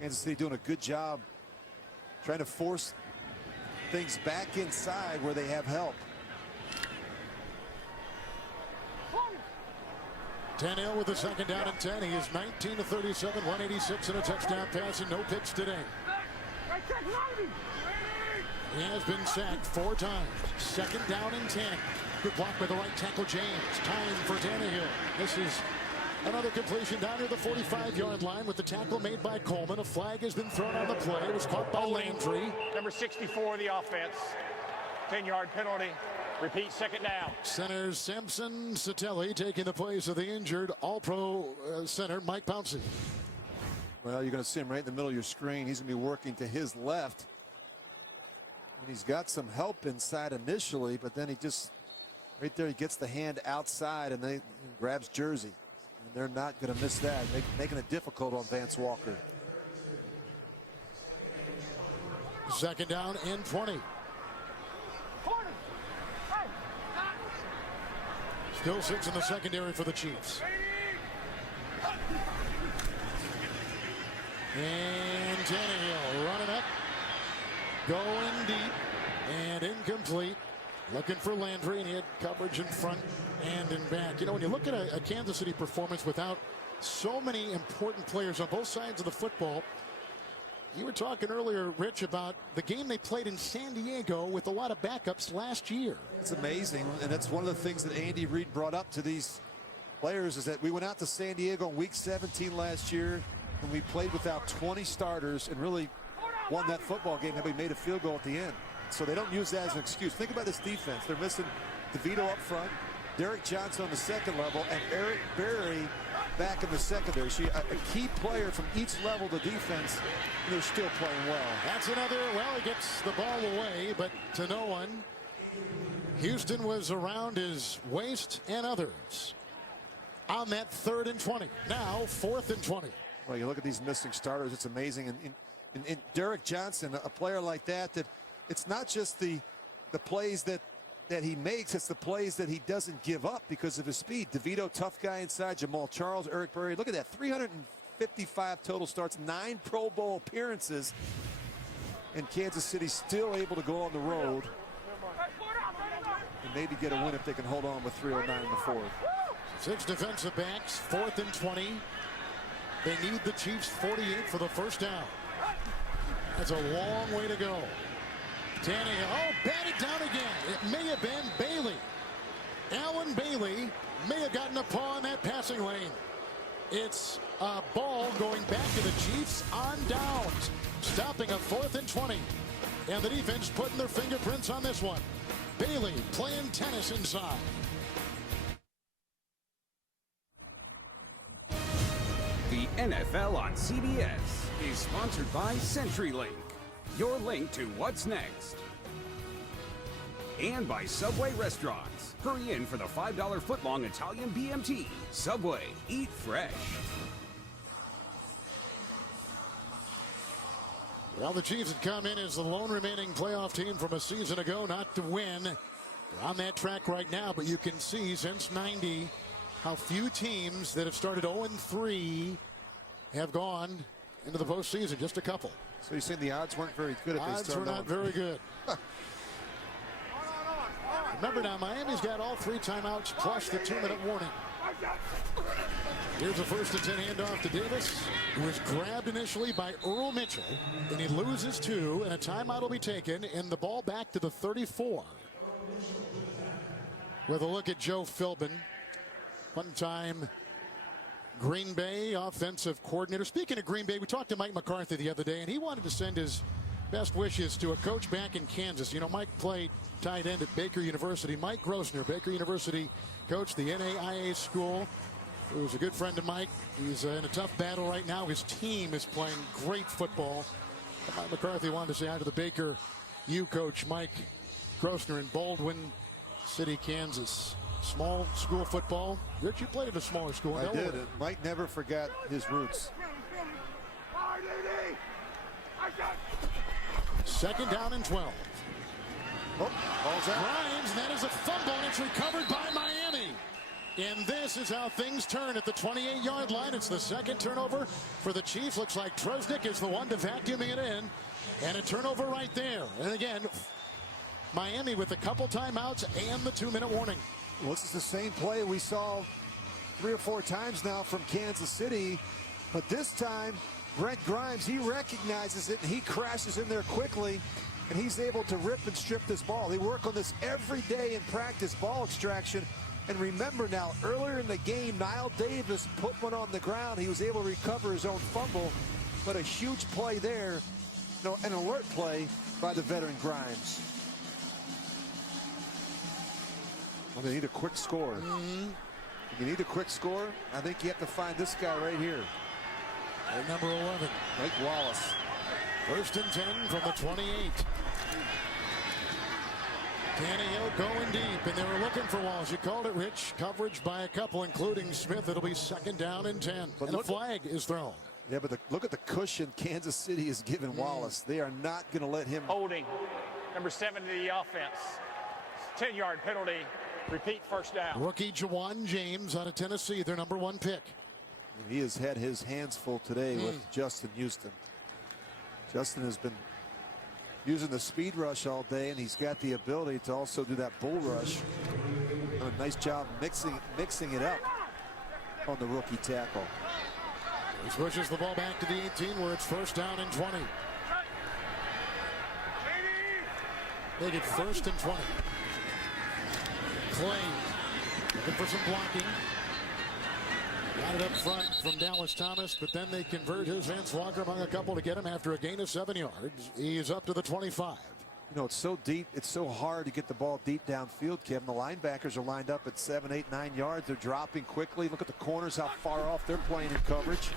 Kansas City doing a good job trying to force things back inside where they have help. Tannehill with the 2nd down and 10. He is 19 of 37, 186 and a touchdown pass and no picks today. He has been sacked 4 times. 2nd down and 10. Good block by the right tackle James. Time for Tannehill. This is another completion down near the 45-yard line with the tackle made by Coleman. A flag has been thrown on the play. It was caught by Landry. Number 64 of the offense. 10-yard penalty. Repeat, 2nd down. Center Samson Satelli taking the place of the injured All-Pro center Mike Pouncey. Well, you're going to see him right in the middle of your screen. He's going to be working to his left. And he's got some help inside initially, but then he just, right there, he gets the hand outside and then grabs Jersey. And they're not going to miss that, making it difficult on Vance Walker. 2nd down and 20. Still 6 in the secondary for the Chiefs. And Tannehill running up, going deep, and incomplete. Looking for Landry, and he had coverage in front and in back. You know, when you look at a Kansas City performance without so many important players on both sides of the football. You were talking earlier, Rich, about the game they played in San Diego with a lot of backups last year. It's amazing, and that's one of the things that Andy Reid brought up to these players is that we went out to San Diego in week 17 last year, and we played without 20 starters and really won that football game, and we made a field goal at the end. So they don't use that as an excuse. Think about this defense. They're missing DeVito up front, Derek Johnson on the second level, and Eric Berry back in the secondary. A key player from each level of the defense, and they're still playing well. That's another, well, he gets the ball away, but to no one. Houston was around his waist and others on that 3rd and 20. Now 4th and 20. Well, you look at these missing starters, it's amazing. And Derek Johnson, a player like that it's not just the plays that he makes, it's the plays that he doesn't give up because of his speed. DeVito, tough guy inside. Jamal Charles, Eric Berry. Look at that, 355 total starts, 9 Pro Bowl appearances. And Kansas City still able to go on the road and maybe get a win if they can hold on with 3:09 in the 4th. 6 defensive backs, 4th and 20. They need the Chiefs 48 for the first down. That's a long way to go. Tannehill, batted down again. It may have been Bailey. Allen Bailey may have gotten a paw in that passing lane. It's a ball going back to the Chiefs on downs, stopping a 4th and 20. And the defense putting their fingerprints on this one. Bailey playing tennis inside. The NFL on CBS is sponsored by CenturyLink, your link to what's next. And by Subway Restaurants. Hurry in for the $5 footlong Italian BMT. Subway, eat fresh. Well, the Chiefs had come in as the lone remaining playoff team from a season ago, not to win. They're on that track right now, but you can see since '90 how few teams that have started 0-3 have gone into the postseason. Just a couple. So you're saying the odds weren't very good if they started? Odds were not very good. Remember now, Miami's got all 3 timeouts plus the 2-minute warning. Here's a 1st and 10 handoff to Davis, who was grabbed initially by Earl Mitchell. Then he loses 2, and a timeout will be taken, and the ball back to the 34. With a look at Joe Philbin, one-time Green Bay offensive coordinator. Speaking of Green Bay, we talked to Mike McCarthy the other day, and he wanted to send his best wishes to a coach back in Kansas. You know, Mike played tight end at Baker University. Mike Grosvenor, Baker University coach, the NAIA school, who was a good friend of Mike. He's in a tough battle right now. His team is playing great football. And Mike McCarthy wanted to say hi to the Baker U coach, Mike Grosvenor, in Baldwin City, Kansas. Small school football. Rich, you played at a smaller school. I did. Mike never forgot his roots. 2nd down and 12. Oh, ball's out. Grimes, that is a fumble, and it's recovered by Miami. And this is how things turn at the 28-yard line. It's the 2nd turnover for the Chiefs. Looks like Trusnick is the one to vacuuming it in. And a turnover right there. And again, Miami with a couple timeouts and the 2-minute warning. Well, this is the same play we saw 3 or 4 times now from Kansas City. But this time, Brent Grimes, he recognizes it, and he crashes in there quickly, and he's able to rip and strip this ball. They work on this every day in practice, ball extraction. And remember now, earlier in the game, Niall Davis put one on the ground. He was able to recover his own fumble, but a huge play there. No, an alert play by the veteran Grimes. Well, they need a quick score. If you need a quick score, I think you have to find this guy right here. And number 11. Mike Wallace. 1st and 10 from the 28. Tannehill going deep, and they were looking for Wallace. You called it, Rich. Coverage by a couple, including Smith. It'll be 2nd down and 10. But and the flag is thrown. Yeah, but look at the cushion Kansas City has given Wallace. They are not going to let him. Holding. Number 7 to the offense. 10-yard penalty. Repeat 1st down. Rookie Jawan James out of Tennessee, their number 1 pick. He has had his hands full today with Justin Houston. Justin has been using the speed rush all day, and he's got the ability to also do that bull rush. Done a nice job mixing it up. on the rookie tackle. He pushes the ball back to the 18 where it's first down and 20. They get first and 20. Clay looking for some blocking. Got it up front from Dallas Thomas, but then they convert his Vance Walker among a couple to get him after a gain of 7 yards. He's up to the 25. You know, it's so deep, it's so hard to get the ball deep downfield, Kevin. The linebackers are lined up at 7, 8, 9 yards. They're dropping quickly. Look at the corners, how far off they're playing in coverage.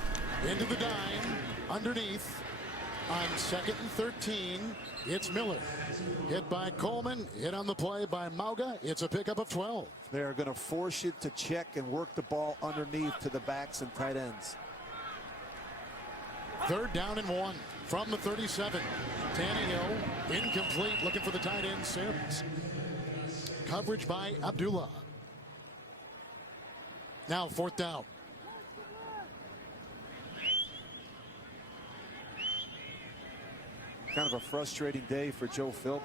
Into the dime, underneath, on 2nd and 13. It's Miller. Hit by Coleman, hit on the play by Mauga. It's a pickup of 12. They're going to force you to check and work the ball underneath to the backs and tight ends. 3rd down and 1 from the 37. Tannehill, incomplete, looking for the tight end, Sims. Coverage by Abdullah. Now 4th down. Kind of a frustrating day for Joe Philbin.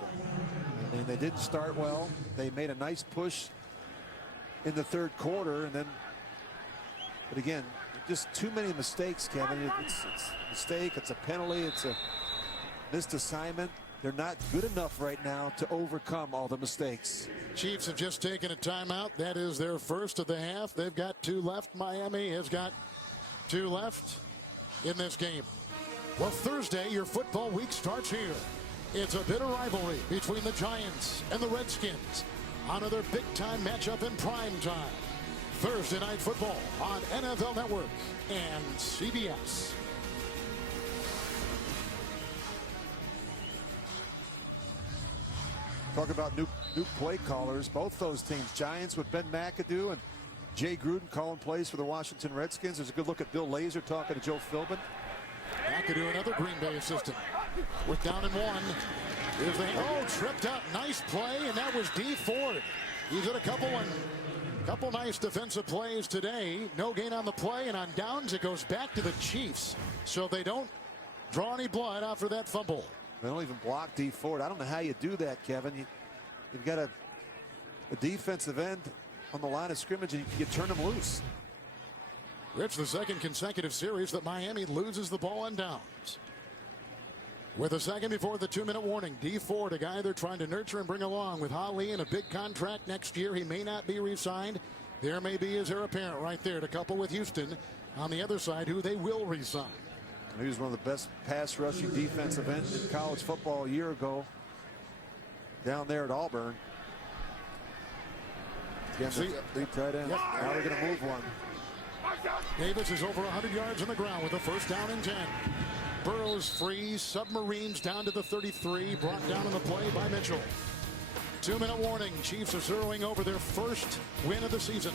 I mean, they didn't start well. They made a nice push in the 3rd quarter, and then, but again, just too many mistakes, Kevin. It's a mistake, it's a penalty, it's a missed assignment. They're not good enough right now to overcome all the mistakes. Chiefs have just taken a timeout. That is their first of the half. They've got 2 left. Miami has got 2 left in this game. Well, Thursday, your football week starts here. It's a bitter rivalry between the Giants and the Redskins. Another big-time matchup in prime time. Thursday Night Football on NFL Network and CBS. Talk about new play callers. Both those teams, Giants with Ben McAdoo and Jay Gruden calling plays for the Washington Redskins. There's a good look at Bill Lazor talking to Joe Philbin. McAdoo, another Green Bay assistant. We're down in 1. Here's the tripped up, nice play, and that was D Ford. He's had a couple nice defensive plays today. No gain on the play, and on downs it goes back to the Chiefs, so they don't draw any blood after that fumble. They don't even block D Ford. I don't know how you do that, Kevin. You've got a defensive end on the line of scrimmage, and you turn them loose. It's the 2nd consecutive series that Miami loses the ball on downs. With a second before the 2-minute warning, D Ford, a guy they're trying to nurture and bring along with Ali in a big contract next year. He may not be re-signed. There may be his heir apparent right there to couple with Houston on the other side, who they will re-sign. He was one of the best pass rushing defensive ends in college football a year ago down there at Auburn. Again, the tight end. Yep. Now they're going to move one. Davis is over 100 yards on the ground with a 1st down and 10. Burrows free, submarines down to the 33, brought down on the play by Mitchell. 2-minute warning. Chiefs are zeroing over their first win of the season.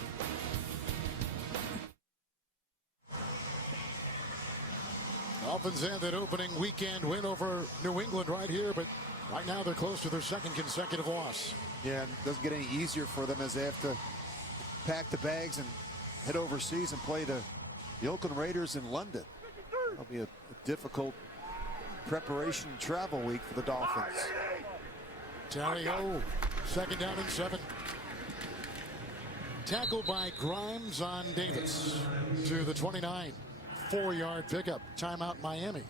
Dolphins had that opening weekend win over New England right here, but right now they're close to their 2nd consecutive loss. Yeah, it doesn't get any easier for them as they have to pack the bags and head overseas and play the Oakland Raiders in London. That'll be a difficult preparation and travel week for the Dolphins. Tannehill, 2nd down and 7. Tackled by Grimes on Davis to the 29. 4-yard pickup. Timeout Miami.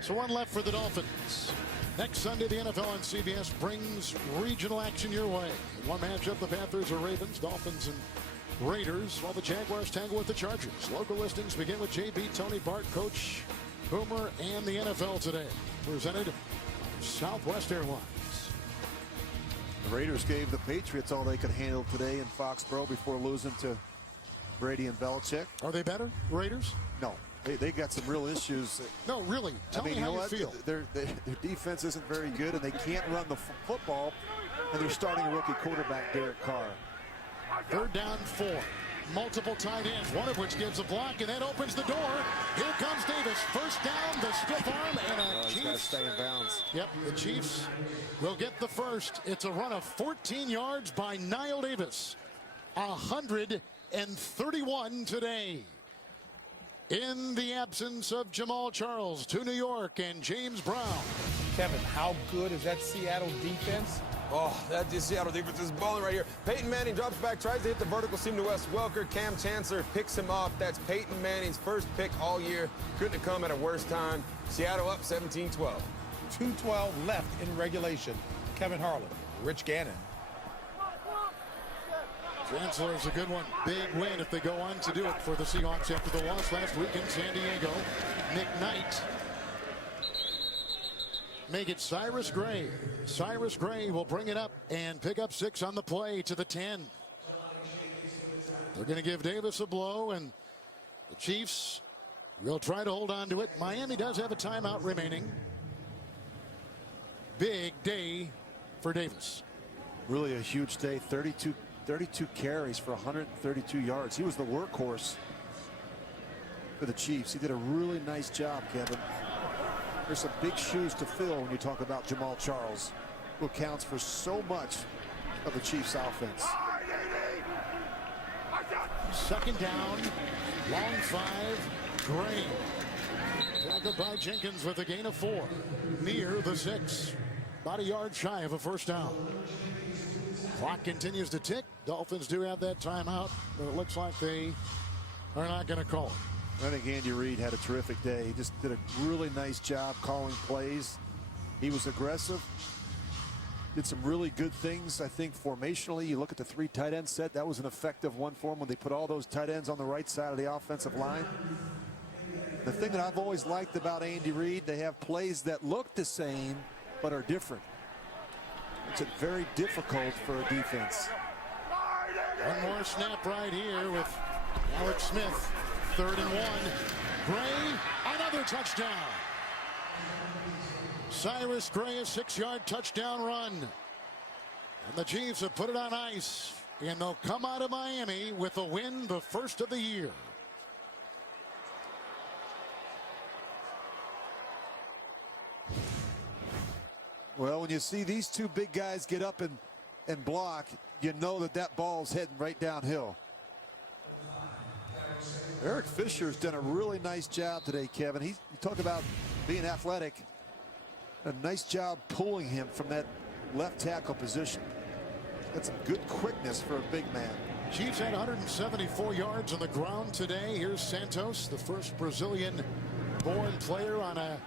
So 1 left for the Dolphins. Next Sunday, the NFL on CBS brings regional action your way. In one matchup, the Panthers or Ravens, Dolphins and Raiders, while the Jaguars tangle with the Chargers. Local listings begin with JB, Tony Bart, Coach Boomer, and the NFL today. Presented by Southwest Airlines. The Raiders gave the Patriots all they could handle today in Foxborough before losing to Brady and Belichick. Are they better, Raiders? No. They got some real issues. No, really. Tell me how you feel. Their defense isn't very good, and they can't run the football, and they're starting a rookie quarterback, Derek Carr. 3rd down 4. Multiple tight ends, one of which gives a block, and that opens the door. Here comes Davis. 1st down, the stiff arm, and a Chiefs. Got to stay in bounds. Yep, the Chiefs will get the first. It's a run of 14 yards by Niall Davis. 131 today. In the absence of Jamal Charles to New York and James Brown. Kevin, how good is that Seattle defense? Oh, that Seattle defense is balling right here. Peyton Manning drops back, tries to hit the vertical seam to Wes Welker. Cam Chancellor picks him off. That's Peyton Manning's first pick all year. Couldn't have come at a worse time. Seattle up 17-12. 2:12 left in regulation. Kevin Harlan, Rich Gannon. Chancellor's a good one. Big win if they go on to do it for the Seahawks after the loss last week in San Diego. McKnight. Make it Cyrus Gray. Cyrus Gray will bring it up and pick up 6 on the play to the 10. They're going to give Davis a blow, and the Chiefs will try to hold on to it. Miami does have a timeout remaining. Big day for Davis. Really a huge day. 32 carries for 132 yards. He was the workhorse for the Chiefs. He did a really nice job, Kevin. There's some big shoes to fill when you talk about Jamal Charles, who accounts for so much of the Chiefs' offense. Second down, long 5, Gray. Tackled by Jenkins with a gain of 4. Near the 6. About a yard shy of a first down. Clock continues to tick. Dolphins do have that timeout, but it looks like they are not going to call it. I think Andy Reid had a terrific day. He just did a really nice job calling plays. He was aggressive. Did some really good things, I think, formationally. You look at the 3 tight end set. That was an effective one for him when they put all those tight ends on the right side of the offensive line. The thing that I've always liked about Andy Reid, they have plays that look the same but are different. It's very difficult for a defense. One more snap right here with Alex Smith. 3rd and 1. Gray, another touchdown. Cyrus Gray, a 6-yard touchdown run. And the Chiefs have put it on ice. And they'll come out of Miami with a win, the first of the year. Well, when you see these 2 big guys get up and block, you know that ball's heading right downhill. Eric Fisher's done a really nice job today, Kevin. You talk about being athletic. A nice job pulling him from that left tackle position. That's some good quickness for a big man. Chiefs had 174 yards on the ground today. Here's Santos, the first Brazilian-born player on a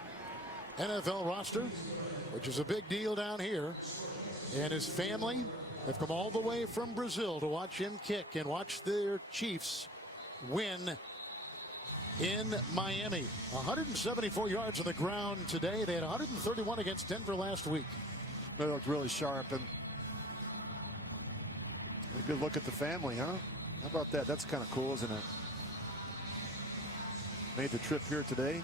NFL roster, which is a big deal down here. And his family have come all the way from Brazil to watch him kick and watch their Chiefs win in Miami. 174 yards on the ground today. They had 131 against Denver last week. They looked really sharp, and a good look at the family, huh? How about that? That's kind of cool, isn't it? Made the trip here today.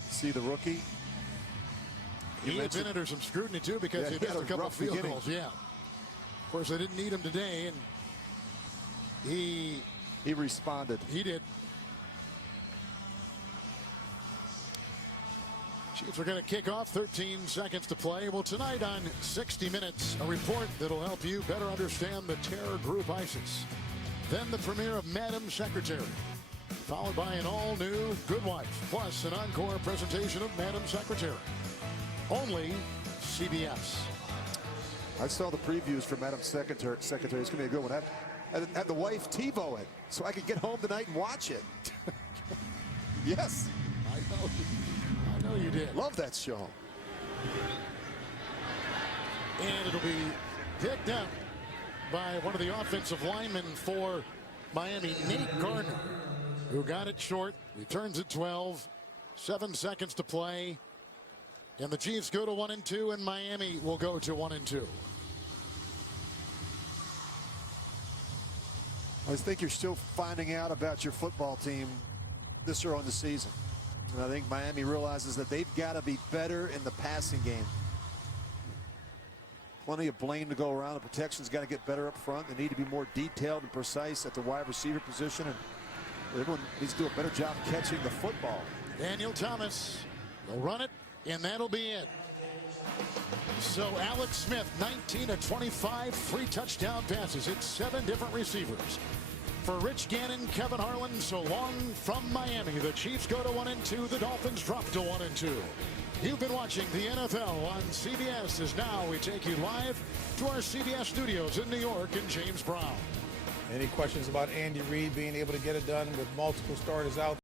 See the rookie. He had been under some scrutiny too because he missed a couple of field goals. Yeah. Of course, they didn't need him today, and he responded. He did. Chiefs are going to kick off. 13 seconds to play. Well, tonight on 60 Minutes, a report that'll help you better understand the terror group ISIS. Then the premiere of Madam Secretary, followed by an all-new Good Wife, plus an encore presentation of Madam Secretary. Only CBS. I saw the previews for Madam Secretary. It's going to be a good one. Had the wife TiVo it so I could get home tonight and watch it. Yes. I know you did. Love that show. And it'll be picked up by one of the offensive linemen for Miami, Nate Gardner, who got it short. Returns at 12. 7 seconds to play. And the Chiefs go to 1-2, and Miami will go to 1-2. I think you're still finding out about your football team this early in the season. And I think Miami realizes that they've got to be better in the passing game. Plenty of blame to go around. The protection's got to get better up front. They need to be more detailed and precise at the wide receiver position. And everyone needs to do a better job catching the football. Daniel Thomas will run it, and that'll be it. So Alex Smith, 19 of 25, 3 touchdown passes. It's 7 different receivers. For Rich Gannon, Kevin Harlan, so long from Miami. The Chiefs go to 1-2. The Dolphins drop to 1-2. You've been watching the NFL on CBS. As now we take you live to our CBS studios in New York and James Brown. Any questions about Andy Reid being able to get it done with multiple starters out